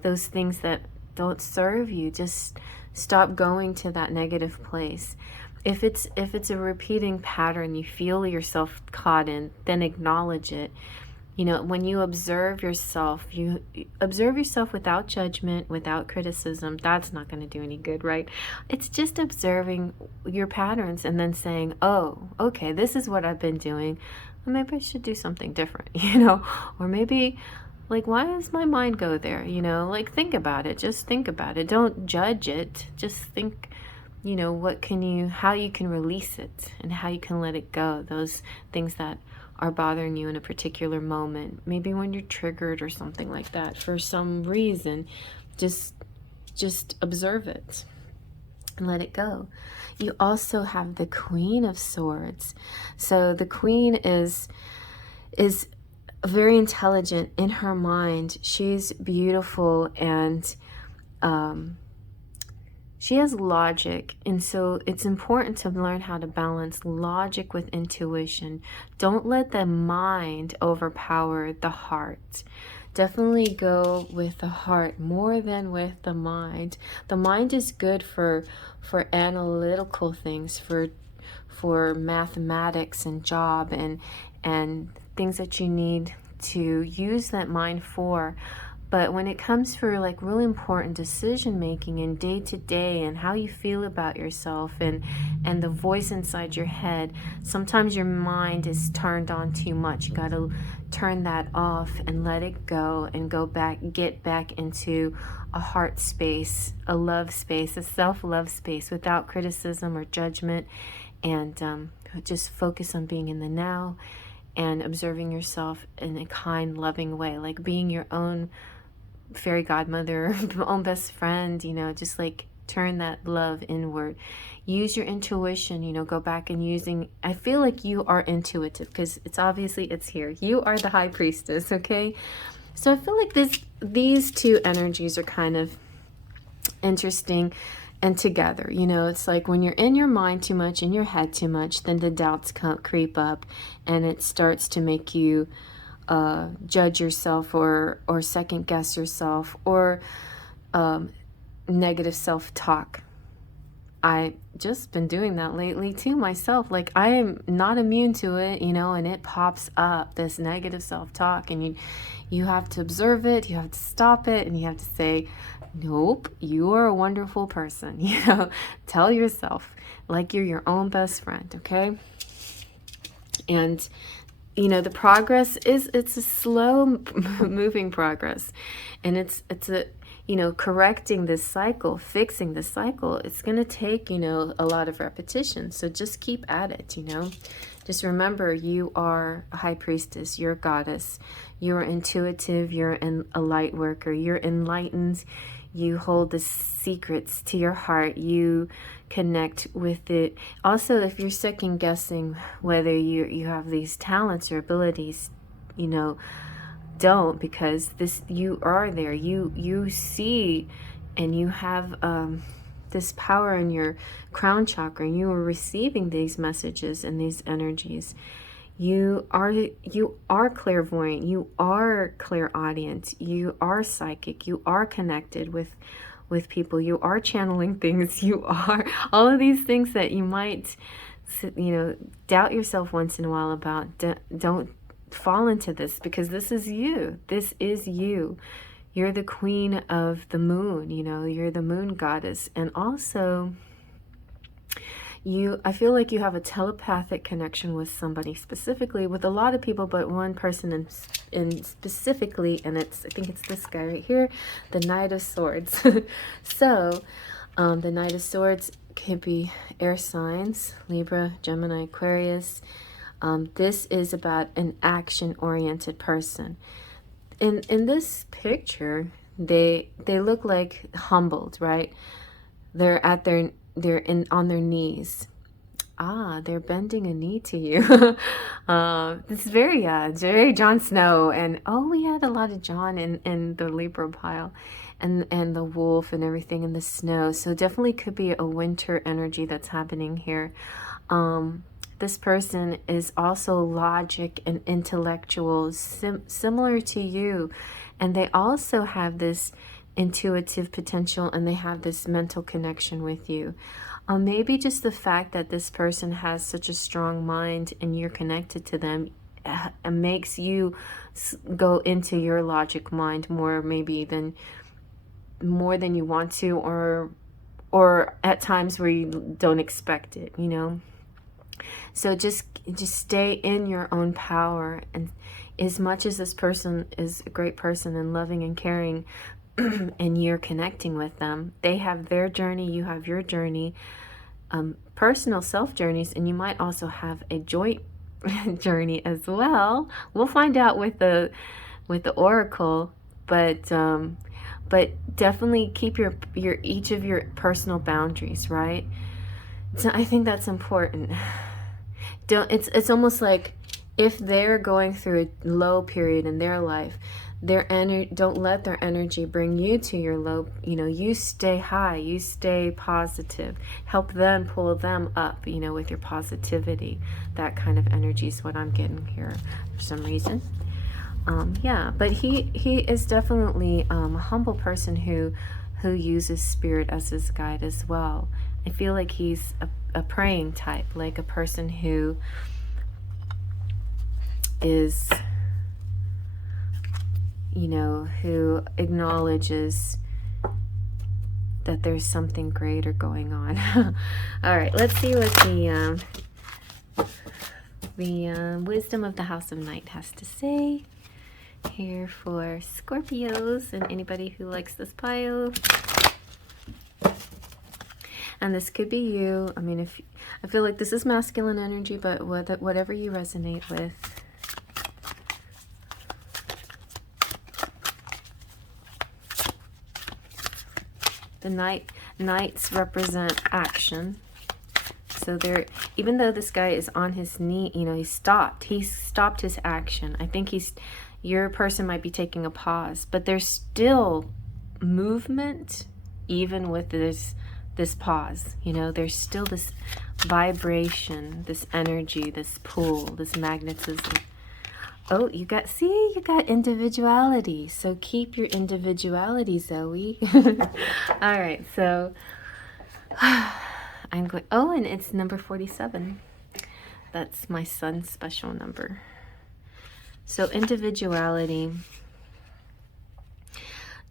those things that don't serve you. Just stop going to that negative place. If it's a repeating pattern you feel yourself caught in, then acknowledge it. When you observe yourself without judgment, without criticism. That's not going to do any good, right? It's just observing your patterns and then saying, oh, okay, this is what I've been doing. Maybe I should do something different, or maybe, like, why does my mind go there? Like, think about it. Just think about it. Don't judge it. Just think, how you can release it and how you can let it go. Those things that are bothering you in a particular moment, maybe when you're triggered or something like that for some reason, just observe it and let it go. You also have the Queen of Swords. So the Queen is very intelligent in her mind. She's beautiful, and she has logic, and so it's important to learn how to balance logic with intuition. Don't let the mind overpower the heart. Definitely go with the heart more than with the mind. The mind is good for analytical things, for mathematics and job and things that you need to use that mind for. But when it comes for like really important decision making and day to day and how you feel about yourself and the voice inside your head, sometimes your mind is turned on too much. You got to turn that off and let it go and go back, get back into a heart space, a love space, a self-love space without criticism or judgment, and just focus on being in the now and observing yourself in a kind, loving way, like being your own fairy godmother, own best friend, you know, just like turn that love inward. Use your intuition, you know, go back and using, I feel like you are intuitive because it's obviously, it's here. You are the high priestess, okay? So I feel like these two energies are kind of interesting and together, you know. It's like when you're in your mind too much, in your head too much, then the doubts creep up and it starts to make you judge yourself or second guess yourself, or negative self-talk. I just been doing that lately too myself. Like, I am not immune to it, you know, and it pops up, this negative self-talk, and you have to observe it, you have to stop it, and you have to say, nope, you are a wonderful person, you know. Tell yourself like you're your own best friend, okay? And you know, the progress is, it's a slow moving progress, and it's a, you know, correcting this cycle, fixing this cycle, it's going to take, you know, a lot of repetition. So just keep at it, you know. Just remember, you are a high priestess, you're a goddess, you're intuitive, you're a light worker, you're enlightened, you hold the secrets to your heart, you connect with it. Also, if you're second guessing whether you have these talents or abilities, you know, don't, because you are there, you see, and you have this power in your crown chakra, and you are receiving these messages and these energies. You are clairvoyant, you are clairaudient, you are psychic, you are connected with people, you are channeling things, you are all of these things that you might, you know, doubt yourself once in a while about. Don't fall into this, because this is you. This is you. You're the queen of the moon, you know, you're the moon goddess. And also, I feel like you have a telepathic connection with somebody, specifically with a lot of people, but one person in specifically, and I think it's this guy right here, the Knight of Swords. So the Knight of Swords could be air signs, Libra, Gemini, Aquarius. This is about an action-oriented person. In this picture, they look like humbled, right? They're on their knees. They're bending a knee to you. It's very Jon Snow, and we had a lot of Jon in the Libra pile, and the wolf and everything in the snow. So definitely could be a winter energy that's happening here. This person is also logic and intellectual, similar to you, and they also have this intuitive potential, and they have this mental connection with you. Maybe just the fact that this person has such a strong mind and you're connected to them makes you go into your logic mind more than you want to, or at times where you don't expect it, you know. So just stay in your own power, and as much as this person is a great person and loving and caring, and you're connecting with them, they have their journey, you have your journey, personal self journeys, and you might also have a joint journey as well. We'll find out with the oracle, but definitely keep your each of your personal boundaries, right? So I think that's important. It's almost like if they're going through a low period in their life, don't let their energy bring you to your low. You know, you stay high, you stay positive, help them, pull them up, you know, with your positivity. That kind of energy is what I'm getting here for some reason. Yeah, but he is definitely a humble person who uses spirit as his guide as well. I feel like he's a praying type, like a person who is, you know, who acknowledges that there's something greater going on. All right, let's see what the wisdom of the House of Night has to say here for Scorpios and anybody who likes this pile. And this could be you. I mean, if I feel like this is masculine energy, but whatever you resonate with. The knights represent action. So there, even though this guy is on his knee, you know, he stopped his action. I think your person might be taking a pause, but there's still movement even with this pause. You know, there's still this vibration, this energy, this pull, this magnetism. Oh, you got individuality. So keep your individuality, Zoe. All right, so I'm going, oh, and it's number 47. That's my son's special number. So individuality.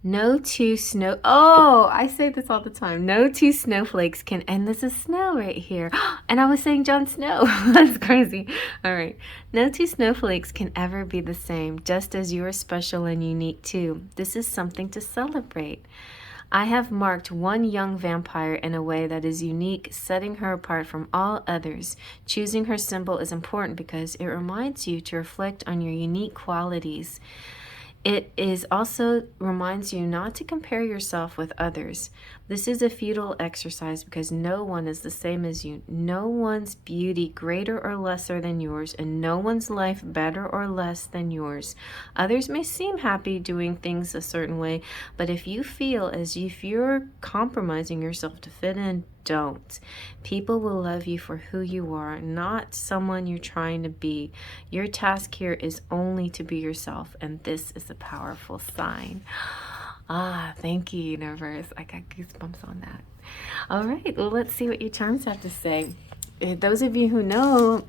No two I say this all the time. No two snowflakes can, and this is snow right here. And I was saying Jon Snow. That's crazy. All right. No two snowflakes can ever be the same, just as you are special and unique too. This is something to celebrate. I have marked one young vampire in a way that is unique, setting her apart from all others. Choosing her symbol is important because it reminds you to reflect on your unique qualities. It also reminds you not to compare yourself with others. This is a futile exercise because no one is the same as you. No one's beauty greater or lesser than yours, and no one's life better or less than yours. Others may seem happy doing things a certain way, but if you feel as if you're compromising yourself to fit in, don't. People will love you for who you are, not someone you're trying to be. Your task here is only to be yourself, and this is a powerful sign. Ah, thank you, universe. I got goosebumps on that. All right, well, let's see what your charms have to say. Those of you who know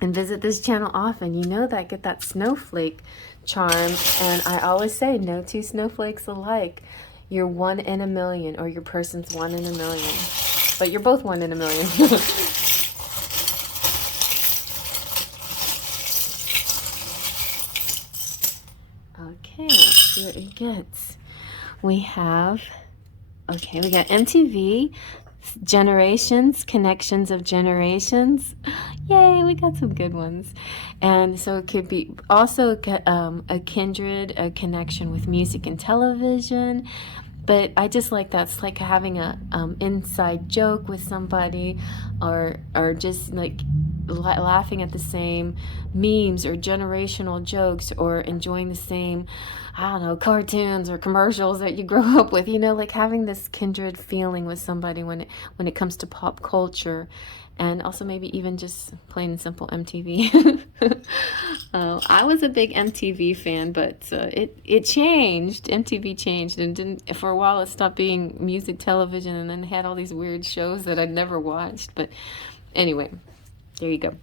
and visit this channel often, you know that I get that snowflake charm, and I always say no two snowflakes alike. You're one in a million, or your person's one in a million. But you're both one in a million. Okay, let's see what it gets. We got MTV, Generations, Connections of Generations. Yay, we got some good ones. And so it could be also a kindred, a connection with music and television. But I just like that. It's like having a inside joke with somebody, or just like laughing at the same memes or generational jokes, or enjoying the same, I don't know, cartoons or commercials that you grow up with. You know, like having this kindred feeling with somebody when it comes to pop culture. And also maybe even just plain and simple MTV. I was a big MTV fan, but it changed. MTV changed, and for a while it stopped being music television, and then had all these weird shows that I'd never watched. But anyway, there you go.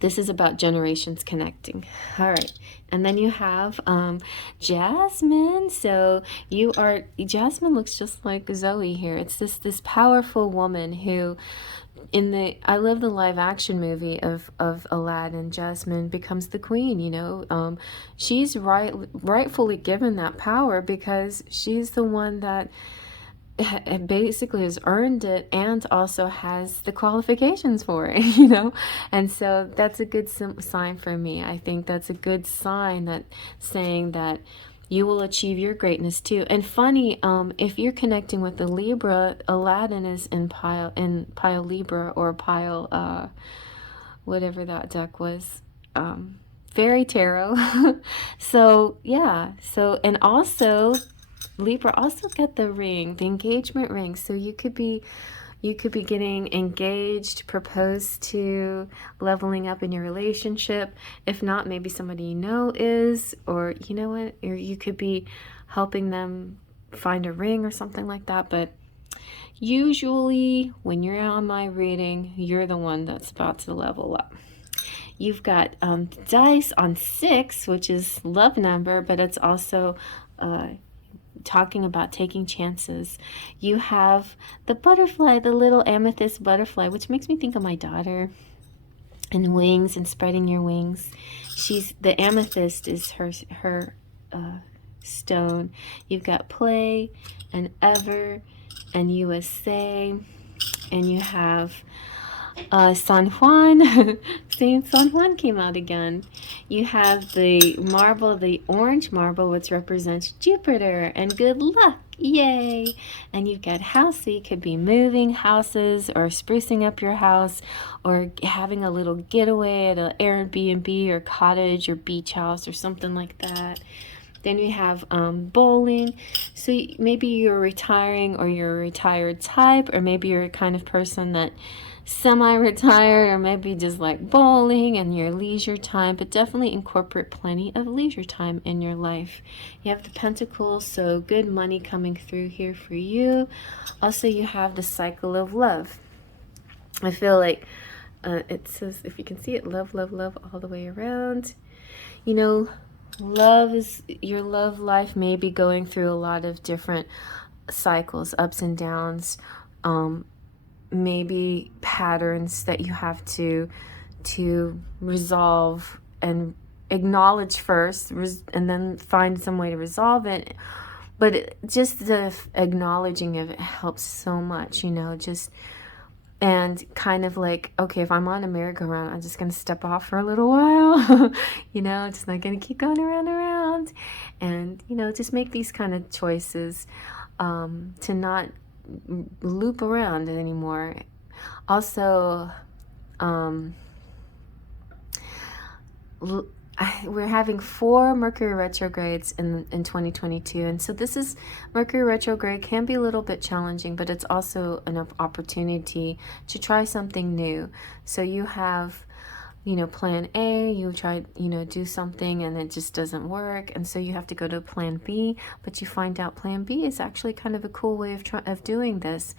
This is about generations connecting. All right. And then you have Jasmine. So Jasmine looks just like Zoe here. It's this powerful woman who, I love the live action movie of Aladdin. Jasmine becomes the queen, you know. She's rightfully given that power because she's the one that basically has earned it and also has the qualifications for it, you know. And so that's a good sign for me. I think that's a good sign, that saying that you will achieve your greatness too. And funny, if you're connecting with the Libra, Aladdin is in pile Libra, or pile whatever that deck was, Fairy Tarot. So yeah, and also Libra also got the ring, the engagement ring. So you could be getting engaged, proposed to, leveling up in your relationship. If not, maybe somebody you know is, or you know what, or you could be helping them find a ring or something like that. But usually when you're on my reading, you're the one that's about to level up. You've got dice on 6, which is love number, but it's also talking about taking chances. You have the butterfly, the little amethyst butterfly, which makes me think of my daughter. and wings and spreading your wings. The amethyst is her stone. You've got play and ever and USA, and you have San Juan. Saint San Juan came out again. You have the marble, the orange marble, which represents Jupiter and good luck. Yay! And you've got house, so you could be moving houses or sprucing up your house or having a little getaway at an Airbnb or cottage or beach house or something like that. Then we have bowling. So maybe you're retiring, or you're a retired type, or maybe you're a kind of person that semi-retired, or maybe just like bowling and your leisure time, but definitely incorporate plenty of leisure time in your life. You have the pentacles, so good money coming through here for you. Also, you have the cycle of love. I feel like it says, if you can see it, love, love, love all the way around. You know, your love life may be going through a lot of different cycles, ups and downs, maybe patterns that you have to resolve and acknowledge first, and then find some way to resolve it. But just the acknowledging of it helps so much, you know, and kind of like, okay, if I'm on a merry-go-round, I'm just going to step off for a little while, you know, just not going to keep going around and around. And, you know, just make these kind of choices to not loop around anymore. Also, we're having 4 Mercury retrogrades in 2022, and so this is, Mercury retrograde can be a little bit challenging, but it's also an opportunity to try something new. So you have, you know, plan A, you try, you know, do something and it just doesn't work, and so you have to go to plan B, but you find out plan B is actually kind of a cool way of doing this.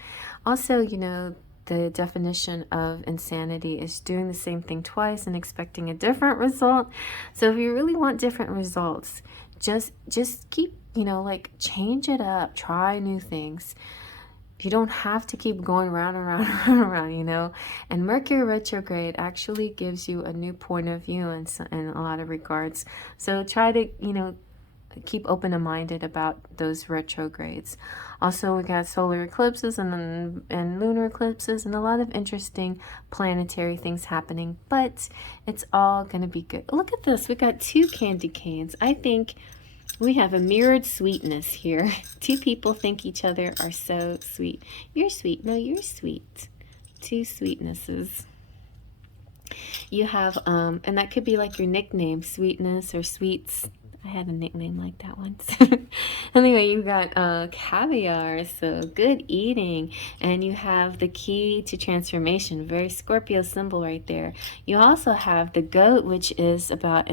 Also, you know, the definition of insanity is doing the same thing twice and expecting a different result. So if you really want different results, just keep, you know, like, change it up, try new things. You don't have to keep going round and round and round and round, you know. And Mercury retrograde actually gives you a new point of view in a lot of regards. So try to, you know, keep open-minded about those retrogrades. Also, we got solar eclipses and lunar eclipses and a lot of interesting planetary things happening, but it's all going to be good. Look at this. We got 2 candy canes. I think we have a mirrored sweetness here. 2 people think each other are so sweet. You're sweet. No, you're sweet. 2 sweetnesses. You have, and that could be like your nickname, Sweetness or Sweets. I had a nickname like that once. Anyway, you got caviar, so good eating. And you have the key to transformation, very Scorpio symbol right there. You also have the goat, which is about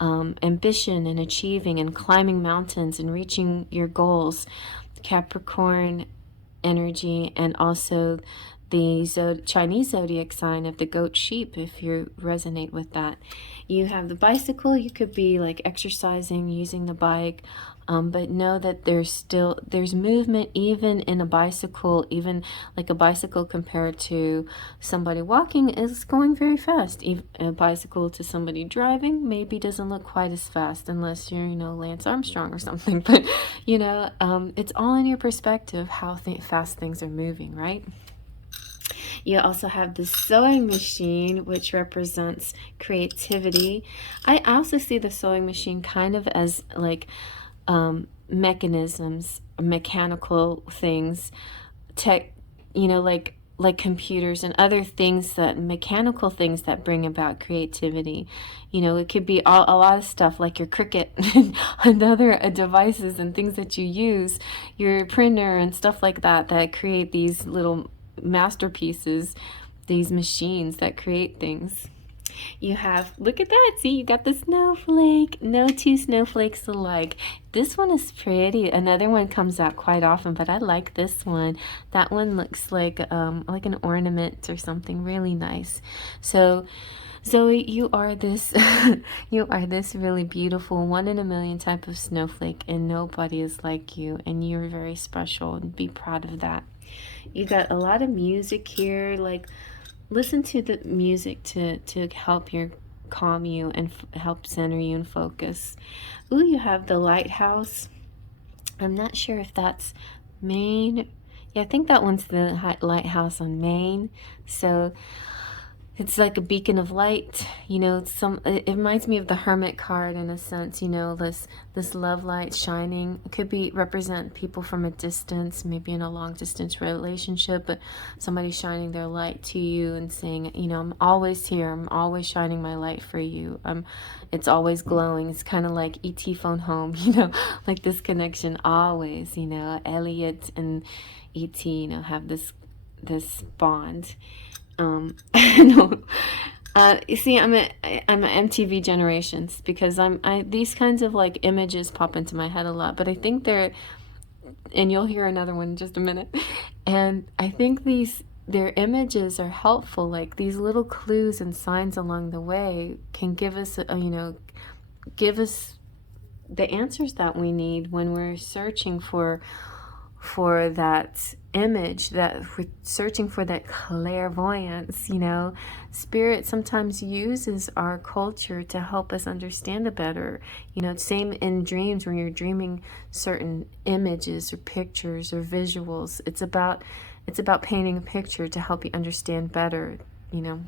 ambition and achieving and climbing mountains and reaching your goals. Capricorn energy, and also the Chinese zodiac sign of the goat sheep, if you resonate with that. You have the bicycle. You could be like exercising, using the bike, but know that there's movement even in a bicycle. Even like a bicycle compared to somebody walking is going very fast. Even a bicycle to somebody driving maybe doesn't look quite as fast, unless you're, you know, Lance Armstrong or something. But, you know, it's all in your perspective how fast things are moving, right? You also have the sewing machine, which represents creativity. I also see the sewing machine kind of as like mechanisms, mechanical things, you know, like computers and other things, that mechanical things that bring about creativity. You know, it could be a lot of stuff like your Cricut and other devices and things that you use, your printer and stuff like that, that create these little masterpieces, these machines that create things. You have, look at that, see, you got the snowflake. No 2 snowflakes alike. This one is pretty. Another one comes out quite often, but I like this one. That one looks like an ornament or something really nice. So Zoe, you are this you are this really beautiful 1 in a million type of snowflake, and nobody is like you, and you're very special, and be proud of that. You got a lot of music here, like listen to the music to help your calm you and help center you and focus. Ooh, you have the lighthouse. I'm not sure if that's Maine. Yeah, I think that one's the lighthouse on Maine. So it's like a beacon of light, you know. It reminds me of the Hermit card in a sense, you know, this love light shining. It could be represent people from a distance, maybe in a long distance relationship, but somebody shining their light to you and saying, you know, I'm always here, I'm always shining my light for you. It's always glowing. It's kind of like ET phone home, you know, like this connection always, you know. Elliot and ET, you know, have this bond. No. You see, I'm a MTV generations, because these kinds of like images pop into my head a lot, but I think and you'll hear another one in just a minute, and I think their images are helpful. Like these little clues and signs along the way can give us, give us the answers that we need when we're searching for that image, that we're searching for that clairvoyance. You know, spirit sometimes uses our culture to help us understand it better. You know, same in dreams, when you're dreaming certain images or pictures or visuals. It's about painting a picture to help you understand better, you know.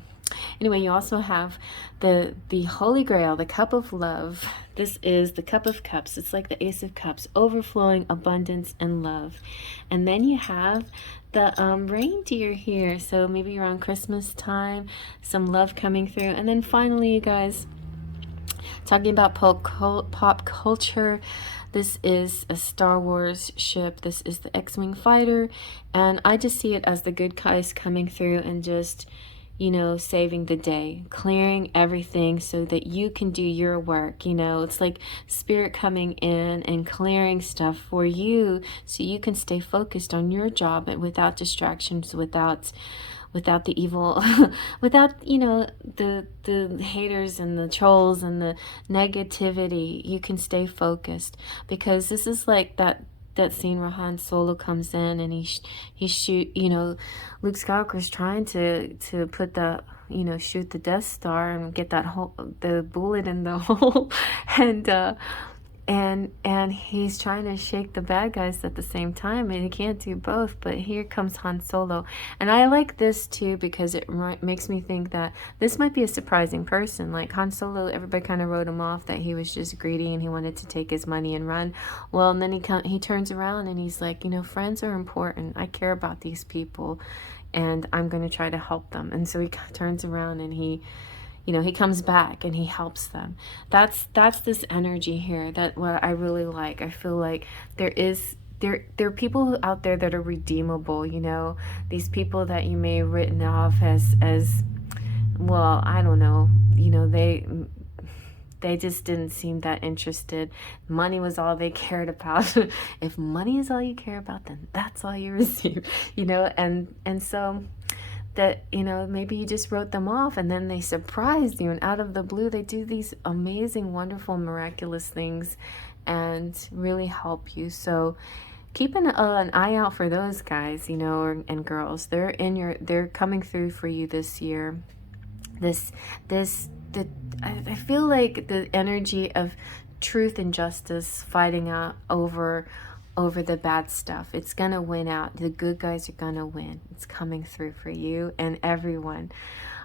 Anyway, you also have the Holy Grail, the Cup of Love. This is the Cup of Cups. It's like the Ace of Cups, overflowing abundance and love. And then you have the reindeer here. So maybe around Christmas time, some love coming through. And then finally, you guys, talking about pop culture, this is a Star Wars ship. This is the X-Wing fighter. And I just see it as the good guys coming through and just, you know, saving the day, clearing everything so that you can do your work. You know, it's like spirit coming in and clearing stuff for you so you can stay focused on your job and without distractions, without the evil, without, you know, the haters and the trolls and the negativity. You can stay focused, because this is like that scene where Han Solo comes in and he shoot, you know, Luke Skywalker's trying to put the, you know, shoot the Death Star and get the bullet in the hole, and he's trying to shake the bad guys at the same time, and he can't do both. But here comes Han Solo, and I like this too because it makes me think that this might be a surprising person. Like Han Solo, everybody kind of wrote him off, that he was just greedy and he wanted to take his money and run. Well, and then he turns around and he's like, you know, friends are important. I care about these people, and I'm going to try to help them. And so he turns around and he comes back and he helps them. That's this energy here that what I really like. I feel like there are people out there that are redeemable, you know, these people that you may have written off as well, I don't know, you know, they just didn't seem that interested. Money was all they cared about. If money is all you care about, then that's all you receive, you know. And so that, you know, maybe you just wrote them off and then they surprised you, and out of the blue they do these amazing, wonderful, miraculous things and really help you. So keep an eye out for those guys, you know, and girls. They're coming through for you this year. I feel like the energy of truth and justice fighting out over the bad stuff. It's gonna win out. The good guys are gonna win. It's coming through for you and everyone.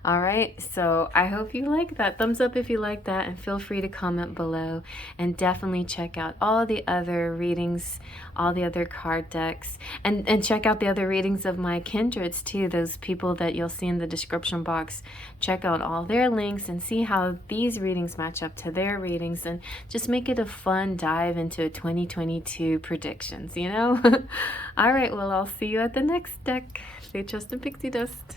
All right, so I hope you like that. Thumbs up if you like that, and feel free to comment below, and definitely check out all the other readings, all the other card decks, and check out the other readings of my kindreds too, those people that you'll see in the description box. Check out all their links and see how these readings match up to their readings, and just make it a fun dive into 2022 predictions, you know. All right, well, I'll see you at the next deck. Stay trust and pixie dust.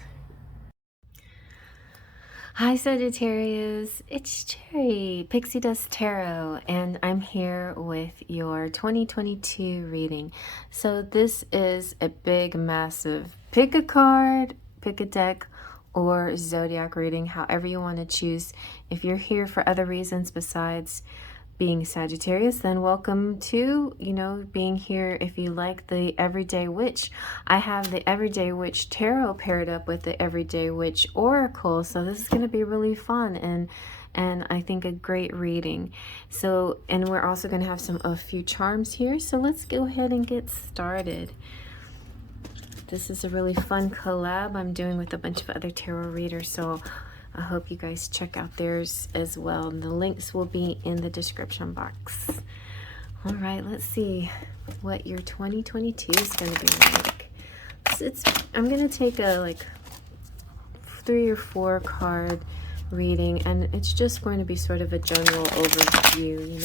Hi Sagittarius, it's Cherry, Pixie Dust Tarot, and I'm here with your 2022 reading. So this is a big, massive, pick a card, pick a deck, or Zodiac reading, however you want to choose. If you're here for other reasons besides being Sagittarius, then welcome to, being here. If you like the Everyday Witch, I have the Everyday Witch Tarot paired up with the Everyday Witch Oracle. So this is going to be really fun and I think a great reading. So, and we're also going to have a few charms here. So let's go ahead and get started. This is a really fun collab I'm doing with a bunch of other tarot readers. So I hope you guys check out theirs as well. And the links will be in the description box. All right, let's see what your 2022 is going to be like. I'm going to take a 3 or 4 card reading, and it's just going to be sort of a general overview,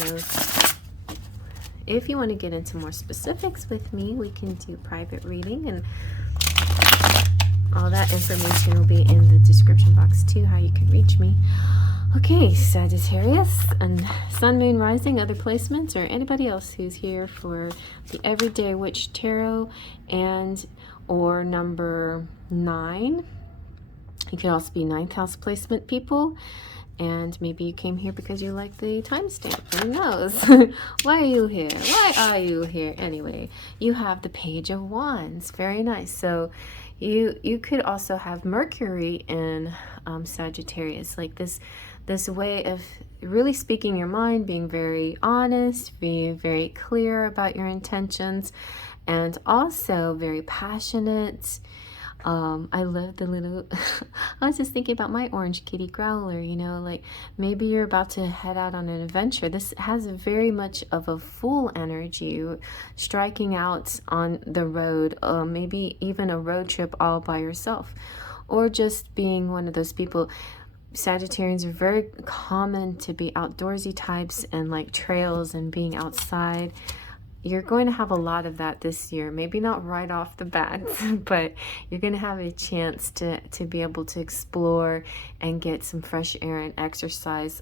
If you want to get into more specifics with me, we can do private reading, and all that information will be in the description box too, how you can reach me. Okay, Sagittarius and Sun, Moon, Rising, other placements, or anybody else who's here for the Everyday Witch Tarot or number 9. You could also be 9th house placement people. And maybe you came here because you like the timestamp. Who knows? Why are you here? Why are you here? Anyway, you have the Page of Wands. Very nice. So you could also have Mercury in Sagittarius, like this way of really speaking your mind, being very honest, being very clear about your intentions, and also very passionate. I love the little I was just thinking about my orange kitty growler, like maybe you're about to head out on an adventure. This has very much of a Fool energy, striking out on the road, maybe even a road trip all by yourself, or just being one of those people. Sagittarians are very common to be outdoorsy types and like trails and being outside. You're going to have a lot of that this year. Maybe not right off the bat, but you're going to have a chance to be able to explore and get some fresh air and exercise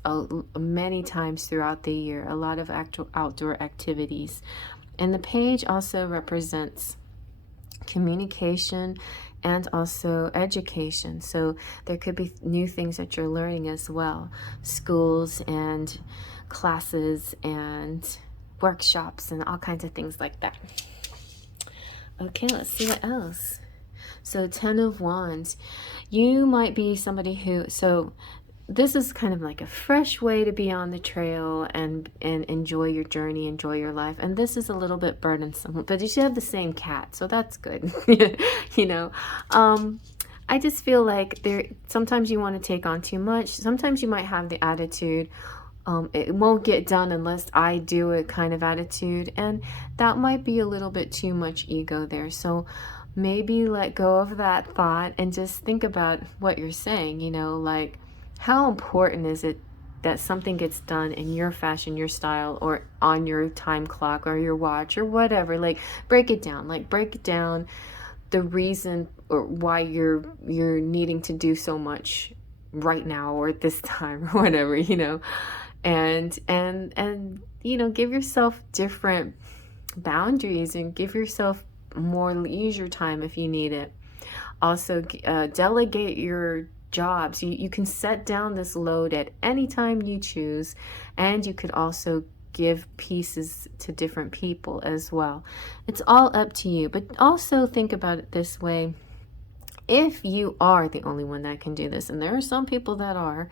many times throughout the year. A lot of outdoor activities. And the page also represents communication and also education. So there could be new things that you're learning as well. Schools and classes and workshops and all kinds of things like that. Okay, let's see what else. So 10 of Wands. You might be somebody so this is kind of like a fresh way to be on the trail and enjoy your journey, enjoy your life. And this is a little bit burdensome, but you should have the same cat, so that's good. I just feel like sometimes you want to take on too much. Sometimes you might have the attitude, it won't get done unless I do it kind of attitude, and that might be a little bit too much ego there. So maybe let go of that thought and just think about what you're saying, like how important is it that something gets done in your fashion, your style, or on your time clock or your watch or whatever. Like break it down, the reason or why you're needing to do so much right now or at this time or whatever, and give yourself different boundaries and give yourself more leisure time if you need it. Also, delegate your jobs. You can set down this load at any time you choose, and you could also give pieces to different people as well. It's all up to you, but also think about it this way. If you are the only one that can do this, and there are some people that are,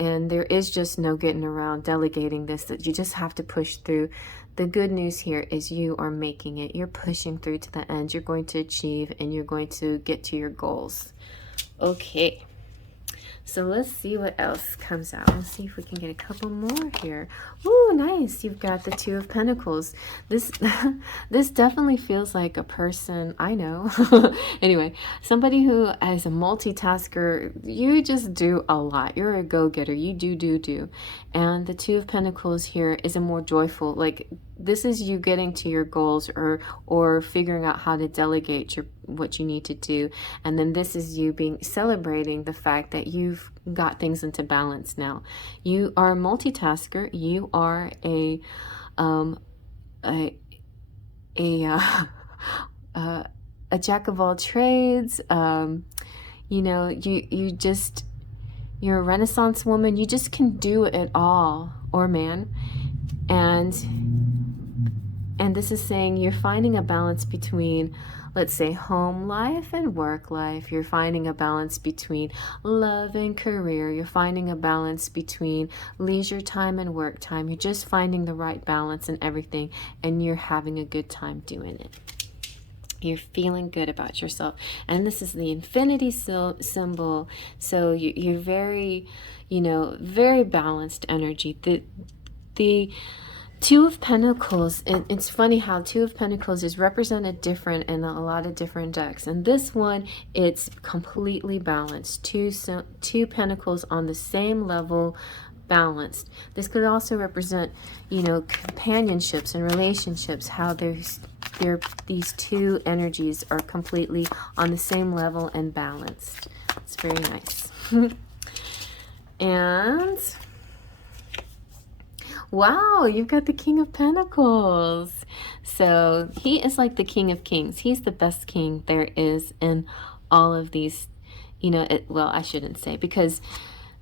and there is just no getting around delegating this, that you just have to push through. The good news here is you are making it. You're pushing through to the end. You're going to achieve, and you're going to get to your goals. Okay. So let's see what else comes out. Let's see if we can get a couple more here. Ooh, nice. You've got the Two of Pentacles. This definitely feels like a person I know. Anyway, somebody who is a multitasker. You just do a lot. You're a go-getter. You do. And the Two of Pentacles here is a more joyful, this is you getting to your goals or figuring out how to delegate what you need to do. And then this is you celebrating the fact that you've got things into balance now. You are a multitasker. You are a jack of all trades. You're a Renaissance woman. You just can do it all. or man. And this is saying you're finding a balance between, let's say, home life and work life. You're finding a balance between love and career. You're finding a balance between leisure time and work time. You're just finding the right balance in everything, and you're having a good time doing it. You're feeling good about yourself. And this is the infinity symbol. So you're very, very balanced energy. The Two of Pentacles, it's funny how Two of Pentacles is represented different in a lot of different decks. And this one, it's completely balanced. Two Pentacles on the same level, balanced. This could also represent, companionships and relationships, how these two energies are completely on the same level and balanced. It's very nice. And wow, you've got the King of Pentacles. So he is like the King of Kings. He's the best king there is in all of these, well, I shouldn't say,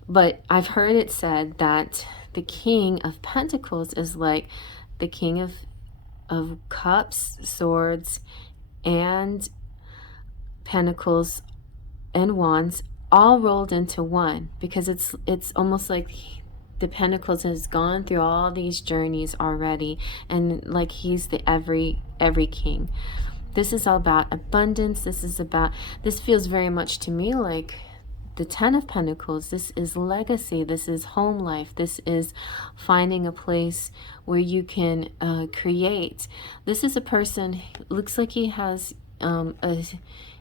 but I've heard it said that the King of Pentacles is like the King of Cups, Swords, and Pentacles and Wands all rolled into one, because it's almost like the Pentacles has gone through all these journeys already, and like he's the every king. This is all about abundance. This feels very much to me like the Ten of Pentacles. This is legacy. This is home life. This is finding a place where you can create. This is a person, looks like he has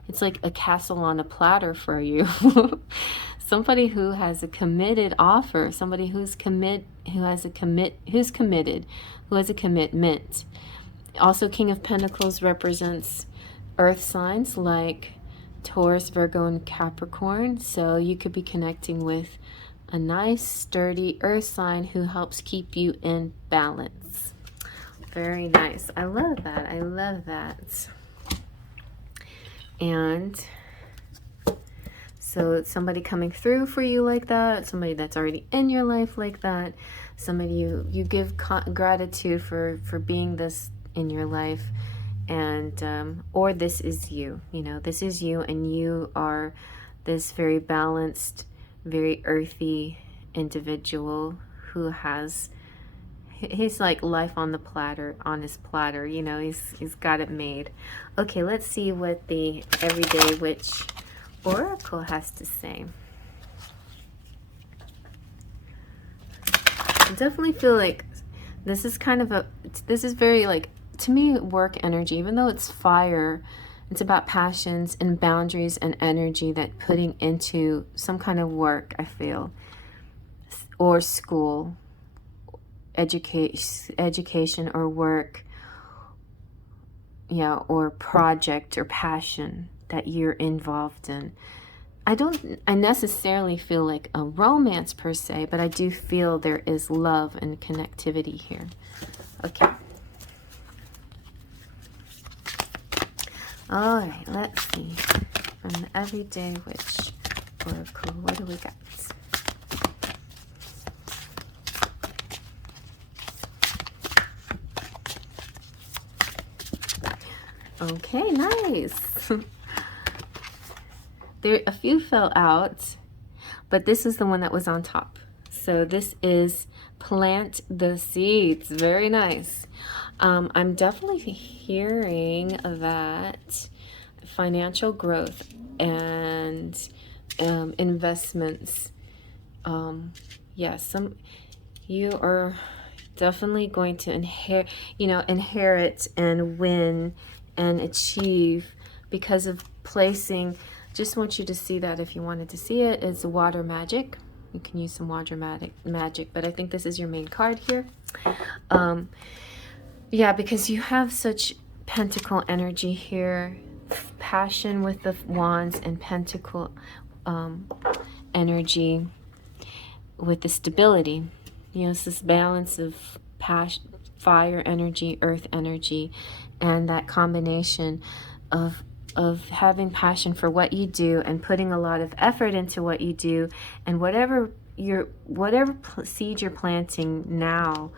it's like a castle on a platter for you. Somebody who has a committed offer, somebody who's committed, who has a commitment. Also, King of Pentacles represents earth signs like Taurus, Virgo, and Capricorn. So you could be connecting with a nice, sturdy earth sign who helps keep you in balance. Very nice. I love that. I love that. And so somebody coming through for you like that, somebody that's already in your life like that, somebody you give gratitude for being this in your life, and or this is you, this is you, and you are this very balanced, very earthy individual who has, he's like life on the platter, on his platter, he's got it made. Okay, let's see what the Everyday Witch Oracle has to say. I definitely feel like this is very like, to me, work energy. Even though it's fire, it's about passions and boundaries and energy that putting into some kind of work, I feel, or school, education or work, or project or passion that you're involved in. I necessarily feel like a romance per se, but I do feel there is love and connectivity here. Okay. All right, let's see. From the Everyday Witch Oracle, what do we got? Okay, nice. A few fell out, but this is the one that was on top. So this is Plant the Seeds. Very nice. I'm definitely hearing that financial growth and investments. Yes, you are definitely going to inherit and win and achieve because of placing. Just want you to see that if you wanted to see it. It's water magic. You can use some water magic, but I think this is your main card here. Yeah, because you have such pentacle energy here, passion with the wands, and pentacle energy with the stability. It's this balance of passion, fire energy, earth energy, and that combination of having passion for what you do and putting a lot of effort into what you do, and whatever whatever seed you're planting now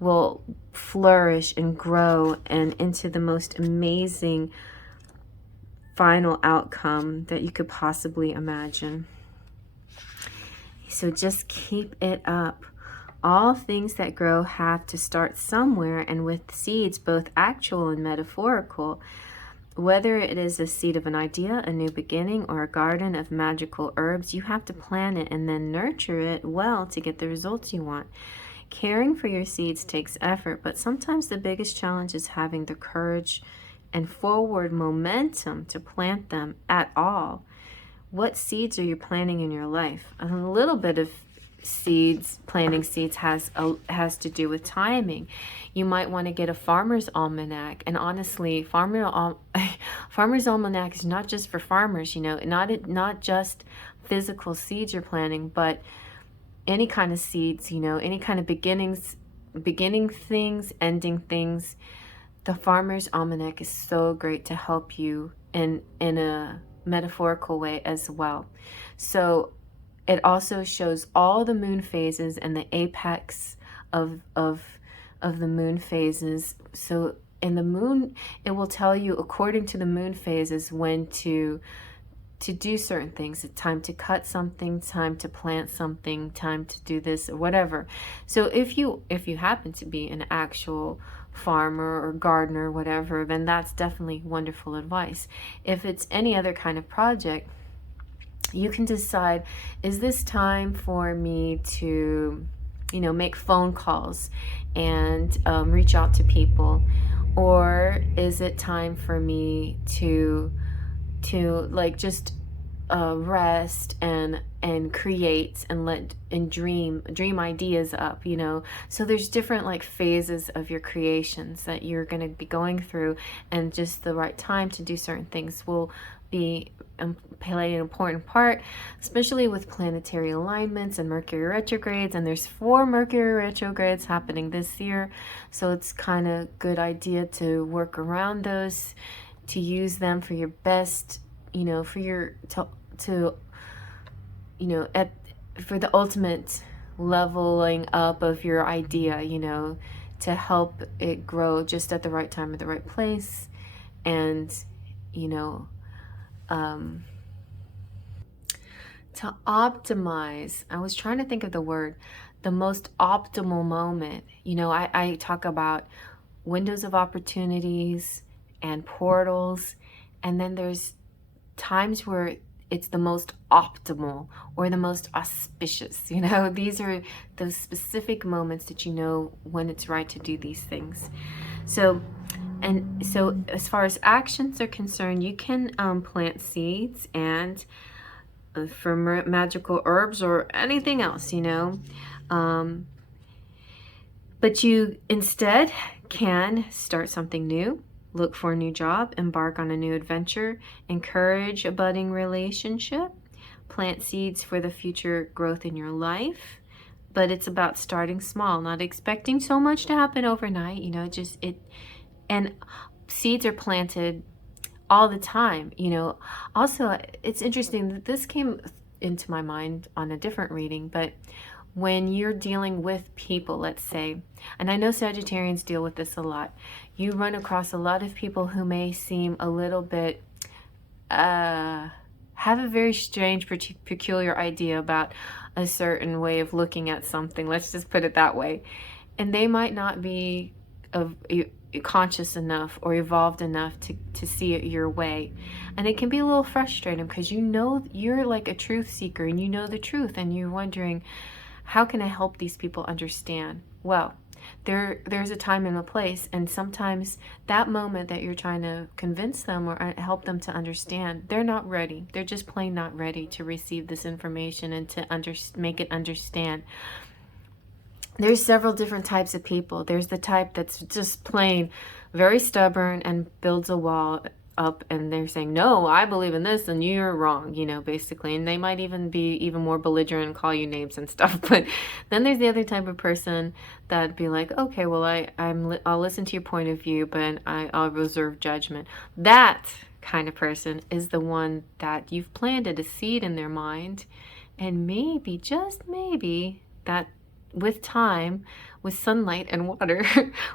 will flourish and grow and into the most amazing final outcome that you could possibly imagine. So just keep it up. All things that grow have to start somewhere, and with seeds, both actual and metaphorical, whether it is a seed of an idea, a new beginning, or a garden of magical herbs, you have to plant it and then nurture it well to get the results you want. Caring for your seeds takes effort, but sometimes the biggest challenge is having the courage and forward momentum to plant them at all. What seeds are you planting in your life? A little bit of planting seeds has to do with timing. You might want to get a farmer's almanac, and honestly, farmer's almanac is not just for farmers, not just physical seeds you're planting, but any kind of seeds, any kind of beginning things, ending things. The farmer's almanac is so great to help you in a metaphorical way as well. So it also shows all the moon phases and the apex of the moon phases. So in the moon, it will tell you according to the moon phases when to do certain things. It's time to cut something, time to plant something, time to do this or whatever. So if you happen to be an actual farmer or gardener, whatever, then that's definitely wonderful advice. If it's any other kind of project, you can decide, is this time for me to, make phone calls and reach out to people? Or is it time for me to like just rest and create and dream ideas up, So there's different like phases of your creations that you're going to be going through, and just the right time to do certain things will play an important part, especially with planetary alignments and Mercury retrogrades. And there's 4 Mercury retrogrades happening this year, so it's kind of good idea to work around those, to use them for your best, for your for the ultimate leveling up of your idea, to help it grow just at the right time at the right place. And to optimize, I was trying to think of the word, the most optimal moment. I talk about windows of opportunities and portals, and then there's times where it's the most optimal or the most auspicious. These are those specific moments that when it's right to do these things. So as far as actions are concerned, you can plant seeds and for magical herbs or anything else, but you instead can start something new, look for a new job, embark on a new adventure, encourage a budding relationship, plant seeds for the future growth in your life. But it's about starting small, not expecting so much to happen overnight, and seeds are planted all the time, Also, it's interesting that this came into my mind on a different reading, but when you're dealing with people, let's say, and I know Sagittarians deal with this a lot, you run across a lot of people who may seem a little bit, have a very strange, peculiar idea about a certain way of looking at something. Let's just put it that way. And they might not be conscious enough or evolved enough to see it your way. And it can be a little frustrating because you're like a truth seeker and you know the truth, and you're wondering, how can I help these people understand? Well, there's a time and a place, and sometimes that moment that you're trying to convince them or help them to understand, they're not ready. They're just plain not ready to receive this information and to make it understand. There's several different types of people. There's the type that's just plain very stubborn and builds a wall up, and they're saying, no, I believe in this and you're wrong, basically. And they might even be even more belligerent and call you names and stuff. But then there's the other type of person that'd be like, okay, well, I'll listen to your point of view, but I'll reserve judgment. That kind of person is the one that you've planted a seed in their mind, And maybe, just maybe, that with time, with sunlight and water,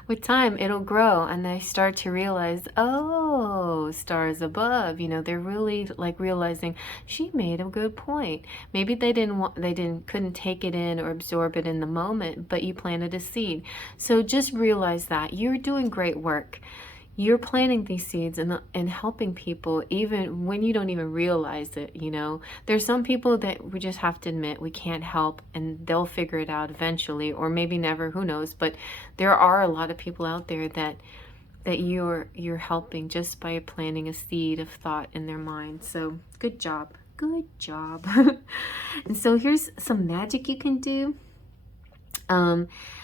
with time it'll grow, and they start to realize, oh, stars above, you know, they're really like realizing she made a good point. Maybe couldn't take it in or absorb it in the moment, but you planted a seed. So just realize that you're doing great work. You're planting these seeds and helping people even when you don't even realize it, you know. There's some people that we just have to admit we can't help, and they'll figure it out eventually, or maybe never, who knows. But there are a lot of people out there that you're helping just by planting a seed of thought in their mind. So good job. Good job. And so here's some magic you can do.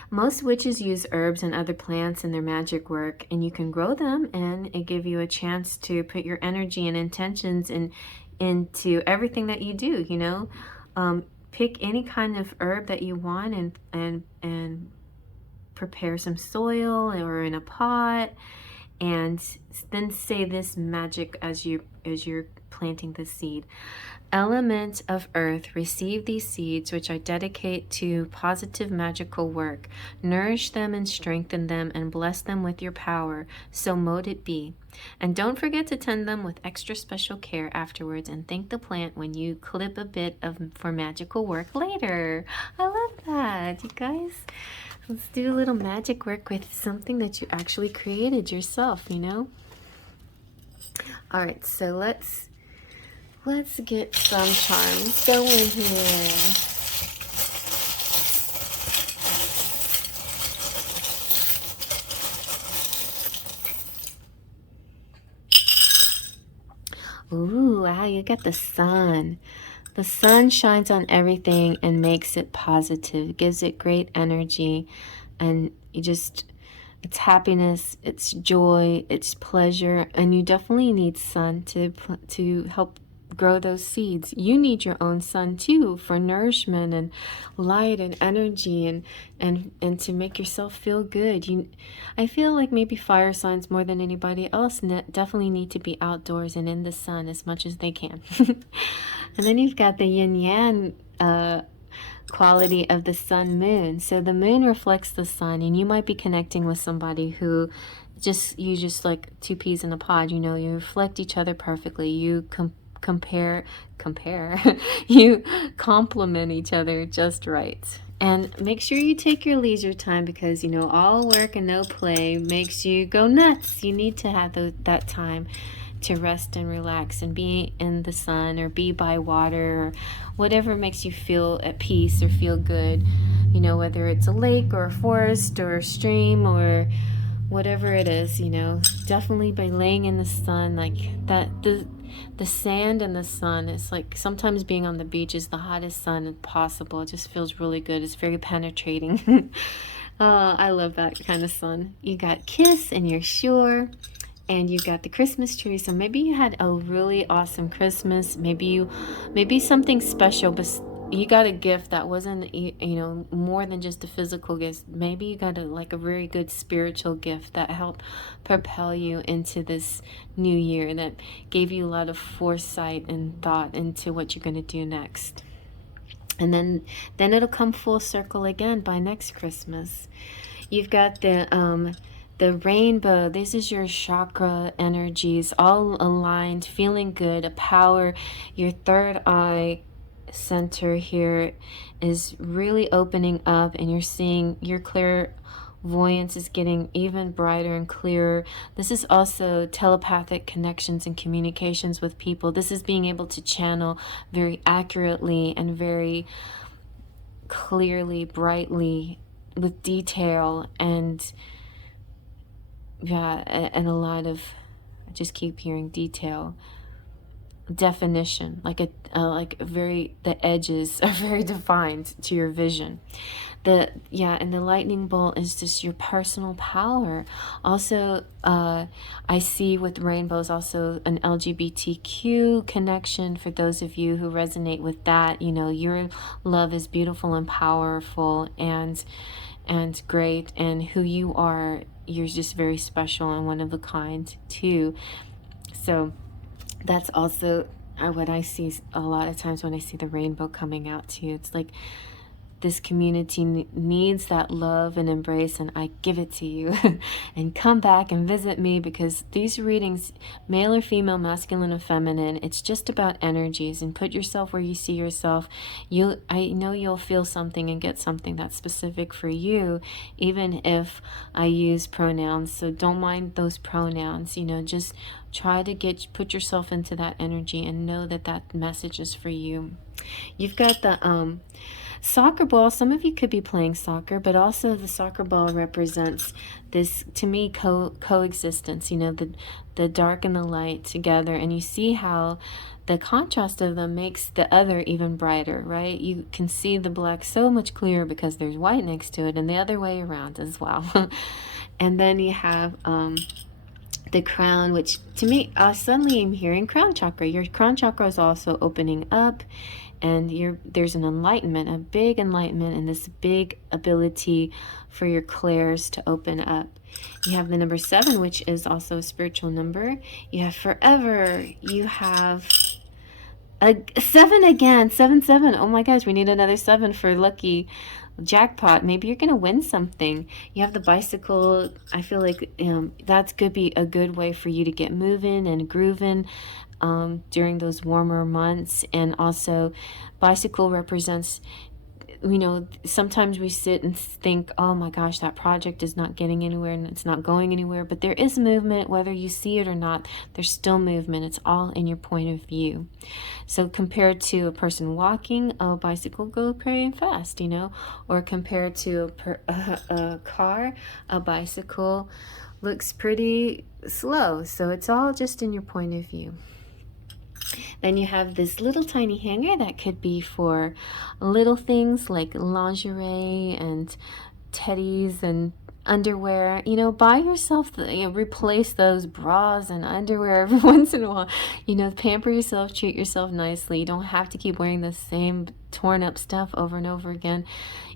Most witches use herbs and other plants in their magic work, and you can grow them, and it give you a chance to put your energy and intentions into everything that you do, you know. Pick any kind of herb that you want and prepare some soil or in a pot, and then say this magic as you're planting the seed. Element of earth, receive these seeds which I dedicate to positive magical work. Nourish them and strengthen them and bless them with your power. So mote it be. And don't forget to tend them with extra special care afterwards, and thank the plant when you clip a bit for magical work later. I love that, you guys. Let's do a little magic work with something that you actually created yourself, you know? All right, so let's get some charms going here. Ooh, wow, you got the sun. The sun shines on everything and makes it positive, gives it great energy, and it's happiness, it's joy, it's pleasure, and you definitely need sun to help grow those seeds. You need your own sun too, for nourishment and light and energy and to make yourself feel good. I feel like maybe fire signs more than anybody else definitely need to be outdoors and in the sun as much as they can. And then you've got the yin yang quality of the sun moon. So the moon reflects the sun, and you might be connecting with somebody who you just like two peas in a pod, you know. You reflect each other perfectly. You compare you complement each other just right. And make sure you take your leisure time, because you know all work and no play makes you go nuts. You need to have that time to rest and relax and be in the sun or be by water or whatever makes you feel at peace or feel good, you know, whether it's a lake or a forest or a stream or whatever it is, you know. Definitely by laying in the sun like that, the sand and the sun is like, sometimes being on the beach is the hottest sun possible. It just feels really good. It's very penetrating. I love that kind of sun. You got kiss and you're sure. And you got the Christmas tree. So maybe you had a really awesome Christmas. Maybe something special, but you got a gift that wasn't, you know, more than just a physical gift. Maybe you got a very good spiritual gift that helped propel you into this new year, that gave you a lot of foresight and thought into what you're going to do next. And then it'll come full circle again by next Christmas. You've got the rainbow. This is your chakra energies all aligned, feeling good, a power. Your third eye center here is really opening up, and you're seeing your clairvoyance is getting even brighter and clearer. This is also telepathic connections and communications with people. This is being able to channel very accurately and very clearly, brightly, with detail, and yeah, and a lot of, I just keep hearing detail, definition, the edges are very defined to your vision. And the lightning bolt is just your personal power. Also, I see with rainbows also an LGBTQ connection for those of you who resonate with that. You know, your love is beautiful and powerful and great, and who you are, you're just very special and one of a kind too. So that's also what I see a lot of times when I see the rainbow coming out to you, it's like this community needs that love and embrace, and I give it to you. And come back and visit me, because these readings, male or female, masculine or feminine, it's just about energies, and put yourself where you see yourself. I know you'll feel something and get something that's specific for you, even if I use pronouns. So don't mind those pronouns, just try to put yourself into that energy and know that that message is for you. You've got the soccer ball. Some of you could be playing soccer, but also the soccer ball represents this, to me, coexistence, the dark and the light together. And you see how the contrast of them makes the other even brighter, right? You can see the black so much clearer because there's white next to it, and the other way around as well. And then you have the crown, which to me, suddenly I'm hearing crown chakra. Your crown chakra is also opening up, and there's an enlightenment, a big enlightenment, and this big ability for your clairs to open up. You have the number 7, which is also a spiritual number. You have forever. You have a 7 again, 7. Oh my gosh, we need another 7 for lucky jackpot. Maybe you're gonna win something. You have the bicycle. I feel like that's could be a good way for you to get moving and grooving during those warmer months. And also, bicycle represents, sometimes we sit and think, oh my gosh, that project is not getting anywhere and it's not going anywhere. But there is movement, whether you see it or not. There's still movement. It's all in your point of view. So compared to a person walking, a bicycle goes pretty fast, or compared to a car, a bicycle looks pretty slow. So it's all just in your point of view. Then you have this little tiny hanger that could be for little things like lingerie and teddies and underwear. Buy yourself, replace those bras and underwear every once in a while. Pamper yourself, treat yourself nicely. You don't have to keep wearing the same torn up stuff over and over again.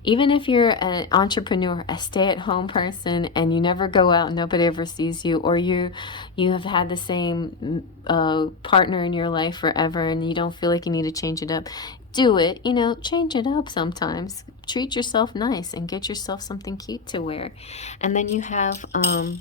Even if you're an entrepreneur, a stay-at-home person, and you never go out and nobody ever sees you, or you have had the same partner in your life forever and you don't feel like you need to change it up, do it. Change it up sometimes. Treat yourself nice and get yourself something cute to wear. And then you have the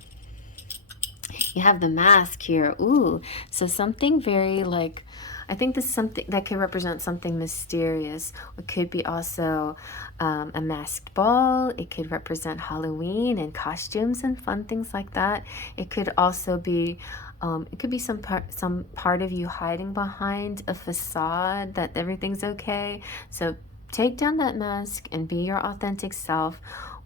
mask here. Ooh, so something very like, I think this is something that could represent something mysterious. It could be also a masked ball. It could represent Halloween and costumes and fun things like that. It could also be some part of you hiding behind a facade that everything's okay. So take down that mask and be your authentic self.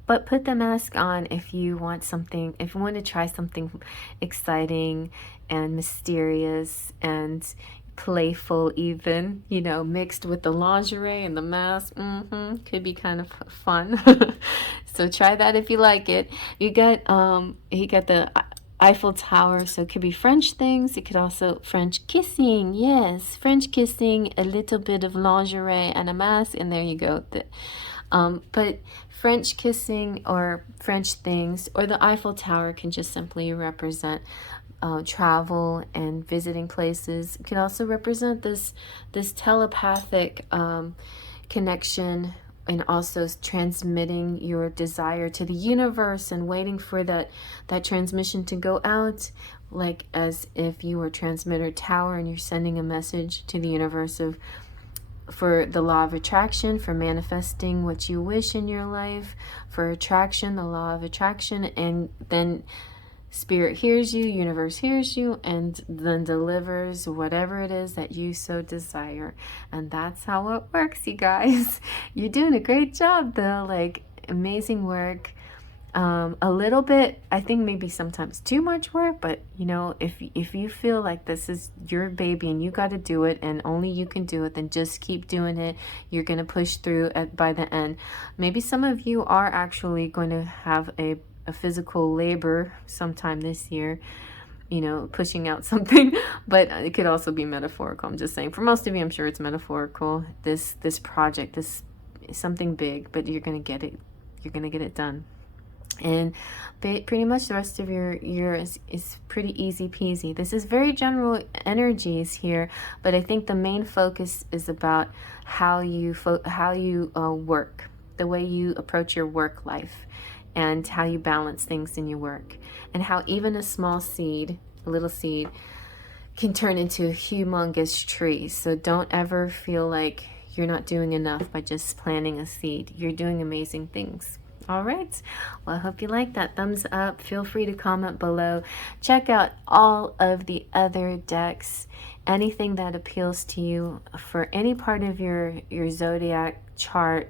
But put the mask on if you want to try something exciting and mysterious and playful, even, mixed with the lingerie and the mask. Could be kind of fun. So try that if you like it. You got the Eiffel Tower, so it could be French things. It could also French kissing. Yes, French kissing, a little bit of lingerie and a mask, and there you go. But French kissing or French things or the Eiffel Tower can just simply represent travel and visiting places. It can also represent this telepathic connection, and also transmitting your desire to the universe and waiting for that transmission to go out, like as if you were a transmitter tower and you're sending a message to the universe for the law of attraction, for manifesting what you wish in your life, for attraction, the law of attraction, and then Spirit hears you, universe hears you, and then delivers whatever it is that you so desire. And that's how it works, you guys. You're doing a great job, though. Like, amazing work. A little bit, I think maybe sometimes too much work, but if you feel like this is your baby and you got to do it and only you can do it, then just keep doing it. You're going to push through by the end. Maybe some of you are actually going to have a physical labor sometime this year, pushing out something, but it could also be metaphorical. I'm just saying, for most of you, I'm sure it's metaphorical. This project, this is something big, but you're going to get it. You're going to get it done. And pretty much the rest of your year is pretty easy peasy. This is very general energies here, but I think the main focus is about how you work, the way you approach your work life, and how you balance things in your work, and how even a small seed, a little seed, can turn into a humongous tree. So don't ever feel like you're not doing enough by just planting a seed. You're doing amazing things. All right, well, I hope you like that. Thumbs up. Feel free to comment below. Check out all of the other decks, anything that appeals to you for any part of your zodiac chart,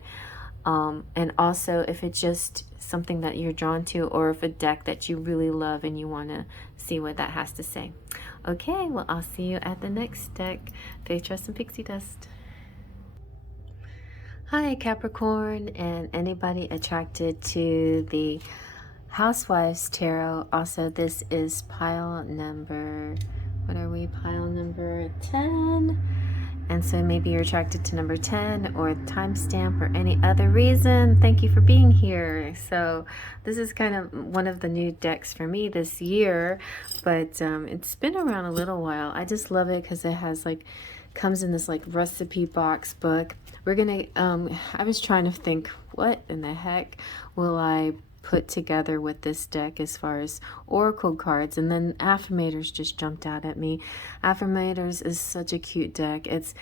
and also if it's just something that you're drawn to, or if a deck that you really love and you want to see what that has to say. Okay, well, I'll see you at the next deck. Faith, trust, and pixie dust. Hi, Capricorn, and anybody attracted to the Housewives Tarot. Also, this is pile number, what are we, pile number 10. And so maybe you're attracted to number 10 or timestamp or any other reason. Thank you for being here. So this is kind of one of the new decks for me this year, but it's been around a little while. I just love it because it has like, comes in this like recipe box book. We're gonna, I was trying to think, what in the heck will I put together with this deck as far as oracle cards, and then affirmators just jumped out at me. Affirmators is such a cute deck. It's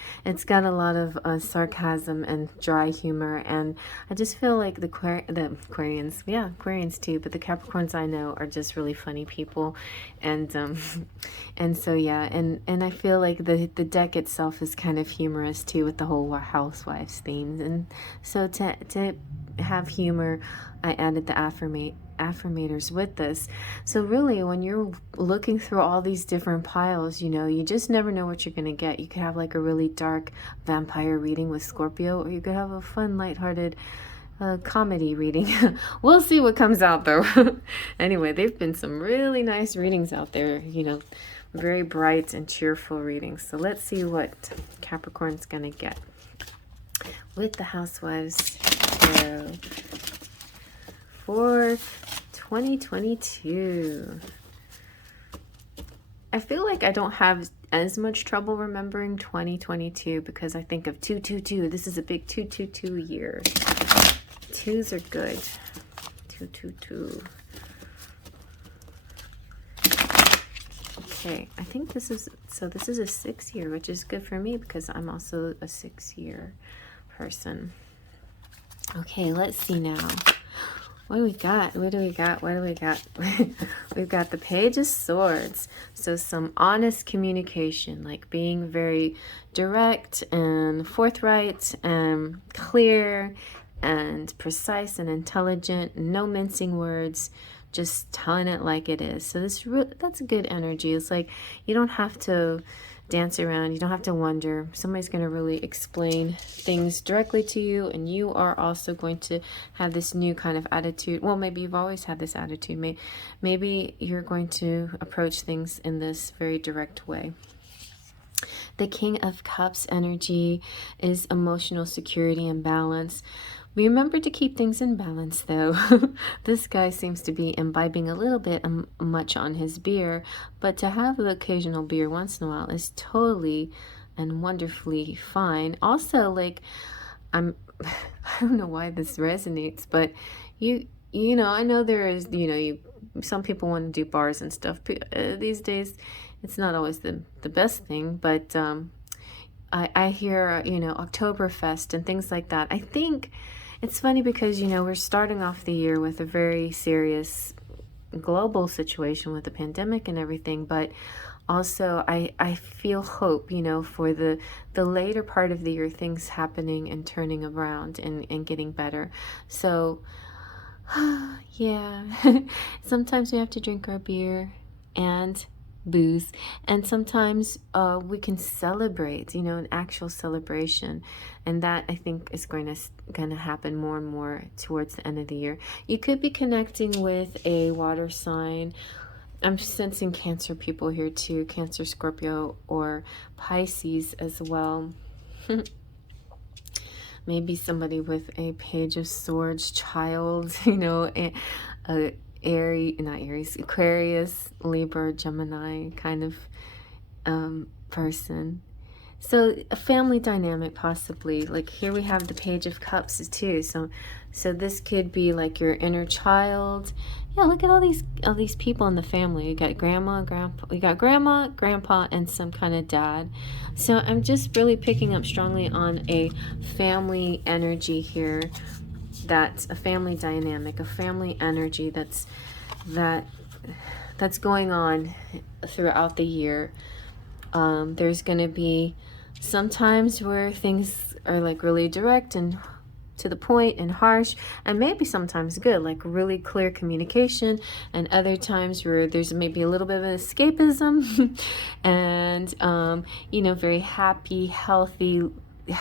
got a lot of sarcasm and dry humor, and I just feel like the Aquarians, yeah, Aquarians too, but the Capricorns I know are just really funny people, and so yeah, and I feel like the deck itself is kind of humorous too, with the whole housewives themes, and so to have humor, I added the affirmators with this. So really, when you're looking through all these different piles, you know, you just never know what you're going to get. You could have like a really dark vampire reading with Scorpio, or you could have a fun, lighthearted comedy reading. We'll see what comes out though. Anyway, there've been some really nice readings out there, you know, very bright and cheerful readings. So let's see what Capricorn's going to get with the Housewives Tarot for 2022. I feel like I don't have as much trouble remembering 2022 because I think of 222. This is a big 222 year. Twos are good. 222. Okay, I think this is a 6 year, which is good for me because I'm also a 6 year person. Okay, let's see now. What do we got? What do we got? What do we got? We've got the Page of Swords. So some honest communication, like being very direct and forthright and clear and precise and intelligent. No mincing words. Just telling it like it is. So that's a good energy. It's like you don't have to dance around. You don't have to wonder. Somebody's going to really explain things directly to you, and you are also going to have this new kind of attitude. Well, maybe you've always had this attitude. Maybe you're going to approach things in this very direct way. The King of Cups energy is emotional security and balance. Remember to keep things in balance, though. This guy seems to be imbibing a little bit much on his beer, but to have the occasional beer once in a while is totally and wonderfully fine. Also, like, I don't know why this resonates, but you know, I know there is, you know, some people want to do bars and stuff. These days, it's not always the best thing, but I hear, you know, Oktoberfest and things like that. I think it's funny because, you know, we're starting off the year with a very serious global situation with the pandemic and everything, but also I feel hope, you know, for the later part of the year, things happening and turning around and getting better. So, yeah, sometimes we have to drink our beer and booze, and sometimes we can celebrate, you know, an actual celebration, and that I think is going to happen more and more towards the end of the year. You could be connecting with a water sign. I'm sensing Cancer people here too, Cancer, Scorpio, or Pisces as well. Maybe somebody with a Page of Swords child, you know, Aquarius, Libra, Gemini kind of person. So a family dynamic possibly. Like here we have the Page of Cups too. So this could be like your inner child. Yeah, look at all these people in the family. You got grandma, grandpa, and some kind of dad. So I'm just really picking up strongly on a family energy here. That's a family dynamic, a family energy that's going on throughout the year. There's going to be sometimes where things are like really direct and to the point and harsh, and maybe sometimes good, like really clear communication, and other times where there's maybe a little bit of escapism and you know, very happy, healthy, you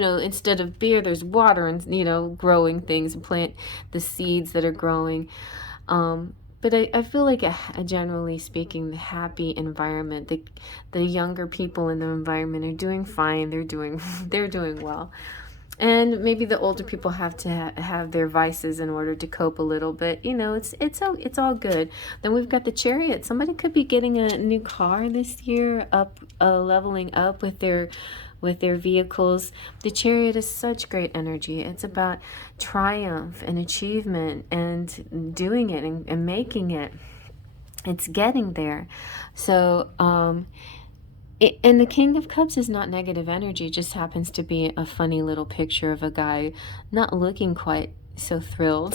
know, instead of beer there's water, and you know, growing things and plant the seeds that are growing. But I feel like generally speaking, the happy environment, the younger people in the environment are doing fine. They're doing well. And maybe the older people have to have their vices in order to cope a little bit. You know, it's all good. Then we've got the Chariot. Somebody could be getting a new car this year, leveling up with their vehicles. The Chariot is such great energy. It's about triumph and achievement and doing it and making it. It's getting there. So and the King of Cups is not negative energy. It just happens to be a funny little picture of a guy not looking quite so thrilled.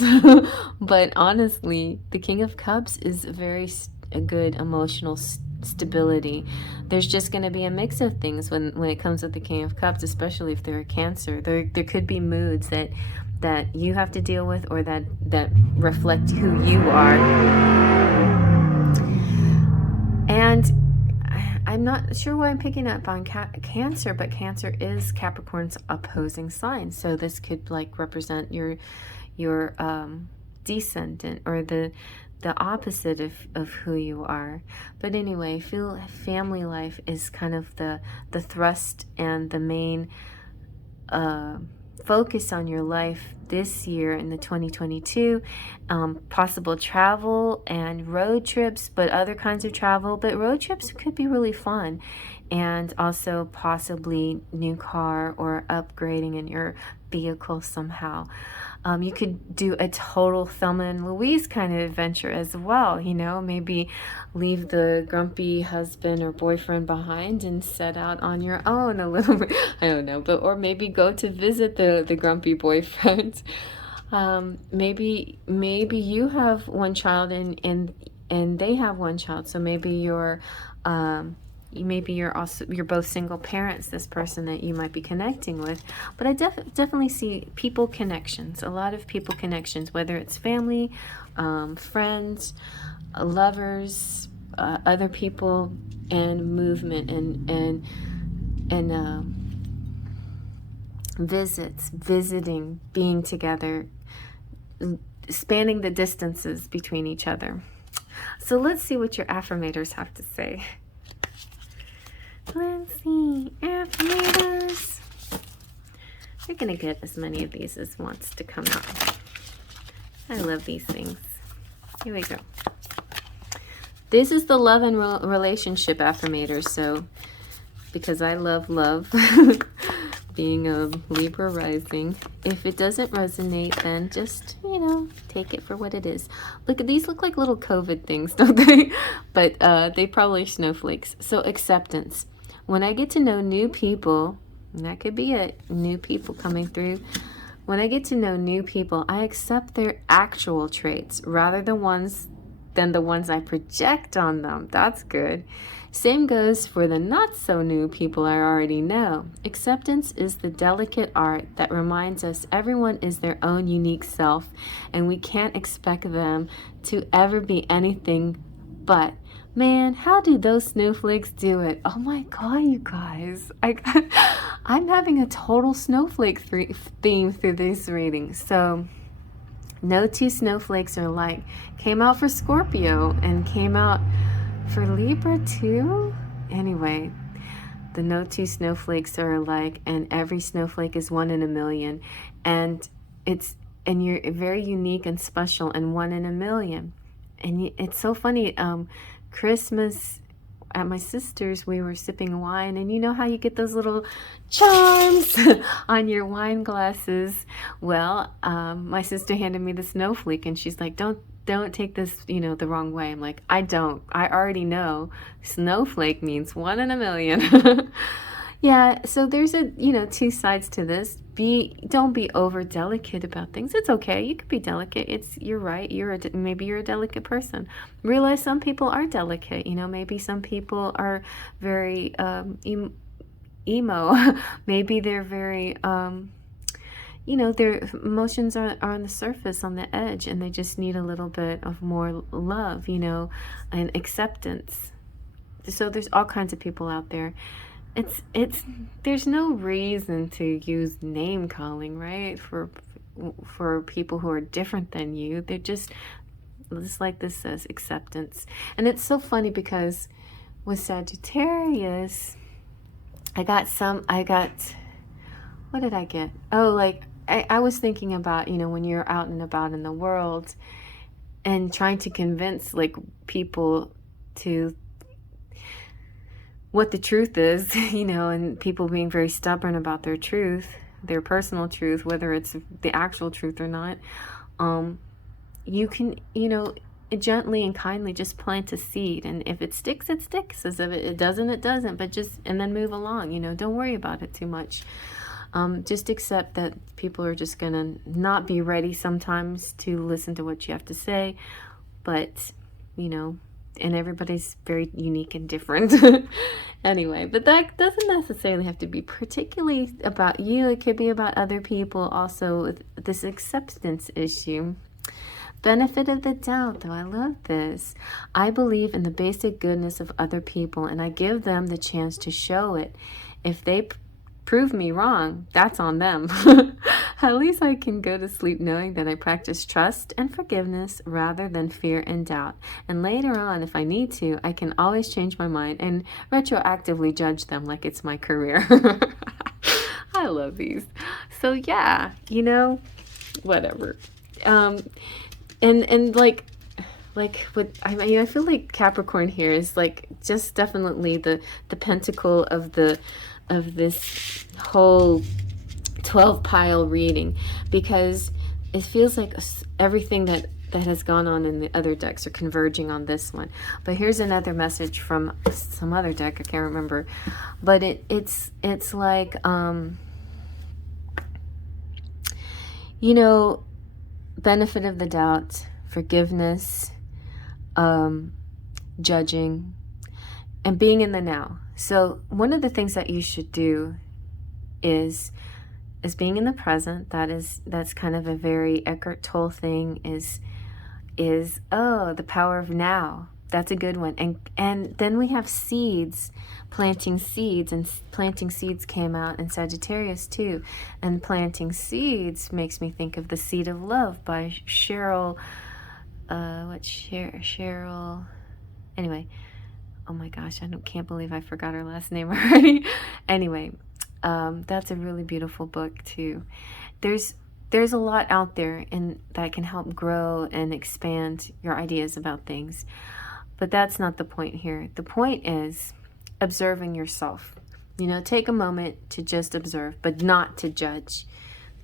But honestly, the King of Cups is a good emotional stability. There's just going to be a mix of things when it comes with the King of Cups, especially if they're a Cancer. There could be moods that you have to deal with, or that reflect who you are. And I'm not sure why I'm picking up on Cancer, but Cancer is Capricorn's opposing sign. So this could like represent your descendant, or the opposite of who you are. But anyway, I feel family life is kind of the thrust and the main focus on your life this year in the 2022. Possible travel and road trips, but other kinds of travel. But road trips could be really fun. And also possibly new car or upgrading in your vehicle somehow. You could do a total Thelma and Louise kind of adventure as well. You know, maybe leave the grumpy husband or boyfriend behind and set out on your own a little bit. I don't know, or maybe go to visit the grumpy boyfriend. Maybe you have one child and they have one child. So maybe you're both single parents, this person that you might be connecting with. But I definitely see people connections, a lot of people connections, whether it's family, friends, lovers, other people, and movement and visits, visiting, being together, spanning the distances between each other. So let's see what your affirmators have to say. Let's see, affirmators. We're going to get as many of these as wants to come out. I love these things. Here we go. This is the love and relationship affirmators. So, because I love being a Libra rising. If it doesn't resonate, then just, you know, take it for what it is. Look, these look like little COVID things, don't they? But they probably are snowflakes. So acceptance. When I get to know new people, and that could be it, new people coming through. When I get to know new people, I accept their actual traits rather than the ones I project on them. That's good. Same goes for the not so new people I already know. Acceptance is the delicate art that reminds us everyone is their own unique self, and we can't expect them to ever be anything but. Man, how do those snowflakes do it? Oh my God, you guys. I'm having a total snowflake theme through this reading. So, no two snowflakes are alike. Came out for Scorpio and came out for Libra too? Anyway, the no two snowflakes are alike, and every snowflake is one in a million. And it's and you're very unique and special and one in a million. And it's so funny. Christmas at my sister's, we were sipping wine, and you know how you get those little charms on your wine glasses? Well, my sister handed me the snowflake, and she's like, don't take this, the wrong way. I'm like, I already know snowflake means one in a million. Yeah, so there's two sides to this. Don't be over delicate about things. It's okay. You could be delicate. You're right. Maybe you're a delicate person. Realize some people are delicate. Maybe some people are very emo. Maybe they're very their emotions are on the surface, on the edge, and they just need a little bit of more love, and acceptance. So there's all kinds of people out there. There's no reason to use name calling, right? For people who are different than you. They're just like this says, acceptance. And it's so funny because with Sagittarius, what did I get? Oh, like I was thinking about, when you're out and about in the world and trying to convince like people to what the truth is, and people being very stubborn about their truth, their personal truth, whether it's the actual truth or not. You can, gently and kindly just plant a seed, and if it sticks, it sticks. As if it doesn't, it doesn't. But and then move along. Don't worry about it too much. Just accept that people are just gonna not be ready sometimes to listen to what you have to say, but and everybody's very unique and different. Anyway, but that doesn't necessarily have to be particularly about you. It could be about other people also, with this acceptance issue. Benefit of the doubt, though. I love this. I believe in the basic goodness of other people, and I give them the chance to show it. If they prove me wrong, that's on them. At least I can go to sleep knowing that I practice trust and forgiveness rather than fear and doubt. And later on, if I need to, I can always change my mind and retroactively judge them like it's my career. I love these. So yeah, whatever. And like what I feel like Capricorn here is like just definitely the pentacle of this whole 12 pile reading, because it feels like everything that has gone on in the other decks are converging on this one. But here's another message from some other deck, I can't remember, but it's like benefit of the doubt, forgiveness, judging, and being in the now. So one of the things that you should do is being in the present. That's kind of a very Eckhart Tolle thing, is the power of now. That's a good one. And then we have seeds, planting seeds, and planting seeds came out in Sagittarius too. And planting seeds makes me think of The Seed of Love by Cheryl. Cheryl? Anyway, oh my gosh, can't believe I forgot her last name already. Anyway, that's a really beautiful book too. There's a lot out there that can help grow and expand your ideas about things. But that's not the point here. The point is observing yourself. Take a moment to just observe, but not to judge.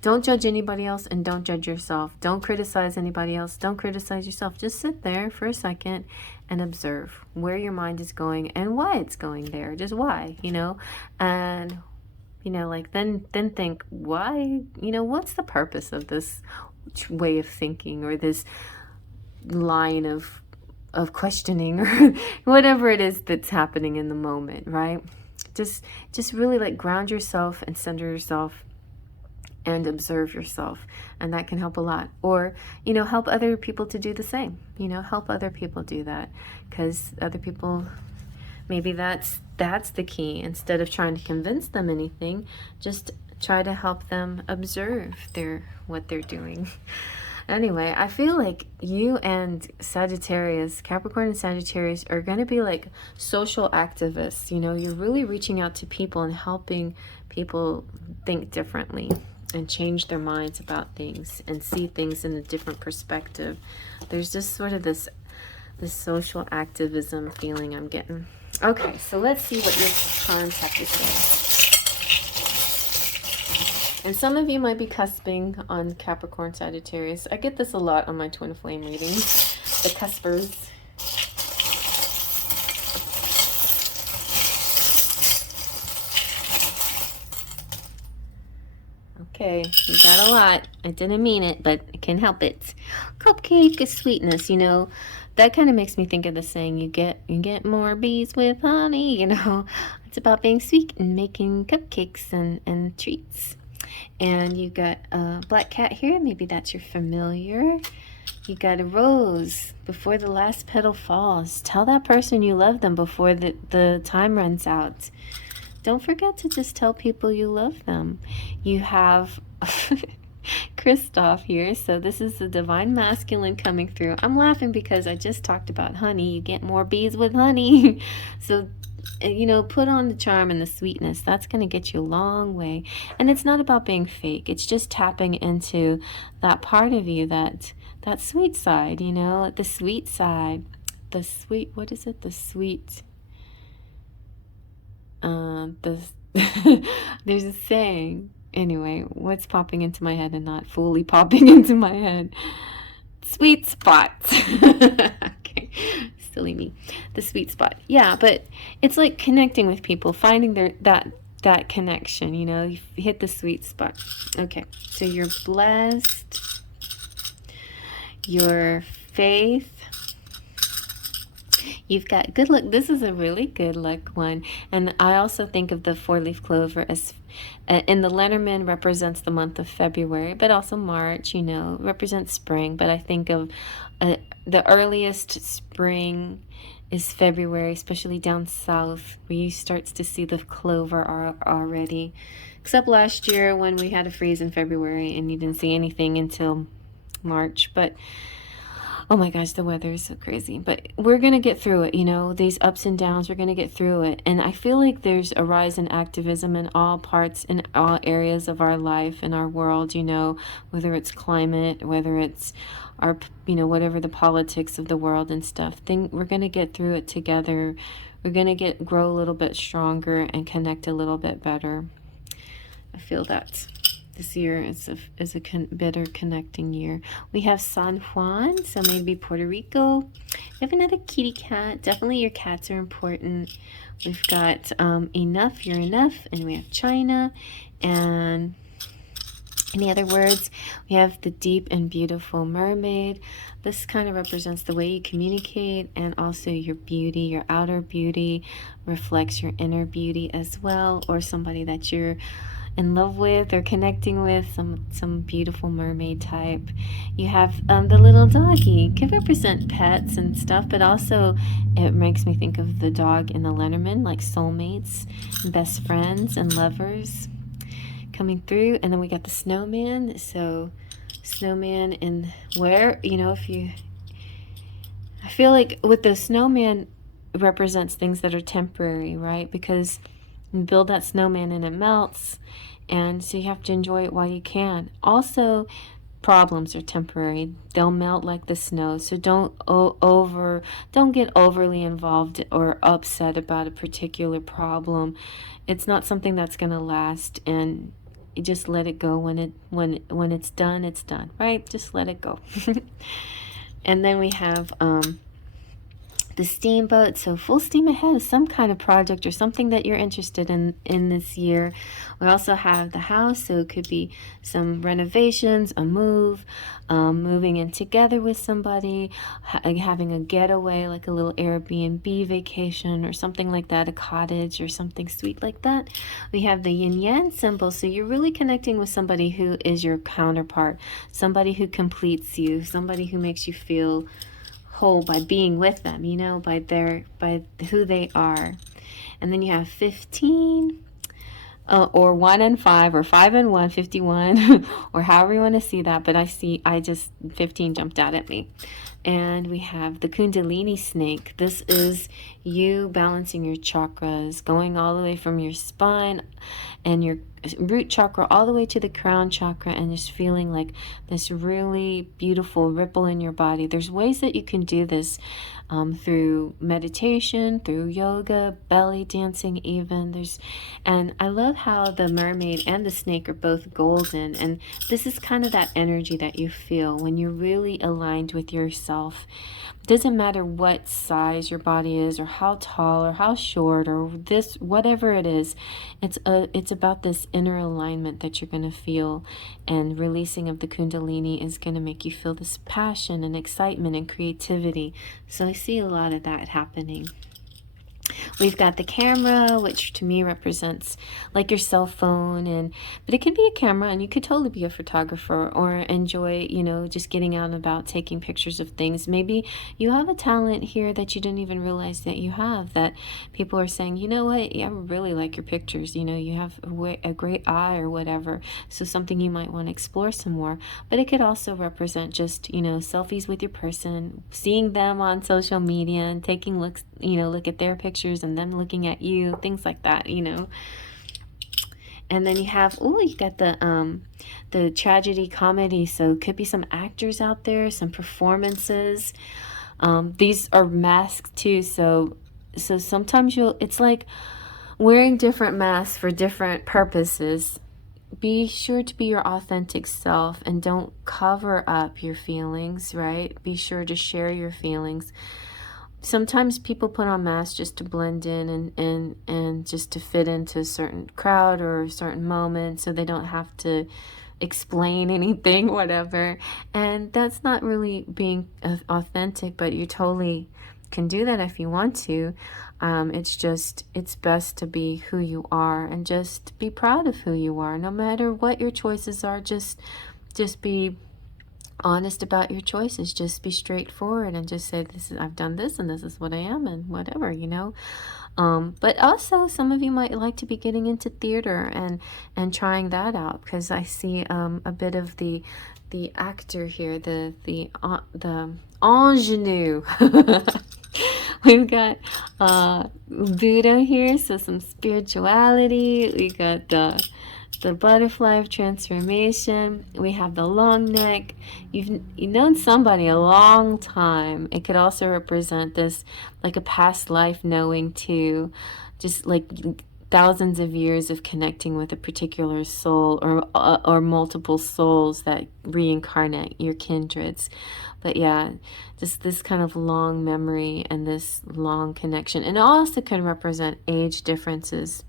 Don't judge anybody else, and don't judge yourself. Don't criticize anybody else. Don't criticize yourself. Just sit there for a second and observe where your mind is going and why it's going there. Just why, and then think, why, what's the purpose of this way of thinking, or this line of questioning, or whatever it is that's happening in the moment, right? Just really ground yourself and center yourself and observe yourself, and that can help a lot. Or help other people to do the same. Help other people do that, because other people, maybe that's the key. Instead of trying to convince them anything, just try to help them observe what they're doing. Anyway, I feel like you and Sagittarius, Capricorn and Sagittarius, are going to be like social activists. You're really reaching out to people and helping people think differently. and change their minds about things and see things in a different perspective. There's just sort of this social activism feeling I'm getting. Okay, so let's see what your charms have to say. And some of you might be cusping on Capricorn, Sagittarius. I get this a lot on my twin flame readings. The cuspers. Okay, you got a lot. I didn't mean it, but I can't help it. Cupcake is sweetness, you know. That kind of makes me think of the saying, you get more bees with honey, you know. It's about being sweet and making cupcakes and treats. And you got a black cat here. Maybe that's your familiar. You got a rose. Before the last petal falls. Tell that person you love them before the time runs out. Don't forget to just tell people you love them. You have Christoph here. So this is the divine masculine coming through. I'm laughing because I just talked about honey. You get more bees with honey. So, you know, put on the charm and the sweetness. That's going to get you a long way. And it's not about being fake. It's just tapping into that part of you, that sweet side, you know, the sweet side. The sweet, what is it? The sweet, there's a saying. Anyway, what's popping into my head and not fully popping into my head? Sweet spot. Okay, silly me. The sweet spot. Yeah, but it's like connecting with people, finding that connection, you know, you hit the sweet spot. Okay, so you're blessed. Your faith. You've got good luck. This is a really good luck one. And I also think of the four-leaf clover as, in the Lenormand, represents the month of February, but also March, you know, represents spring. But I think of the earliest spring is February, especially down south, where you start to see the clover already. Except last year when we had a freeze in February and you didn't see anything until March. But oh my gosh, the weather is so crazy. But we're going to get through it, you know, these ups and downs, we're going to get through it. And I feel like there's a rise in activism in all parts, in all areas of our life, in our world, you know, whether it's climate, whether it's our, you know, whatever the politics of the world and stuff. We're going to get through it together. We're going to grow a little bit stronger and connect a little bit better. I feel that. This year is a better connecting year. We have San Juan, so maybe Puerto Rico. We have another kitty cat. Definitely your cats are important. We've got enough, you're enough, and we have China. And any other words? We have the deep and beautiful mermaid. This kind of represents the way you communicate, and also your beauty, your outer beauty reflects your inner beauty as well, or somebody that you're in love with or connecting with, some beautiful mermaid type. You have the little doggy. Could represent pets and stuff, but also it makes me think of the dog in the Lenormand, like soulmates and best friends and lovers coming through. And then we got the snowman. So snowman, and where, you know, I feel like with the snowman, it represents things that are temporary, right? Because you build that snowman and it melts, and so you have to enjoy it while you can. Also, problems are temporary. They'll melt like the snow, so don't get overly involved or upset about a particular problem. It's not something that's going to last, and you just let it go. When it's done, right? Just let it go. And then we have the steamboat, so full steam ahead is some kind of project or something that you're interested in this year. We also have the house, so it could be some renovations, a move, moving in together with somebody, having a getaway, like a little Airbnb vacation or something like that, a cottage or something sweet like that. We have the yin yang symbol, so you're really connecting with somebody who is your counterpart, somebody who completes you, somebody who makes you feel whole by being with them, you know, by who they are. And then you have 15. or 1 and 5, or 5 and 1, 51, or however you want to see that. But I just, 15 jumped out at me. And we have the Kundalini snake. This is you balancing your chakras, going all the way from your spine and your root chakra all the way to the crown chakra, and just feeling like this really beautiful ripple in your body. There's ways that you can do this through meditation, through yoga, belly dancing even. And I love how the mermaid and the snake are both golden, and this is kind of that energy that you feel when you're really aligned with yourself. It doesn't matter what size your body is, or how tall, or how short, or this, whatever it is. It's about this inner alignment that you're going to feel, and releasing of the Kundalini is going to make you feel this passion and excitement and creativity. So I see a lot of that happening. We've got the camera, which to me represents like your cell phone, but it could be a camera, and you could totally be a photographer or enjoy, just getting out and about, taking pictures of things. Maybe you have a talent here that you didn't even realize that you have, that people are saying, you know what, yeah, I really like your pictures, you have a great eye or whatever, so something you might want to explore some more. But it could also represent just, selfies with your person, seeing them on social media and taking looks, look at their pictures and them looking at you, things like that. And then you have, you got the tragedy comedy, so it could be some actors out there, some performances. These are masks too, so sometimes it's like wearing different masks for different purposes. Be sure to be your authentic self, and don't cover up your feelings, right? Be sure to share your feelings. Sometimes people put on masks just to blend in and just to fit into a certain crowd or a certain moment, so they don't have to explain anything, whatever. And that's not really being authentic, but you totally can do that if you want to. It's best to be who you are, and just be proud of who you are, no matter what your choices are. Just be honest about your choices. Just be straightforward and just say, I've done this, and this is what I am, and whatever, but also some of you might like to be getting into theater and trying that out, because I see a bit of the actor here, the ingenue. We've got Buddha here, so some spirituality. We got the butterfly of transformation. We have the long neck. You've known somebody a long time. It could also represent this, like a past life knowing too, just like thousands of years of connecting with a particular soul, or multiple souls that reincarnate, your kindreds. But yeah, just this kind of long memory and this long connection. And it also can represent age differences,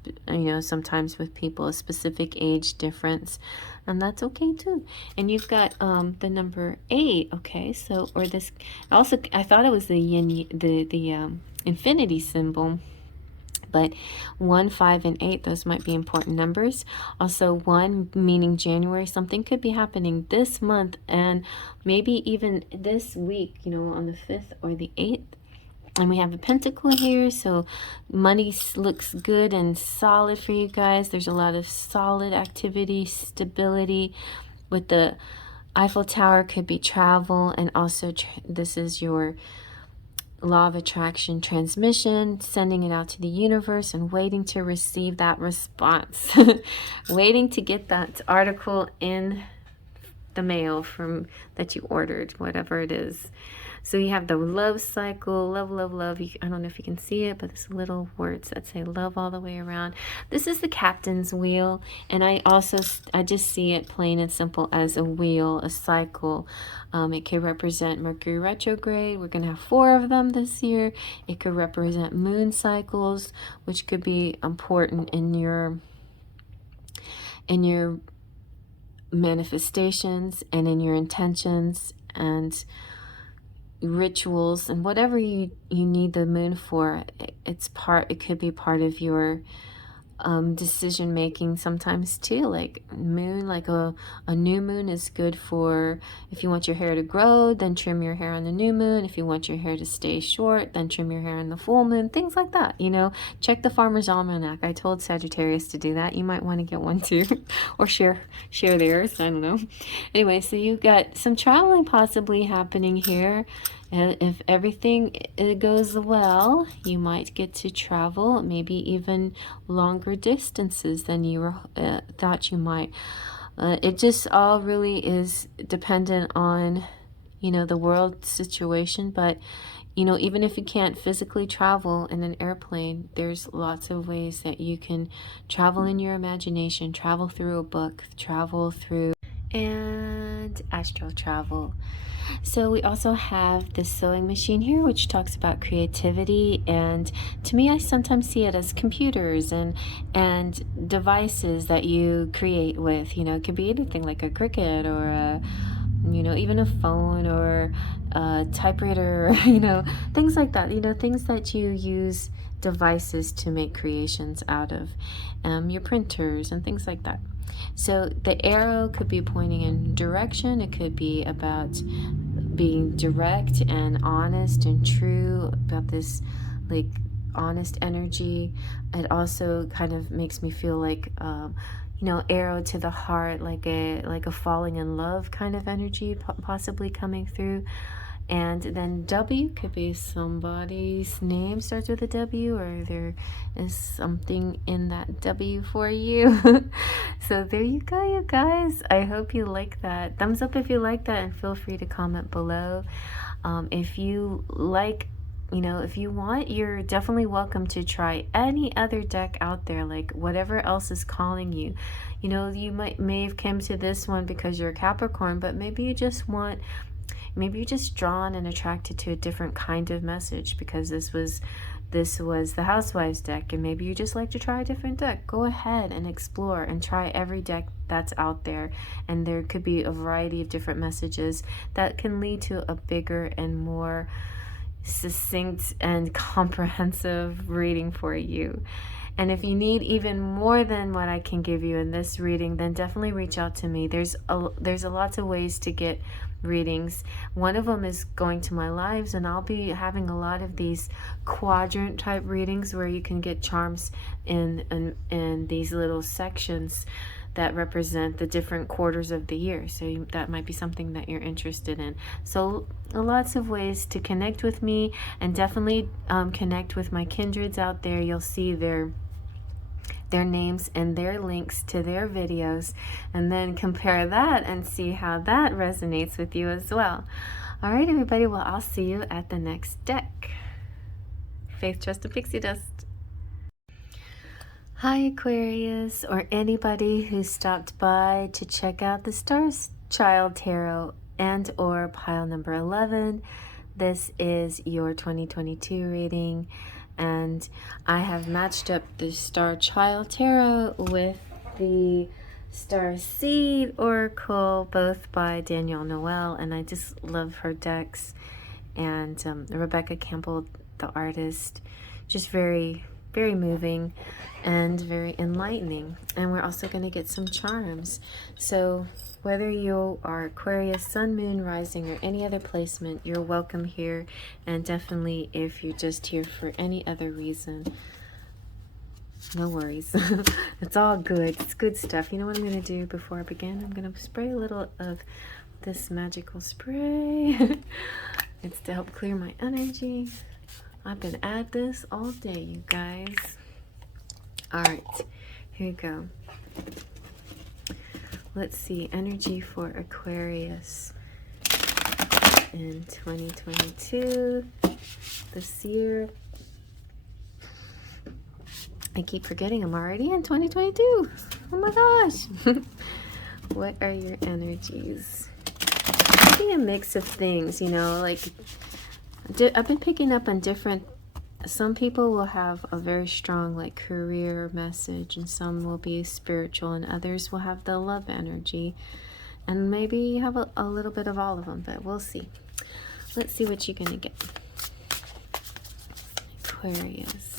sometimes with people, a specific age difference. And that's okay too. And you've got the number 8, okay? So, or this, also, I thought it was the yin, the infinity symbol. But 1, 5, and 8, those might be important numbers. Also 1 meaning January. Something could be happening this month, and maybe even this week, on the 5th or the 8th. And we have a pentacle here, so money looks good and solid for you guys. There's a lot of solid activity, stability. With the Eiffel Tower, could be travel, and also this is your law of attraction transmission, sending it out to the universe and waiting to receive that response. Waiting to get that article in the mail from that you ordered, whatever it is. So you have the love cycle, love, love, love. I don't know if you can see it, but it's little words that say love all the way around. This is the captain's wheel, and I just see it plain and simple as a wheel, a cycle. It could represent Mercury retrograde. We're going to have 4 of them this year. It could represent moon cycles, which could be important in your manifestations and in your intentions and rituals and whatever you need the moon for. It could be part of your decision making sometimes too. Like moon, like a new moon is good for if you want your hair to grow, then trim your hair on the new moon. If you want your hair to stay short, then trim your hair on the full moon. Things like that, you know. Check the Farmer's Almanac. I told Sagittarius to do that. You might want to get one too, or share theirs. I don't know. Anyway, so you got some traveling possibly happening here. And if everything goes well, you might get to travel, maybe even longer distances than you were, thought you might. It just all really is dependent on, you know, the world situation. But, you know, even if you can't physically travel in an airplane, there's lots of ways that you can travel in your imagination, travel through a book, travel through, and astral travel. So we also have this sewing machine here, which talks about creativity, and to me, I sometimes see it as computers and devices that you create with. You know, it could be anything like a Cricut or a, you know, even a phone or a typewriter, you know, things like that. You know, things that you use devices to make creations out of, your printers and things like that. So the arrow could be pointing in direction. It could be about being direct and honest and true about this, like, honest energy. It also kind of makes me feel like, you know, arrow to the heart, like a falling in love kind of energy possibly coming through. And then W could be somebody's name starts with a W, or there is something in that W for you. So there you go, you guys. I hope you like that. Thumbs up if you like that, and feel free to comment below. If you like, you know, if you want, you're definitely welcome to try any other deck out there, like whatever else is calling you. You know, you may have come to this one because you're a Capricorn, but maybe you just want, maybe you're just drawn and attracted to a different kind of message because this was the Housewives deck, and maybe you just like to try a different deck. Go ahead and explore and try every deck that's out there, and there could be a variety of different messages that can lead to a bigger and more succinct and comprehensive reading for you. And if you need even more than what I can give you in this reading, then definitely reach out to me. There's a lots of ways to get readings. One of them is going to my lives, and I'll be having a lot of these quadrant type readings where you can get charms in these little sections that represent the different quarters of the year. So that might be something that you're interested in. So lots of ways to connect with me, and definitely connect with my kindreds out there. You'll see their names and their links to their videos, and then compare that and see how that resonates with you as well. All right, everybody. Well, I'll see you at the next deck. Faith, trust, and pixie dust. Hi, Aquarius, or anybody who stopped by to check out the Starchild Tarot and or pile number 11. This is your 2022 reading, and I have matched up the Starchild Tarot with the Starseed Oracle, both by Danielle Noel, and I just love her decks. And Rebecca Campbell, the artist, just very, very moving and very enlightening. And we're also going to get some charms. So whether you are Aquarius, Sun, Moon, Rising, or any other placement, you're welcome here. And definitely if you're just here for any other reason, no worries. It's all good. It's good stuff. You know what I'm going to do before I begin? I'm going to spray a little of this magical spray. It's to help clear my energy. I've been at this all day, you guys. All right, here we go. Let's see, energy for Aquarius in 2022. The Seer. I keep forgetting I'm already in 2022. Oh my gosh. What are your energies? Maybe a mix of things, you know, like I've been picking up on different, some people will have a very strong like career message, and some will be spiritual, and others will have the love energy, and maybe you have a little bit of all of them, but we'll see. Let's see what you're gonna get. Aquarius.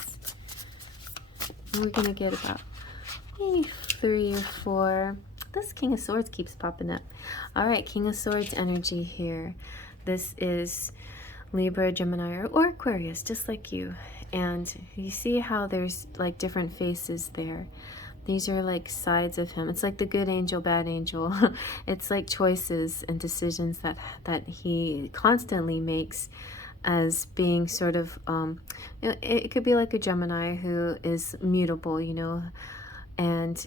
And we're going to get about maybe 3 or 4. This King of Swords keeps popping up. All right, King of Swords energy here. This is Libra, Gemini, or Aquarius, just like you. And you see how there's like different faces there. These are like sides of him. It's like the good angel, bad angel. It's like choices and decisions that he constantly makes, as being sort of, you know, it could be like a Gemini who is mutable, you know, and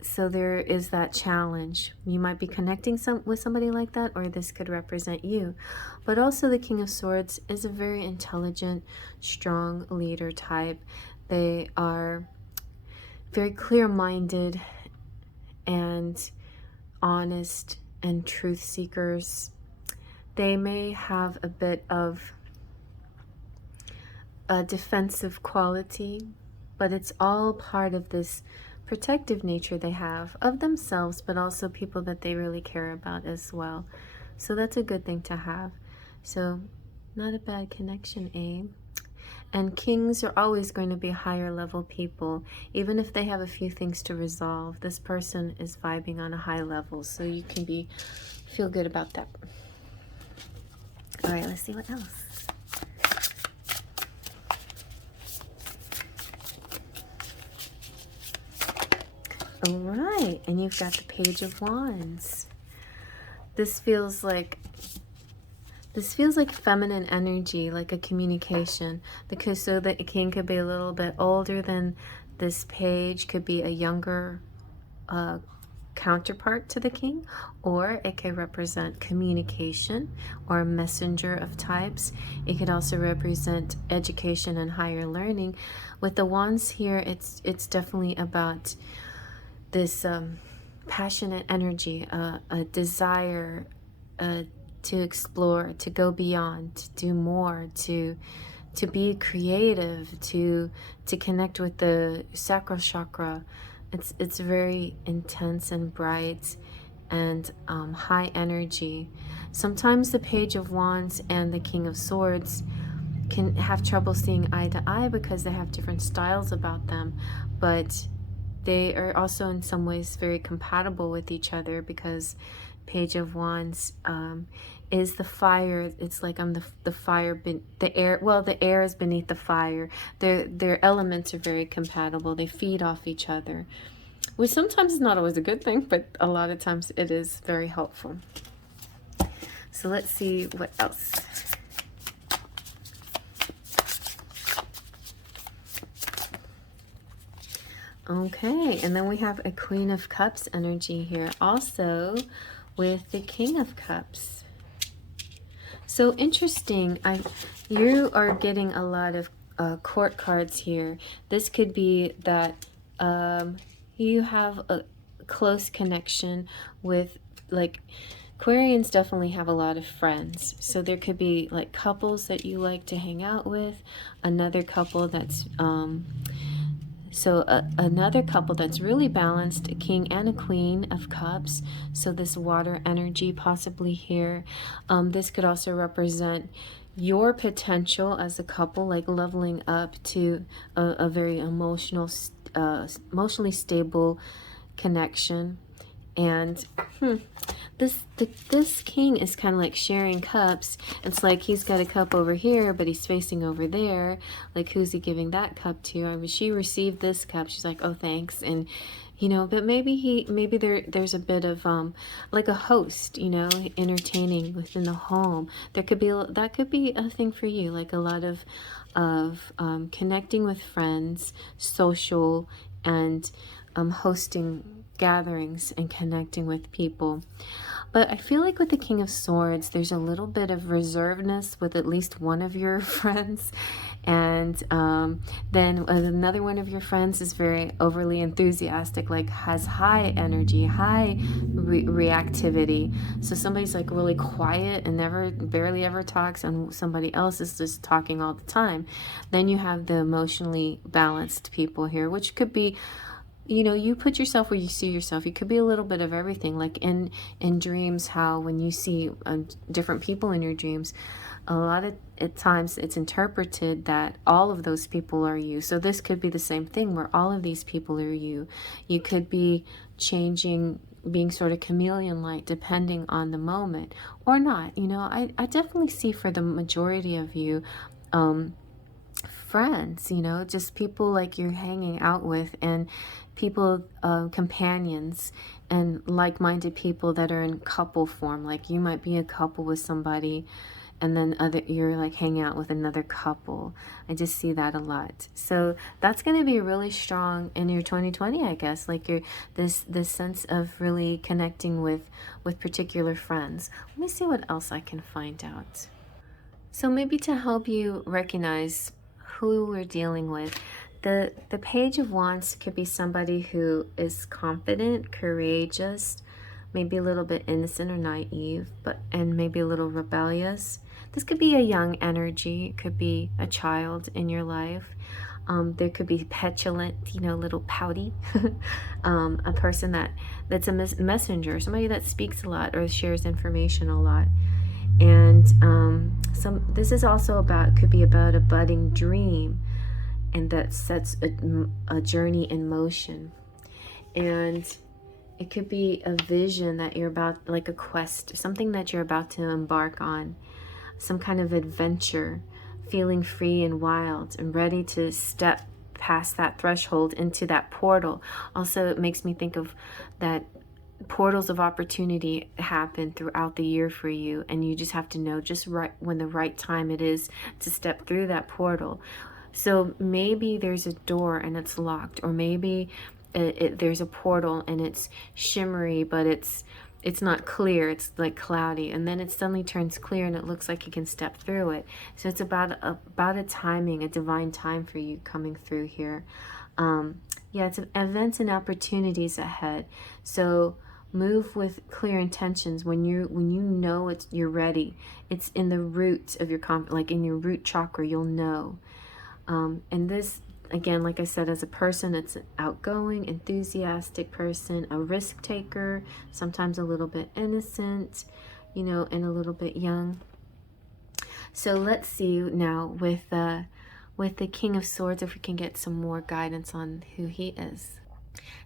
so there is that challenge. You might be connecting with somebody like that, or this could represent you. But also the King of Swords is a very intelligent, strong leader type. They are very clear-minded and honest and truth seekers. They may have a bit of a defensive quality, but it's all part of this protective nature they have of themselves, but also people that they really care about as well. So that's a good thing to have. So not a bad connection, eh? And kings are always going to be higher level people. Even if they have a few things to resolve, this person is vibing on a high level, so you can feel good about that. All right, let's see what else. All right, and you've got the Page of Wands. This feels like feminine energy, like a communication, because so the king could be a little bit older than this page, could be a younger counterpart to the king, or it could represent communication or a messenger of types. It could also represent education and higher learning. With the wands here, it's definitely about this passionate energy, a desire to explore, to go beyond, to do more, to be creative, to connect with the sacral chakra. It's very intense and bright and high energy. Sometimes the Page of Wands and the King of Swords can have trouble seeing eye to eye because they have different styles about them, but they are also in some ways very compatible with each other, because Page of Wands is the fire. It's like I'm the fire, the air. Well, the air is beneath the fire. Their elements are very compatible. They feed off each other, which sometimes is not always a good thing, but a lot of times it is very helpful. So let's see what else. Okay, and then we have a Queen of Cups energy here, also with the King of Cups. So interesting. You are getting a lot of court cards here. This could be that you have a close connection with, like, Aquarians definitely have a lot of friends. So there could be like couples that you like to hang out with, another couple that's another couple that's really balanced, a king and a queen of cups. So this water energy possibly here. This could also represent your potential as a couple, like leveling up to a very emotionally stable connection. And this king is kind of like sharing cups. It's like he's got a cup over here, but he's facing over there. Like, who's he giving that cup to? I mean, she received this cup. She's like, oh, thanks. And, you know, but maybe there's a bit of like a host, you know, entertaining within the home. That could be a thing for you, like a lot of connecting with friends, social, and hosting gatherings and connecting with people. But I feel like with the King of Swords, there's a little bit of reservedness with at least one of your friends, and then another one of your friends is very overly enthusiastic, like has high energy, high reactivity. So somebody's like really quiet and barely ever talks, and somebody else is just talking all the time. Then you have the emotionally balanced people here, which could be, you know, you put yourself where you see yourself. You could be a little bit of everything. Like in dreams, how when you see different people in your dreams, a lot of at times it's interpreted that all of those people are you. So this could be the same thing where all of these people are you. You could be changing, being sort of chameleon-like depending on the moment or not. You know, I definitely see for the majority of you, friends, you know, just people like you're hanging out with, and people, companions, and like-minded people that are in couple form. Like you might be a couple with somebody, and then you're like hanging out with another couple. I just see that a lot. So that's going to be really strong in your 2020, I guess. Like your this sense of really connecting with particular friends. Let me see what else I can find out. So maybe to help you recognize who we're dealing with, the Page of Wands could be somebody who is confident, courageous, maybe a little bit innocent or naive, and maybe a little rebellious. This could be a young energy. It could be a child in your life. There could be petulant, you know, little pouty, a person that's a messenger, somebody that speaks a lot or shares information a lot. And this is also could be about a budding dream, and that sets a journey in motion. And it could be a vision that you're about, like a quest, something that you're about to embark on, some kind of adventure, feeling free and wild and ready to step past that threshold into that portal. Also, it makes me think of that portals of opportunity happen throughout the year for you, and you just have to know just right when the right time it is to step through that portal. So maybe there's a door and it's locked, or maybe there's a portal and it's shimmery, but it's not clear, it's like cloudy, and then it suddenly turns clear and it looks like you can step through it. So it's about a timing, a divine time for you coming through here. Yeah, it's events and opportunities ahead. So move with clear intentions. When you know you're ready, it's in the root of your like in your root chakra, you'll know. And this, again, like I said, as a person, it's an outgoing, enthusiastic person, a risk taker, sometimes a little bit innocent, you know, and a little bit young. So let's see now with the King of Swords, if we can get some more guidance on who he is.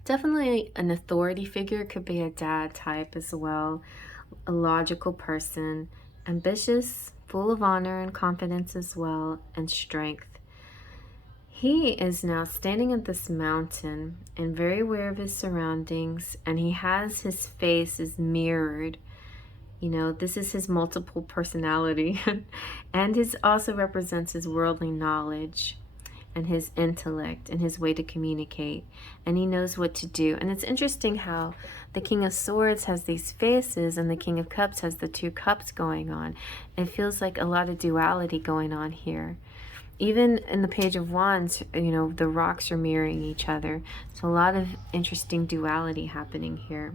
Definitely an authority figure. Could be a dad type as well, a logical person, ambitious, full of honor and confidence as well, and strength. He is now standing at this mountain and very aware of his surroundings, and he has his face is mirrored. You know, this is his multiple personality and his also represents his worldly knowledge and his intellect and his way to communicate, and he knows what to do. And it's interesting how the King of Swords has these faces and the King of Cups has the two cups going on. It feels like a lot of duality going on here. Even in the Page of Wands, you know, the rocks are mirroring each other. So a lot of interesting duality happening here.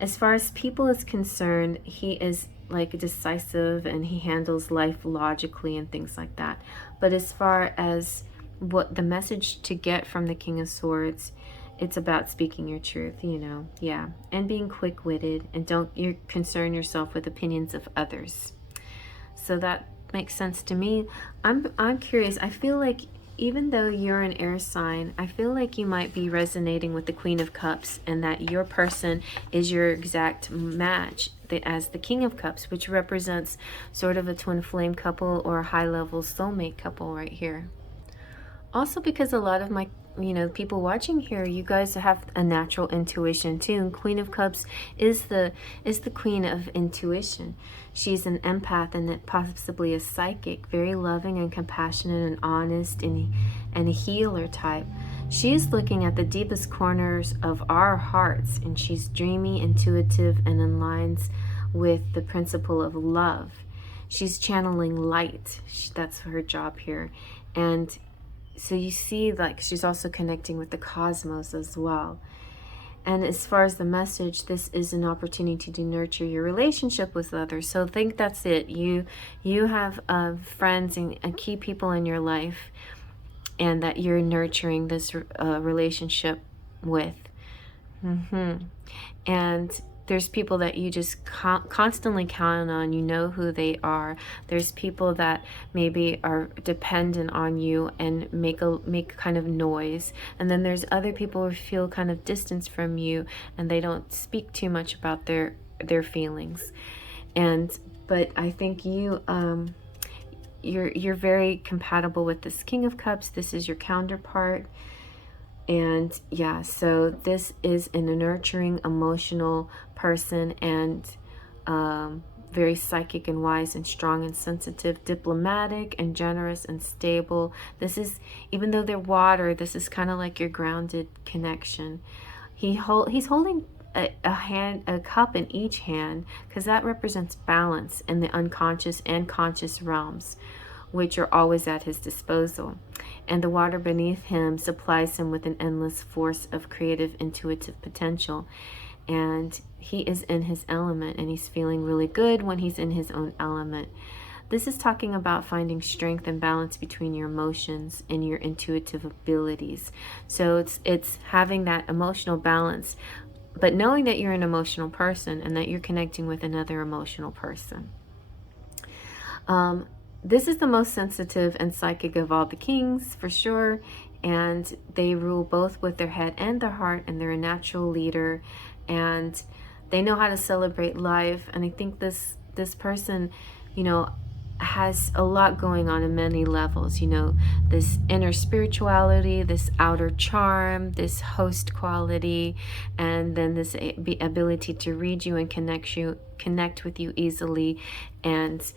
As far as people is concerned, he is like decisive and he handles life logically and things like that. But as far as what the message to get from the King of Swords, it's about speaking your truth, you know, yeah, and being quick-witted, and don't you concern yourself with opinions of others. So that makes sense to me. I'm curious. I feel like even though you're an air sign, I feel like you might be resonating with the Queen of Cups, and that your person is your exact match as the King of Cups, which represents sort of a twin flame couple or a high-level soulmate couple right here. Also, because a lot of my, you know, people watching here, you guys have a natural intuition too. And Queen of Cups is the queen of intuition. She's an empath and possibly a psychic, very loving and compassionate and honest and a healer type. She's looking at the deepest corners of our hearts, and she's dreamy, intuitive, and aligns with the principle of love. She's channeling light. That's her job here. And so you see, like, she's also connecting with the cosmos as well. And as far as the message, this is an opportunity to nurture your relationship with others. So I think that's it. You have friends and key people in your life, and that you're nurturing this relationship with. And there's people that you just constantly count on. You know who they are. There's people that maybe are dependent on you and make kind of noise. And then there's other people who feel kind of distance from you, and they don't speak too much about their feelings. But I think you're very compatible with this King of Cups. This is your counterpart. And yeah, so this is a nurturing, emotional person, and very psychic and wise and strong and sensitive, diplomatic and generous and stable. This is, even though they're water, this is kind of like your grounded connection. He's holding a cup in each hand, because that represents balance in the unconscious and conscious realms, which are always at his disposal. And the water beneath him supplies him with an endless force of creative, intuitive potential. And he is in his element, and he's feeling really good when he's in his own element. This is talking about finding strength and balance between your emotions and your intuitive abilities. So it's having that emotional balance, but knowing that you're an emotional person and that you're connecting with another emotional person. This is the most sensitive and psychic of all the kings, for sure. And they rule both with their head and their heart, and they're a natural leader, and they know how to celebrate life. And I think this person, you know, has a lot going on in many levels, you know, this inner spirituality, this outer charm, this host quality, and then this ability to read you and connect with you easily, and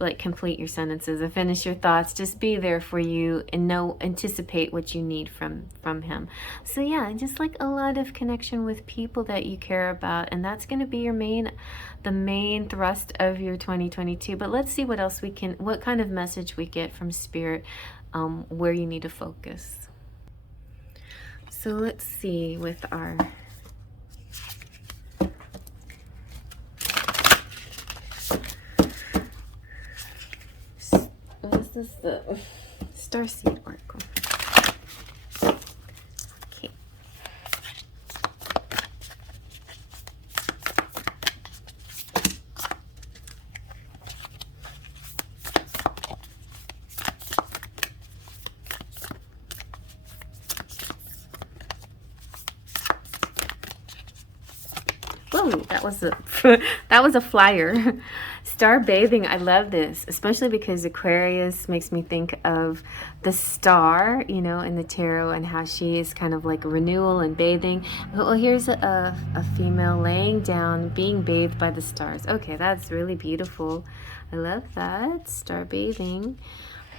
like complete your sentences and finish your thoughts, just be there for you and anticipate what you need from him. So yeah, just like a lot of connection with people that you care about, and that's going to be the main thrust of your 2022. But let's see what else what kind of message we get from Spirit, where you need to focus. So let's see with our this is the Starseed Oracle. Okay. Whoa, that was a flyer. Star bathing, I love this, especially because Aquarius makes me think of the star, you know, in the tarot, and how she is kind of like renewal and bathing. Well, here's a female laying down, being bathed by the stars. Okay, that's really beautiful. I love that. Star bathing.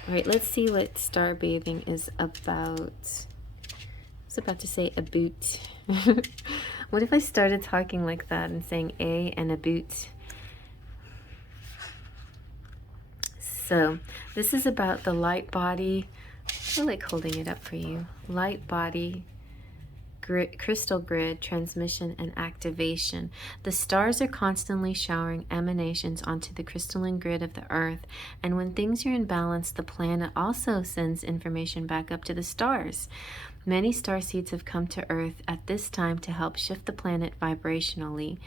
All right, let's see what star bathing is about. I was about to say a boot. What if I started talking like that and saying a and a boot? So this is about the light body. I feel like holding it up for you. Light body, crystal grid, transmission, and activation. The stars are constantly showering emanations onto the crystalline grid of the earth. And when things are in balance, the planet also sends information back up to the stars. Many starseeds have come to earth at this time to help shift the planet vibrationally,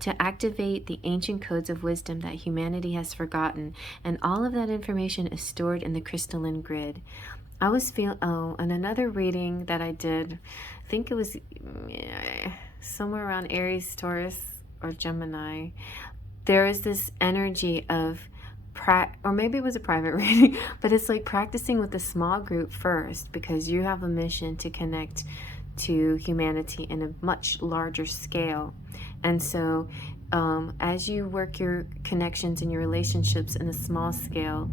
to activate the ancient codes of wisdom that humanity has forgotten, and all of that information is stored in the crystalline grid. I was and another reading that I did, I think it was somewhere around Aries, Taurus, or Gemini, there is this energy of or maybe it was a private reading, but it's like practicing with a small group first, because you have a mission to connect to humanity in a much larger scale. And so as you work your connections and your relationships in a small scale,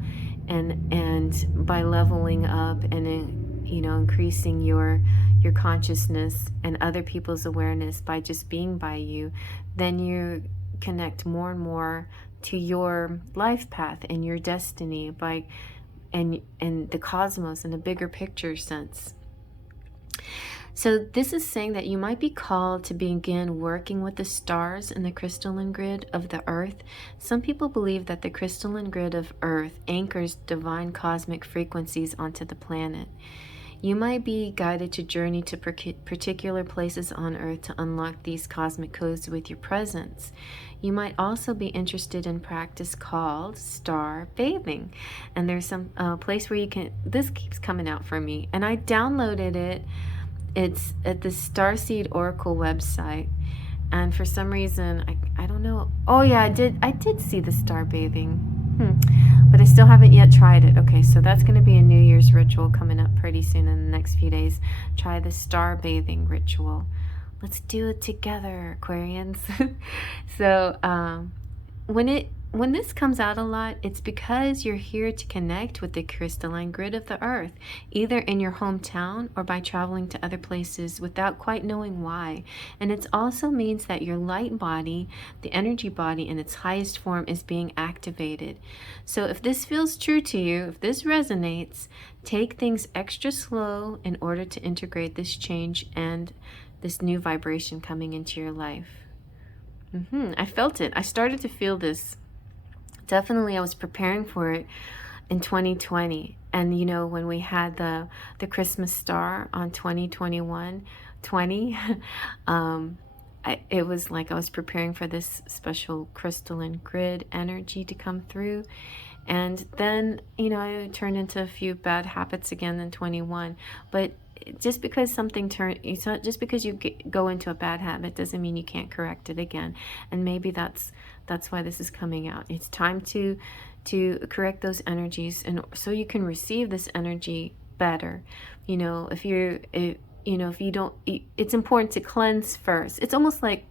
and by leveling up and increasing your consciousness and other people's awareness by just being by you, then you connect more and more to your life path and your destiny and the cosmos in a bigger picture sense. So this is saying that you might be called to begin working with the stars in the crystalline grid of the earth. Some people believe that the crystalline grid of earth anchors divine cosmic frequencies onto the planet. You might be guided to journey to particular places on Earth to unlock these cosmic codes with your presence. You might also be interested in practice called star bathing. And there's some place where you can, this keeps coming out for me, and I downloaded it. It's at the Starseed Oracle website. And for some reason, I don't know. Oh yeah, I did see the star bathing. But I still haven't yet tried it. Okay, so that's going to be a New Year's ritual coming up pretty soon in the next few days. Try the star bathing ritual. Let's do it together, Aquarians. So when this comes out a lot, it's because you're here to connect with the crystalline grid of the earth, either in your hometown or by traveling to other places without quite knowing why. And it also means that your light body, the energy body in its highest form, is being activated. So if this feels true to you, if this resonates, take things extra slow in order to integrate this change and this new vibration coming into your life. I felt it. I started to feel this. Definitely, I was preparing for it in 2020. And, you know, when we had the Christmas star on 2021, it was like I was preparing for this special crystalline grid energy to come through. And then, you know, I turned into a few bad habits again in 21. But just because just because you go into a bad habit doesn't mean you can't correct it again. And maybe that's why this is coming out. It's time to correct those energies, and so you can receive this energy better. You know, if you don't, it's important to cleanse first. It's almost like,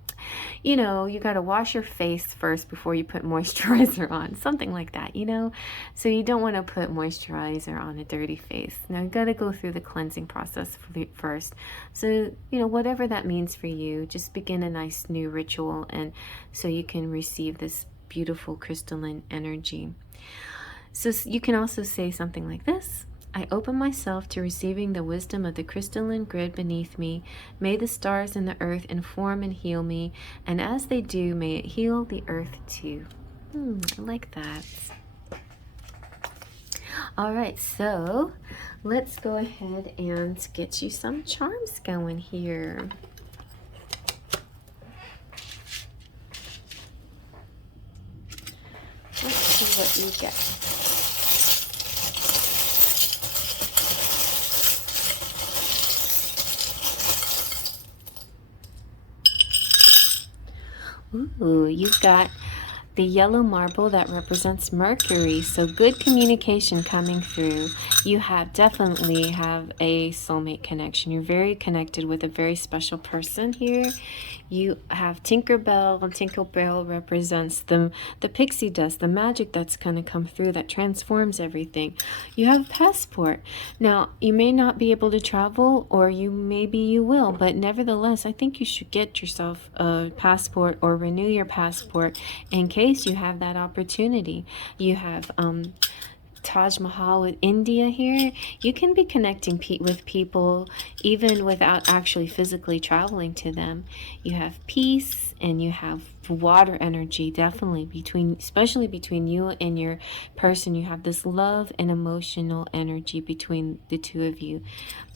you know, you got to wash your face first before you put moisturizer on, something like that, you know. So you don't want to put moisturizer on a dirty face. Now you got to go through the cleansing process first. So, you know, whatever that means for you, just begin a nice new ritual, and so you can receive this beautiful crystalline energy. So you can also say something like this: I open myself to receiving the wisdom of the crystalline grid beneath me. May the stars and the earth inform and heal me, and as they do, may it heal the earth too. I like that. All right, so let's go ahead and get you some charms going here. Let's see what you get. Ooh, you've got the yellow marble that represents Mercury, so good communication coming through. You definitely have a soulmate connection. You're very connected with a very special person here. You have Tinkerbell, and Tinkerbell represents the pixie dust, the magic that's going to come through that transforms everything. You have passport. Now, you may not be able to travel, or maybe you will, but nevertheless, I think you should get yourself a passport or renew your passport in case you have that opportunity. You have Taj Mahal with India here. You can be connecting with people even without actually physically traveling to them. You have peace, and you have water energy, definitely especially between you and your person. You have this love and emotional energy between the two of you.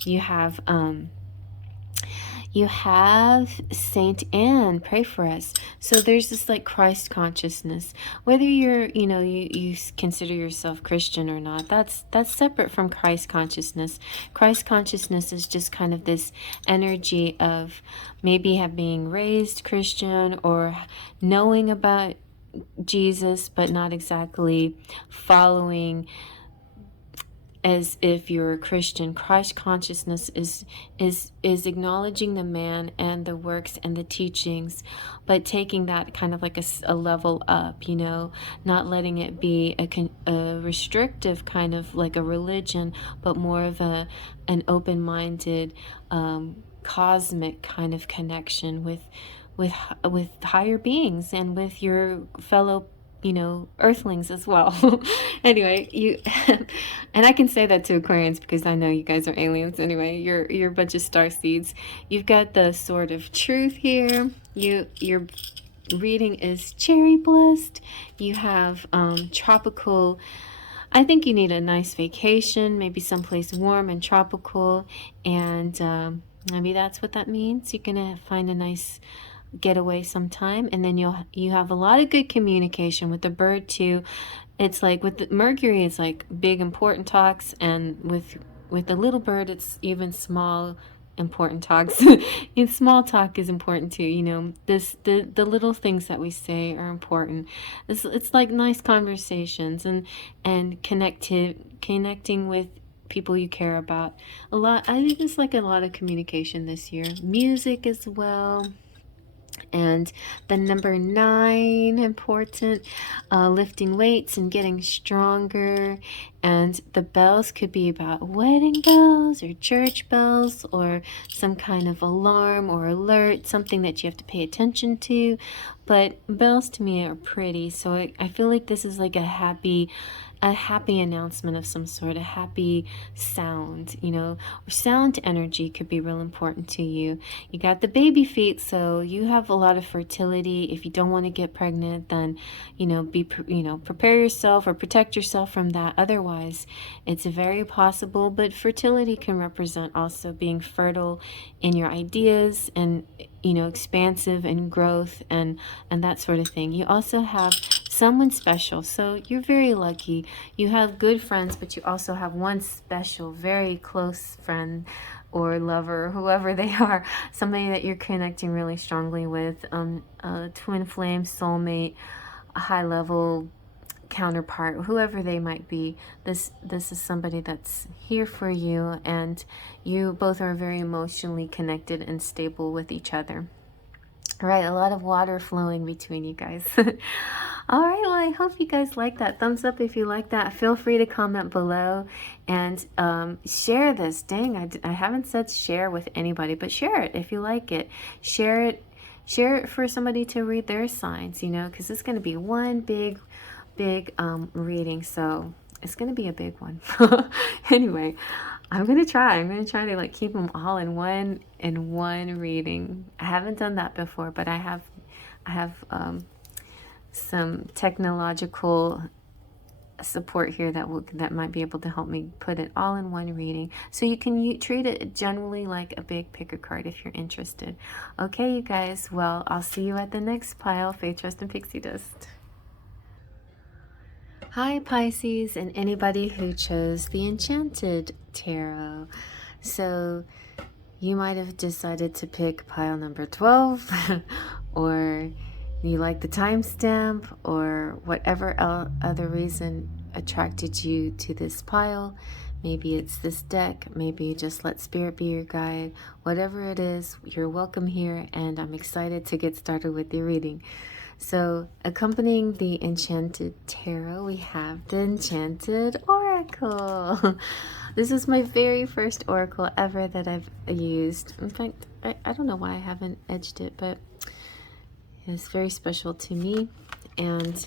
You have Saint Anne, pray for us. So there's this like Christ consciousness. Whether you're, you consider yourself Christian or not, that's separate from Christ consciousness. Christ consciousness is just kind of this energy of maybe being raised Christian or knowing about Jesus, but not exactly following as if you're a Christian. Christ consciousness is acknowledging the man and the works and the teachings, but taking that kind of like a level up, not letting it be a restrictive kind of like a religion, but more of an open-minded cosmic kind of connection with higher beings and with your fellow earthlings as well. Anyway, and I can say that to Aquarians because I know you guys are aliens. Anyway, you're a bunch of star seeds. You've got the Sword of Truth here. Your reading is cherry blessed. You have tropical I think you need a nice vacation, maybe someplace warm and tropical, and maybe that's what that means. You're gonna find a nice getaway sometime, and then you have a lot of good communication with the bird too. It's like with the Mercury, it's like big important talks, and with the little bird, it's even small important talks. And small talk is important too. You know, the little things that we say are important. It's like nice conversations and connecting with people you care about. A lot. I think it's like a lot of communication this year. Music as well. And the number 9, important, lifting weights and getting stronger. And the bells could be about wedding bells or church bells or some kind of alarm or alert, something that you have to pay attention to. But bells to me are pretty, so I feel like this is like a happy announcement of some sort, a happy sound, you know, or sound energy could be real important to you. You got the baby feet, so you have a lot of fertility. If you don't want to get pregnant, then, you know, prepare yourself or protect yourself from that. Otherwise, it's very possible, but fertility can represent also being fertile in your ideas and, you know, expansive and growth and that sort of thing. You also have someone special, so you're very lucky. You have good friends, but you also have one special, very close friend or lover, whoever they are, somebody that you're connecting really strongly with, a twin flame, soulmate, a high level counterpart, whoever they might be. This is somebody that's here for you, and you both are very emotionally connected and stable with each other. Right, a lot of water flowing between you guys. All right, well, I hope you guys like that. Thumbs up if you like that. Feel free to comment below and share this. Dang, I haven't said share with anybody, but share it if you like it. Share it for somebody to read their signs, you know, because it's going to be one big reading, so it's going to be a big one. Anyway, I'm going to try to like keep them all in one reading. I haven't done that before, but I have some technological support here that might be able to help me put it all in one reading. So you can treat it generally like a big pick a card if you're interested. Okay, you guys, well, I'll see you at the next pile. Faith, trust, and pixie dust. Hi Pisces and anybody who chose the Enchanted Tarot. So you might have decided to pick pile number 12 or you like the timestamp or whatever other reason attracted you to this pile. Maybe it's this deck, maybe you just let spirit be your guide. Whatever it is, you're welcome here, and I'm excited to get started with your reading. So accompanying the Enchanted Tarot, we have the Enchanted Oracle. This is my very first oracle ever that I've used. In fact, I don't know why I haven't edged it, but it's very special to me, and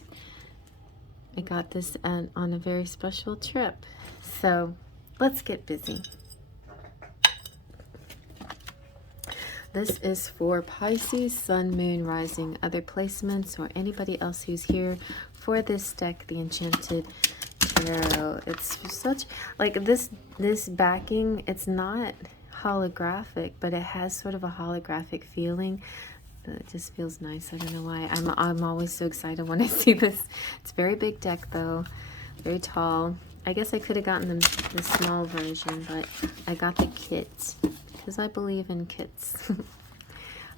I got this on a very special trip. So let's get busy. This is for Pisces, Sun, Moon, Rising, other placements, or anybody else who's here for this deck, the Enchanted Tarot. It's such, like this backing, it's not holographic, but it has sort of a holographic feeling. It just feels nice. I don't know why. I'm always so excited when I see this. It's a very big deck though, very tall. I guess I could have gotten the small version, but I got the kit because I believe in kits.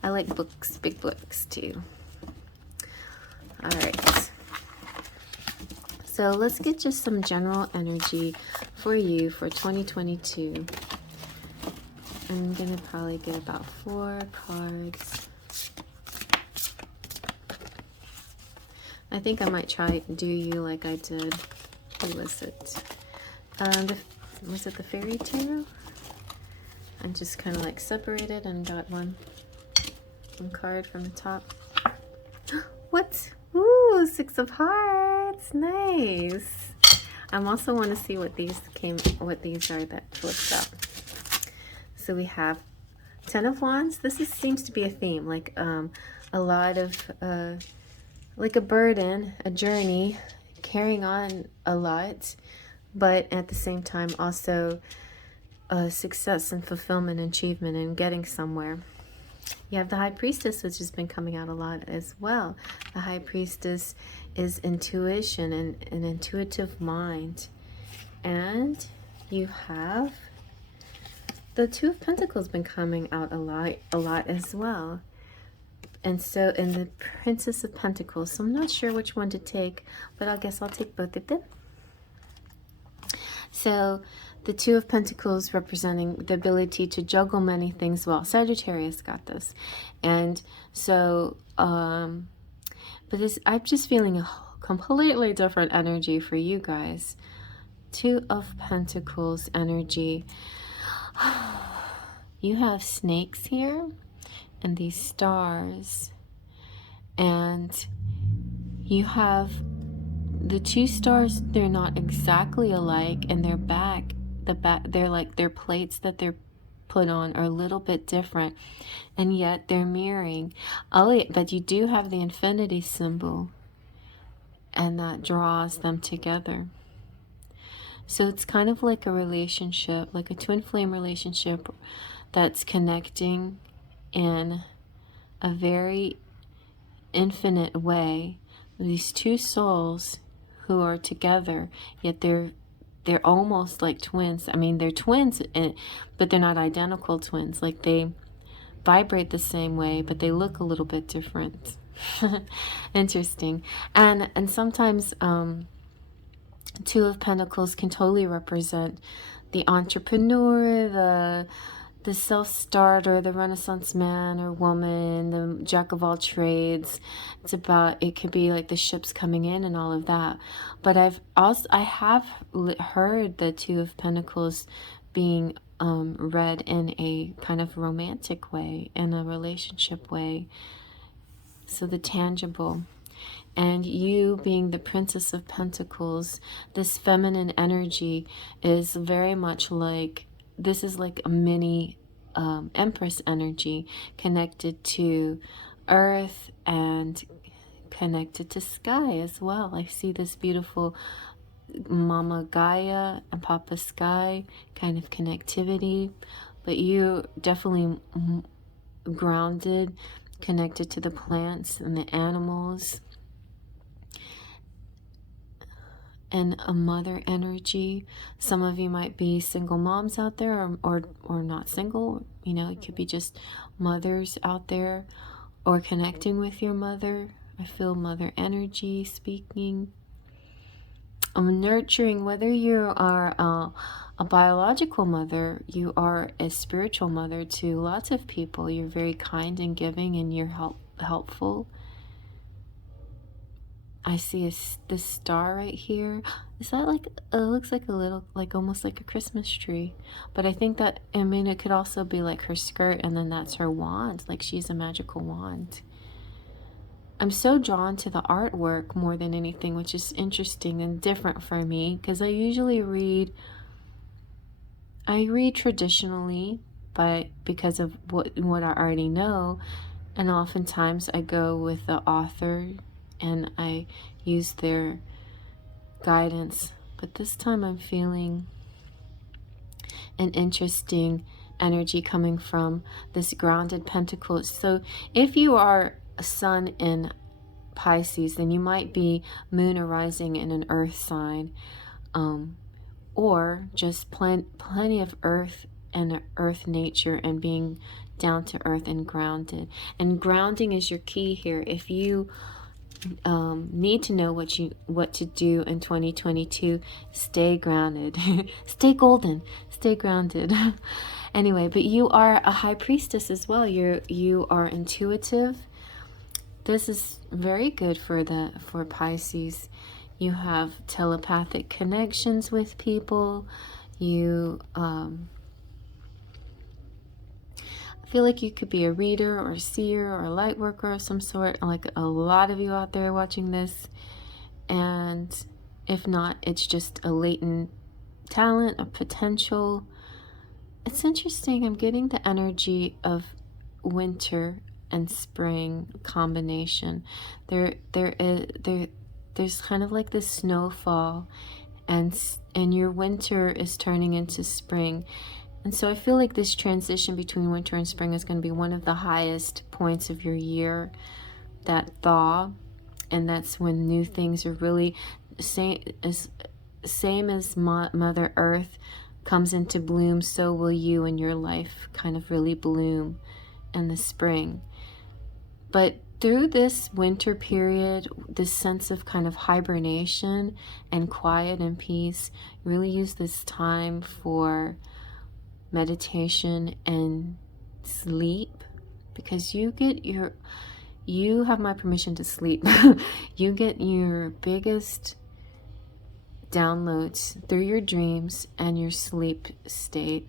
I like books, big books too. All right. So let's get just some general energy for you for 2022. I'm gonna probably get about 4 cards. I think I might try do you like I did. Who was it? Was it the Fairy Tarot? I just kind of like separated and got one card from the top. What? Ooh, 6 of Hearts. Nice. I also want to see what these are that flipped up. So we have 10 of Wands. This seems to be a theme, like a lot of like a burden, a journey carrying on a lot, but at the same time also success and fulfillment and achievement and getting somewhere. You have the High Priestess, which has been coming out a lot as well. The High Priestess is intuition and an intuitive mind. And you have the Two of Pentacles been coming out a lot as well. And so, and the Princess of Pentacles. So I'm not sure which one to take, but I guess I'll take both of them. So the Two of Pentacles representing the ability to juggle many things well. Sagittarius got this. And so, but this, I'm just feeling a completely different energy for you guys. Two of Pentacles energy. You have snakes here and these stars. And you have the two stars, they're not exactly alike, and their back, they're like their plates that they're put on are a little bit different, and yet they're mirroring. Oh, but you do have the infinity symbol, and that draws them together. So it's kind of like a relationship, like a twin flame relationship that's connecting in a very infinite way. These two souls who are together, yet they're almost like twins. I mean, they're twins, but they're not identical twins. Like, they vibrate the same way, but they look a little bit different. Interesting. And sometimes Two of Pentacles can totally represent the entrepreneur, the self-starter, the Renaissance man or woman, the jack of all trades. It's about, it could be like the ships coming in and all of that. But I have heard the Two of Pentacles being read in a kind of romantic way, in a relationship way. So the tangible. And you being the Princess of Pentacles, this feminine energy is very much like, this is like a mini Empress energy, connected to earth and connected to sky as well. I see this beautiful Mama Gaia and Papa Sky kind of connectivity, but you definitely grounded, connected to the plants and the animals. And a mother energy. Some of you might be single moms out there, or not single. You know, it could be just mothers out there, or connecting with your mother. I feel mother energy speaking. Nurturing, whether you are a biological mother, you are a spiritual mother to lots of people. You're very kind and giving, and you're helpful. I see this star right here. Is that like, it looks like a little, like almost like a Christmas tree. But I think that, I mean, it could also be like her skirt, and then that's her wand. Like, she's a magical wand. I'm so drawn to the artwork more than anything, which is interesting and different for me, because I usually read traditionally, but because of what I already know, and oftentimes I go with the author and I use their guidance. But this time I'm feeling an interesting energy coming from this grounded pentacle. So if you are a sun in Pisces, then you might be moon or rising in an earth sign, or just plenty of earth and earth nature, and being down to earth and grounded. And grounding is your key here. If you need to know what to do in 2022, stay grounded. Stay golden, stay grounded. Anyway, but you are a high priestess as well. You are intuitive. This is very good for Pisces. You have telepathic connections with people. You I feel like you could be a reader or a seer or a light worker of some sort, like a lot of you out there watching this. And if not, it's just a latent talent, a potential. It's interesting. I'm getting the energy of winter and spring combination. There there's kind of like this snowfall, and your winter is turning into spring. And so I feel like this transition between winter and spring is going to be one of the highest points of your year, that thaw. And that's when new things are really same as Mother Earth comes into bloom, so will you in your life kind of really bloom in the spring. But through this winter period, this sense of kind of hibernation and quiet and peace, really use this time for meditation and sleep, because you have my permission to sleep. You get your biggest downloads through your dreams and your sleep state.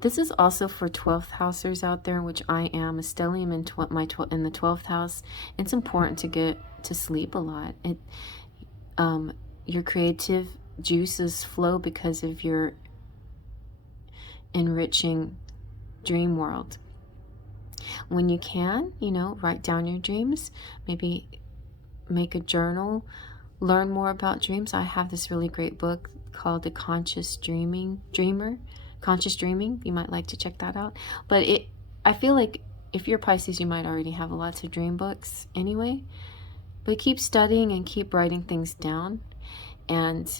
This is also for 12th housers out there, which I am. A stellium in the 12th house. It's important to get to sleep a lot. Your creative juices flow because of your enriching dream world. When you can, write down your dreams, maybe make a journal, learn more about dreams. I have this really great book called The Conscious Dreaming. You might like to check that out. But I feel like if you're Pisces, you might already have lots of dream books anyway. But keep studying and keep writing things down. And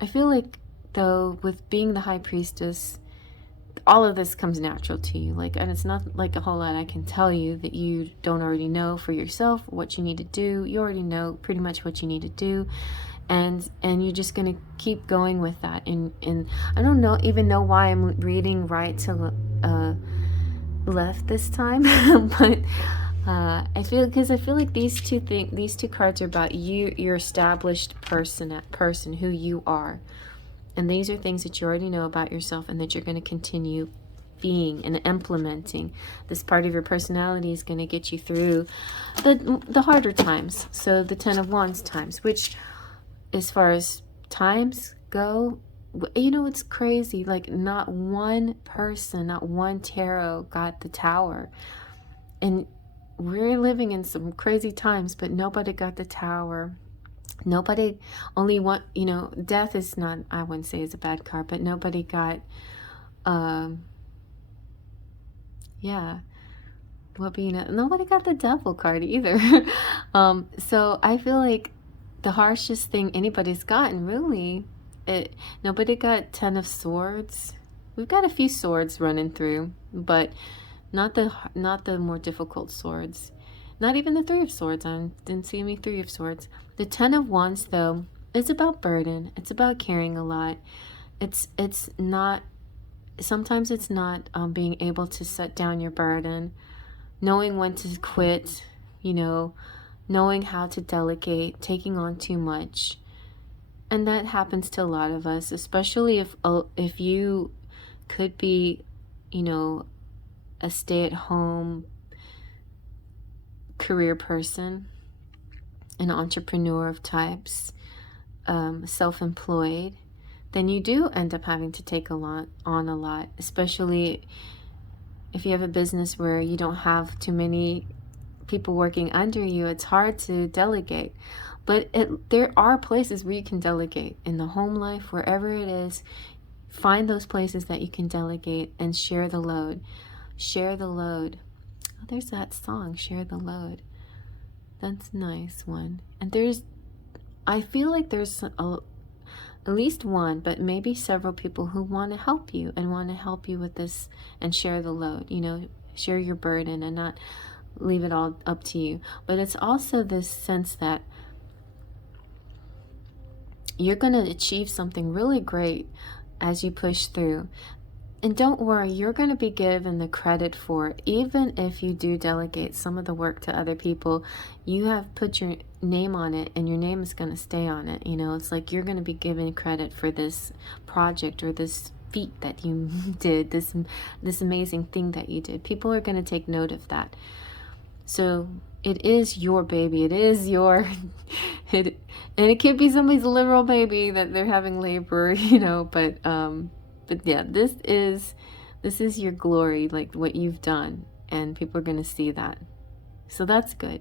I feel like, though, with being the High Priestess, all of this comes natural to you. And it's not like a whole lot I can tell you that you don't already know for yourself what you need to do. You already know pretty much what you need to do. And you're just going to keep going with that. And I don't even know why I'm reading right to left this time. But I feel like these two cards are about you, your established person, who you are. And these are things that you already know about yourself and that you're going to continue being and implementing. This part of your personality is going to get you through the harder times. So the 10 of Wands times, which, as far as times go, it's crazy. Not one person, not one tarot got the Tower. And we're living in some crazy times, but nobody got the Tower. Nobody, only one, death is not, I wouldn't say is a bad card, but nobody got, nobody got the Devil card either. So I feel like the harshest thing anybody's gotten, really, nobody got 10 of Swords. We've got a few swords running through, but not the more difficult swords. Not even the 3 of Swords. I didn't see any 3 of Swords. The 10 of Wands, though, is about burden. It's about carrying a lot. It's not, sometimes it's not being able to set down your burden, knowing when to quit, knowing how to delegate, taking on too much. And that happens to a lot of us, especially if you could be, a stay-at-home career person, an entrepreneur of types, self-employed, then you do end up having to take a lot, especially if you have a business where you don't have too many people working under you. It's hard to delegate, but there are places where you can delegate in the home life, wherever it is. Find those places that you can delegate and share the load. Share the load. Oh, there's that song, Share the Load. That's a nice one. And I feel like there's at least one, but maybe several people who want to help you and want to help you with this and share the load, share your burden and not leave it all up to you. But it's also this sense that you're going to achieve something really great as you push through. And don't worry, you're going to be given the credit for it. Even if you do delegate some of the work to other people, you have put your name on it and your name is going to stay on it. It's like you're going to be given credit for this project or this feat that you did, this amazing thing that you did. People are going to take note of that. So it is your baby. It is your, and it could be somebody's literal baby that they're having labor, but yeah, this is your glory, like what you've done, and people are going to see that. So that's good.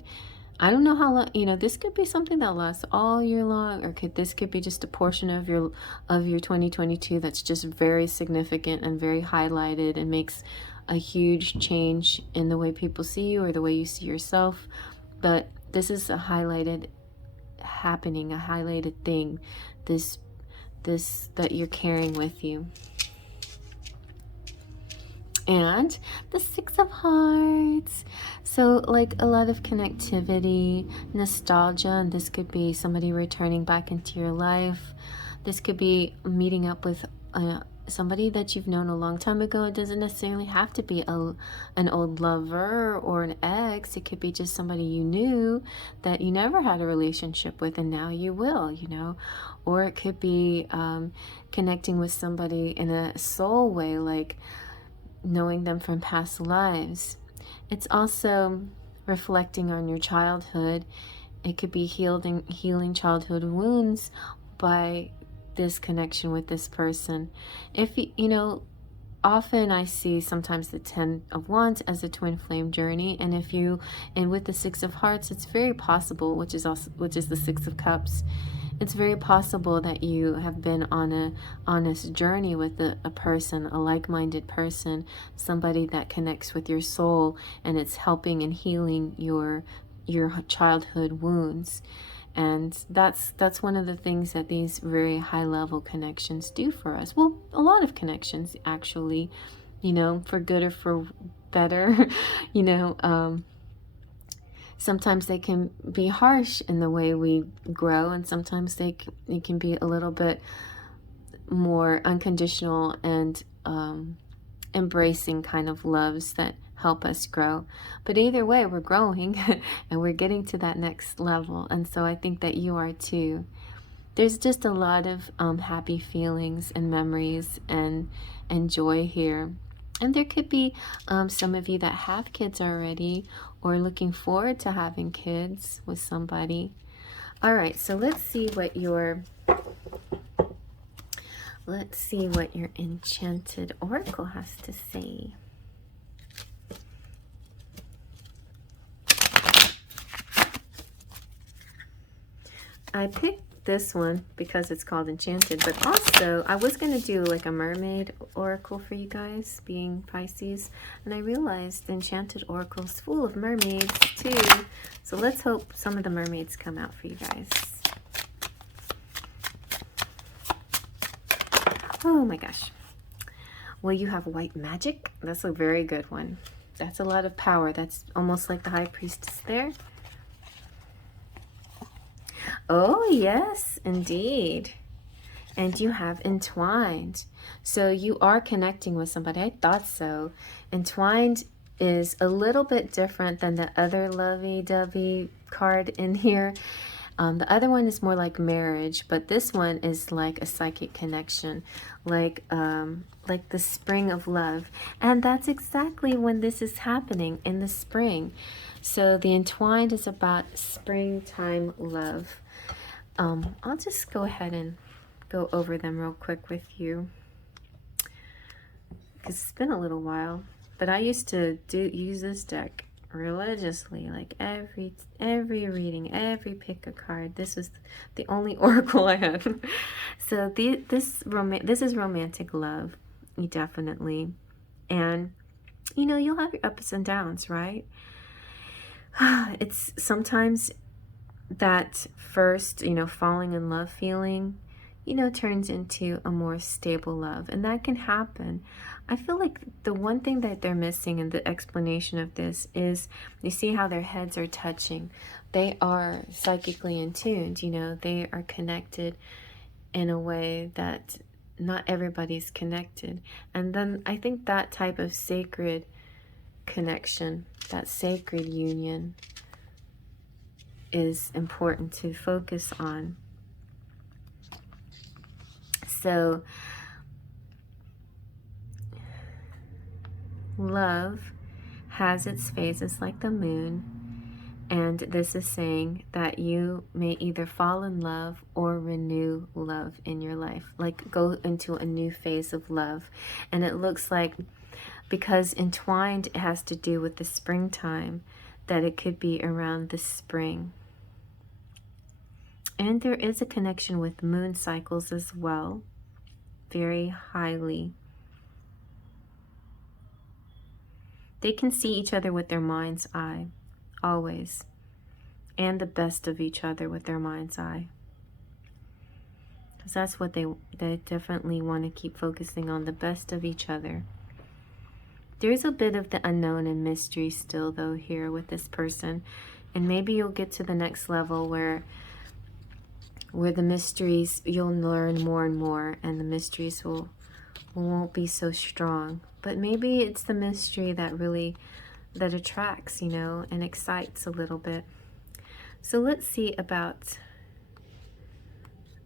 I don't know how long, you know, this could be something that lasts all year long, or this could be just a portion of your 2022 that's just very significant and very highlighted and makes a huge change in the way people see you or the way you see yourself. But this is a highlighted happening, a highlighted thing, this that you're carrying with you. And the Six of Hearts. So like a lot of connectivity, nostalgia, and this could be somebody returning back into your life. This could be meeting up with somebody that you've known a long time ago. It doesn't necessarily have to be an old lover or an ex. It could be just somebody you knew that you never had a relationship with and now you will, you know. Or it could be connecting with somebody in a soul way, like knowing them from past lives. It's also reflecting on your childhood. It could be healing childhood wounds by this connection with this person. If you know, often I see sometimes the 10 of Wands as a twin flame journey, and with the Six of Hearts, it's very possible, which is the Six of Cups, it's very possible that you have been on a honest journey with a person, a like-minded person, somebody that connects with your soul, and it's helping and healing your childhood wounds. And that's one of the things that these very high-level connections do for us. Well, a lot of connections, actually, you know, for good or for better. You know, sometimes they can be harsh in the way we grow, and sometimes it can be a little bit more unconditional and embracing kind of loves that help us grow. But either way, we're growing and we're getting to that next level. And so I think that you are too. There's just a lot of happy feelings and memories and joy here. And there could be some of you that have kids already or looking forward to having kids with somebody. All right, so let's see what your Enchanted Oracle has to say. I picked this one because it's called Enchanted, but also I was going to do like a mermaid oracle for you guys, being Pisces, and I realized the Enchanted Oracle is full of mermaids too, so let's hope some of the mermaids come out for you guys. Oh my gosh. Will you have white magic? That's a very good one. That's a lot of power. That's almost like the High Priestess there. Oh, yes, indeed. And you have entwined. So you are connecting with somebody. I thought so. Entwined is a little bit different than the other lovey-dovey card in here. The other one is more like marriage, but this one is like a psychic connection, like the spring of love. And that's exactly when this is happening, in the spring. So the entwined is about springtime love. I'll just go ahead and go over them real quick with you, because it's been a little while. But I used to use this deck religiously, like every reading, every pick a card. This was the only oracle I had. So this is romantic love, definitely. And you know, you'll have your ups and downs, right? It's sometimes that first, you know, falling in love feeling, you know, turns into a more stable love, and that can happen. I feel like the one thing that they're missing in the explanation of this is, you see how their heads are touching. They are psychically in tune, you know, they are connected in a way that not everybody's connected. And then I think that type of sacred connection, that sacred union, is important to focus on. So love has its phases like the moon, and this is saying that you may either fall in love or renew love in your life, like go into a new phase of love. And it looks like, because entwined has to do with the springtime, that it could be around the spring. And there is a connection with moon cycles as well, very highly. They can see each other with their mind's eye, always, and the best of each other with their mind's eye. Because that's what they definitely want to keep focusing on, the best of each other. There's a bit of the unknown and mystery still, though, here with this person. And maybe you'll get to the next level where the mysteries, you'll learn more and more, and the mysteries won't be so strong. But maybe it's the mystery that really, that attracts, you know, and excites a little bit. So let's see about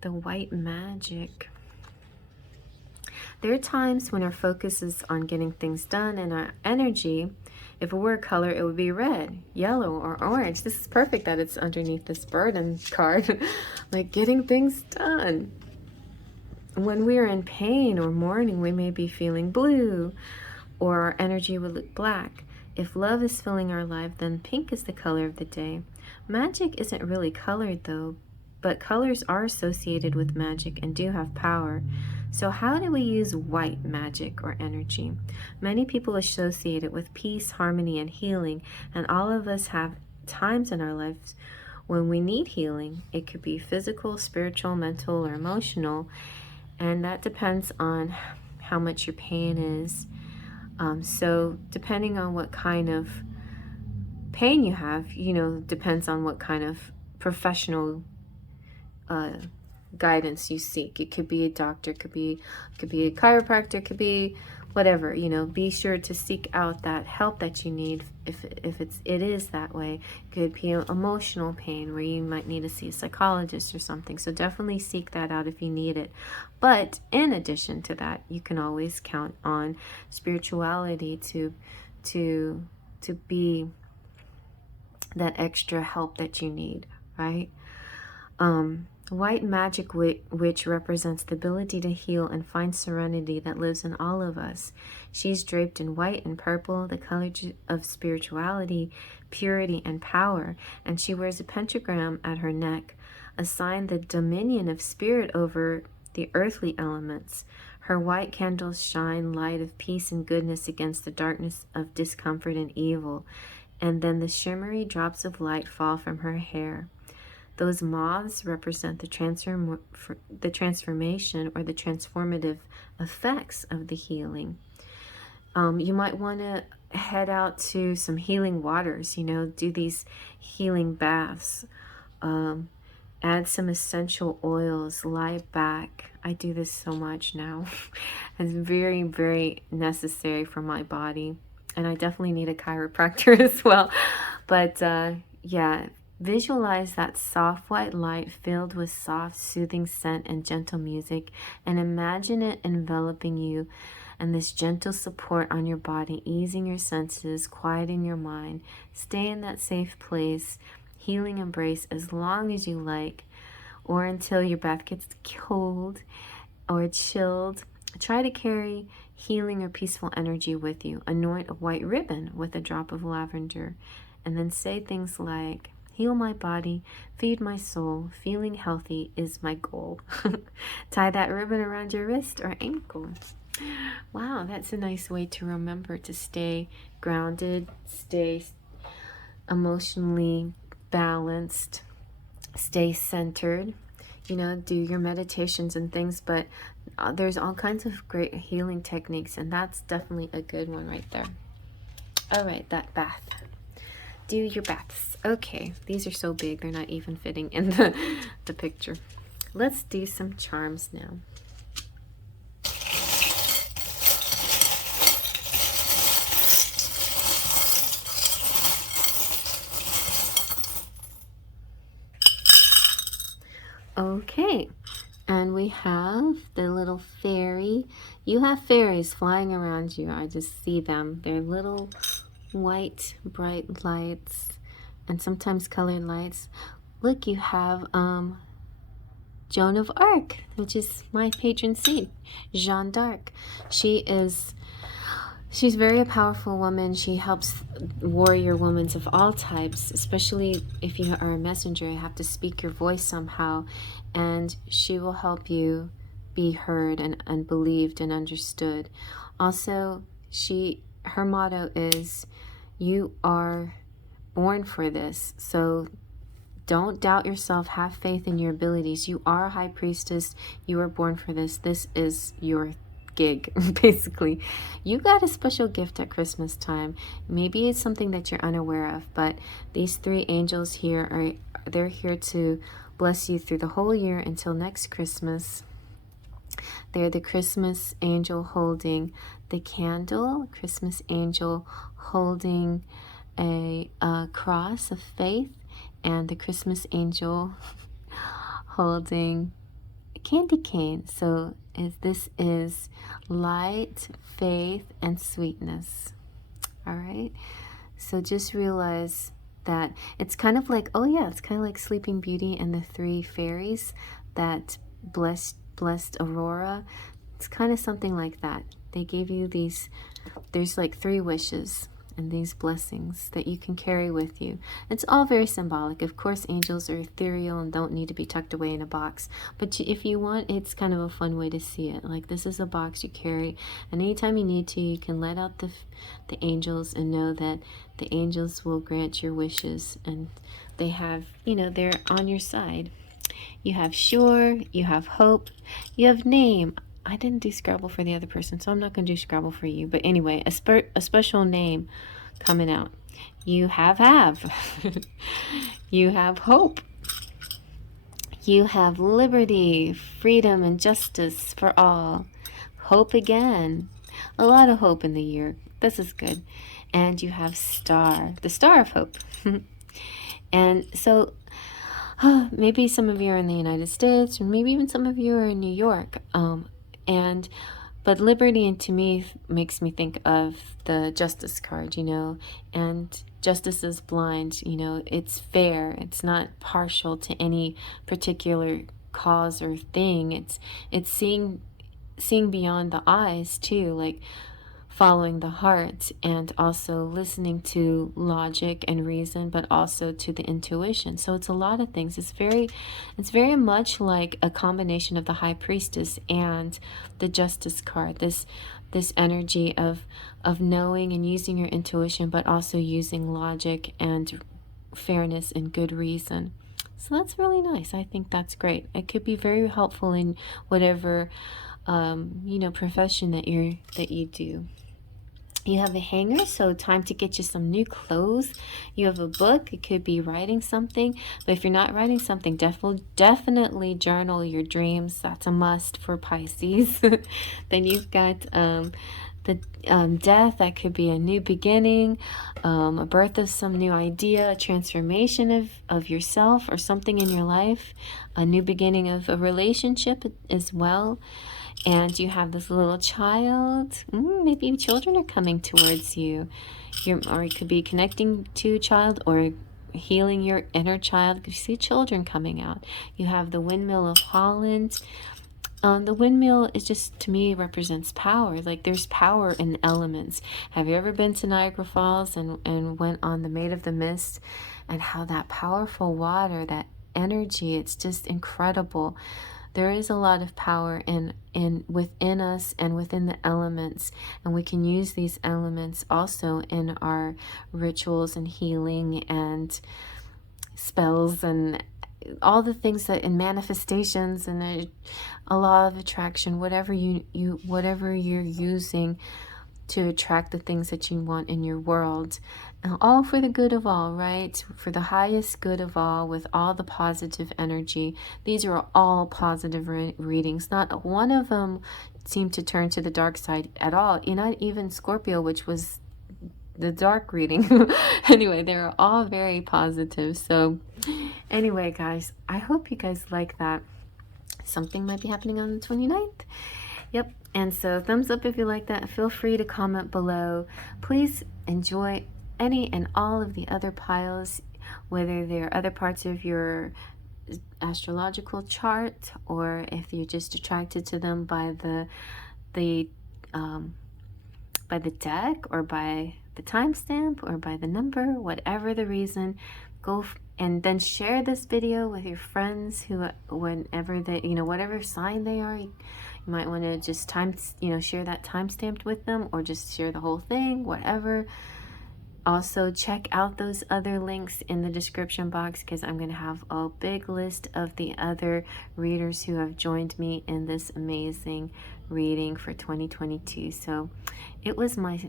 the white magic. There are times when our focus is on getting things done, and our energy, if it were a color, it would be red, yellow, or orange. This is perfect that it's underneath this burden card. Like getting things done. When we are in pain or mourning, we may be feeling blue, or our energy would look black. If love is filling our life, then pink is the color of the day. Magic isn't really colored, though, but colors are associated with magic and do have power. So how do we use white magic or energy? Many people associate it with peace, harmony, and healing, and all of us have times in our lives when we need healing. It could be physical, spiritual, mental, or emotional, and that depends on how much your pain is. So depending on what kind of pain you have, you know, depends on what kind of professional guidance you seek. It could be a doctor, could be a chiropractor, could be whatever, you know. Be sure to seek out that help that you need if it is that way. It could be emotional pain where you might need to see a psychologist or something. So definitely seek that out if you need it. But in addition to that, you can always count on spirituality to be that extra help that you need, right? White magic witch represents the ability to heal and find serenity that lives in all of us. She's draped in white and purple, the color of spirituality, purity, and power, and she wears a pentagram at her neck, a sign the dominion of spirit over the earthly elements. Her white candles shine light of peace and goodness against the darkness of discomfort and evil, and then the shimmery drops of light fall from her hair. Those moths represent the transformation or the transformative effects of the healing. You might want to head out to some healing waters, you know, do these healing baths. Add some essential oils, lie back. I do this so much now. It's very, very necessary for my body. And I definitely need a chiropractor as well. But yeah. Visualize that soft white light filled with soft, soothing scent and gentle music, and imagine it enveloping you and this gentle support on your body, easing your senses, quieting your mind. Stay in that safe place, healing embrace as long as you like, or until your bath gets cold or chilled. Try to carry healing or peaceful energy with you. Anoint a white ribbon with a drop of lavender, and then say things like, heal my body, feed my soul, feeling healthy is my goal. Tie that ribbon around your wrist or ankle. Wow, that's a nice way to remember to stay grounded, stay emotionally balanced, stay centered. You know, do your meditations and things, but there's all kinds of great healing techniques, and that's definitely a good one right there. All right, that bath. Do your baths. Okay, these are so big, they're not even fitting in the picture. Let's do some charms now. Okay, and we have the little fairy. You have fairies flying around you. I just see them. They're little white bright lights and sometimes colored lights. Look, you have Joan of Arc, which is my patron saint, Jeanne d'Arc. She is She's very a powerful woman. She helps warrior women of all types, especially if you are a messenger. You have to speak your voice somehow, and she will help you be heard and believed and understood. Also, her motto is, you are born for this. So don't doubt yourself. Have faith in your abilities. You are a high priestess. You are born for this. This is your gig, basically. You got a special gift at Christmas time. Maybe it's something that you're unaware of, but these three angels here they're here to bless you through the whole year until next Christmas. They're the Christmas angel holding the candle, Christmas angel holding a cross of faith, and the Christmas angel holding a candy cane. So this is light, faith, and sweetness. All right. So just realize that it's kind of like, oh yeah, it's kind of like Sleeping Beauty and the three fairies that blessed Aurora. It's kind of something like that. They gave you these, there's like 3 wishes and these blessings that you can carry with you. It's all very symbolic. Of course, angels are ethereal and don't need to be tucked away in a box. But if you want, it's kind of a fun way to see it. Like, this is a box you carry, and anytime you need to, you can let out the angels and know that the angels will grant your wishes, and they have, they're on your side. You have sure, you have hope, you have name. I didn't do Scrabble for the other person, so I'm not going to do Scrabble for you. But anyway, a special name coming out. You have. You have hope. You have liberty, freedom, and justice for all. Hope again. A lot of hope in the year. This is good. And you have star, the star of hope. And so maybe some of you are in the United States, or maybe even some of you are in New York. But liberty, and to me, makes me think of the justice card, and justice is blind, it's fair. It's not partial to any particular cause or thing. It's seeing beyond the eyes too, like following the heart, and also listening to logic and reason, but also to the intuition. So it's a lot of things. It's very much like a combination of the High Priestess and the Justice card. This energy of knowing and using your intuition, but also using logic and fairness and good reason. So that's really nice. I think that's great. It could be very helpful in whatever profession that you do. You have a hanger, so time to get you some new clothes. You have a book. It could be writing something. But if you're not writing something, definitely journal your dreams. That's a must for Pisces. Then you've got the death. That could be a new beginning, a birth of some new idea, a transformation of yourself or something in your life, a new beginning of a relationship as well. And you have this little child. Maybe children are coming towards you. Or you could be connecting to a child or healing your inner child. You see children coming out. You have the windmill of Holland. The windmill is just, to me, represents power. Like, there's power in elements. Have you ever been to Niagara Falls and went on the Maid of the Mist, and how that powerful water, that energy, it's just incredible. There is a lot of power within us and within the elements, and we can use these elements also in our rituals and healing and spells and all the things that in manifestations and a law of attraction, whatever whatever you're using to attract the things that you want in your world. All for the good of all, right? For the highest good of all, with all the positive energy. These are all positive readings. Not one of them seemed to turn to the dark side at all. Not even Scorpio, which was the dark reading. Anyway, they're all very positive. So anyway, guys, I hope you guys like that. Something might be happening on the 29th. Yep. And so thumbs up if you like that. Feel free to comment below. Please enjoy any and all of the other piles, whether they're other parts of your astrological chart, or if you're just attracted to them by the by the deck or by the timestamp or by the number, whatever the reason, and then share this video with your friends who, whenever they, whatever sign they are. You might want to just share that timestamped with them, or just share the whole thing, whatever. Also, check out those other links in the description box, because I'm going to have a big list of the other readers who have joined me in this amazing reading for 2022. So it was my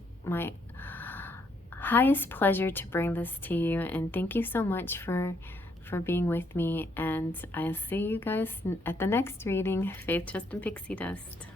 highest pleasure to bring this to you, and thank you so much for being with me, and I'll see you guys at the next reading. Faith, Trust, and Pixie Dust.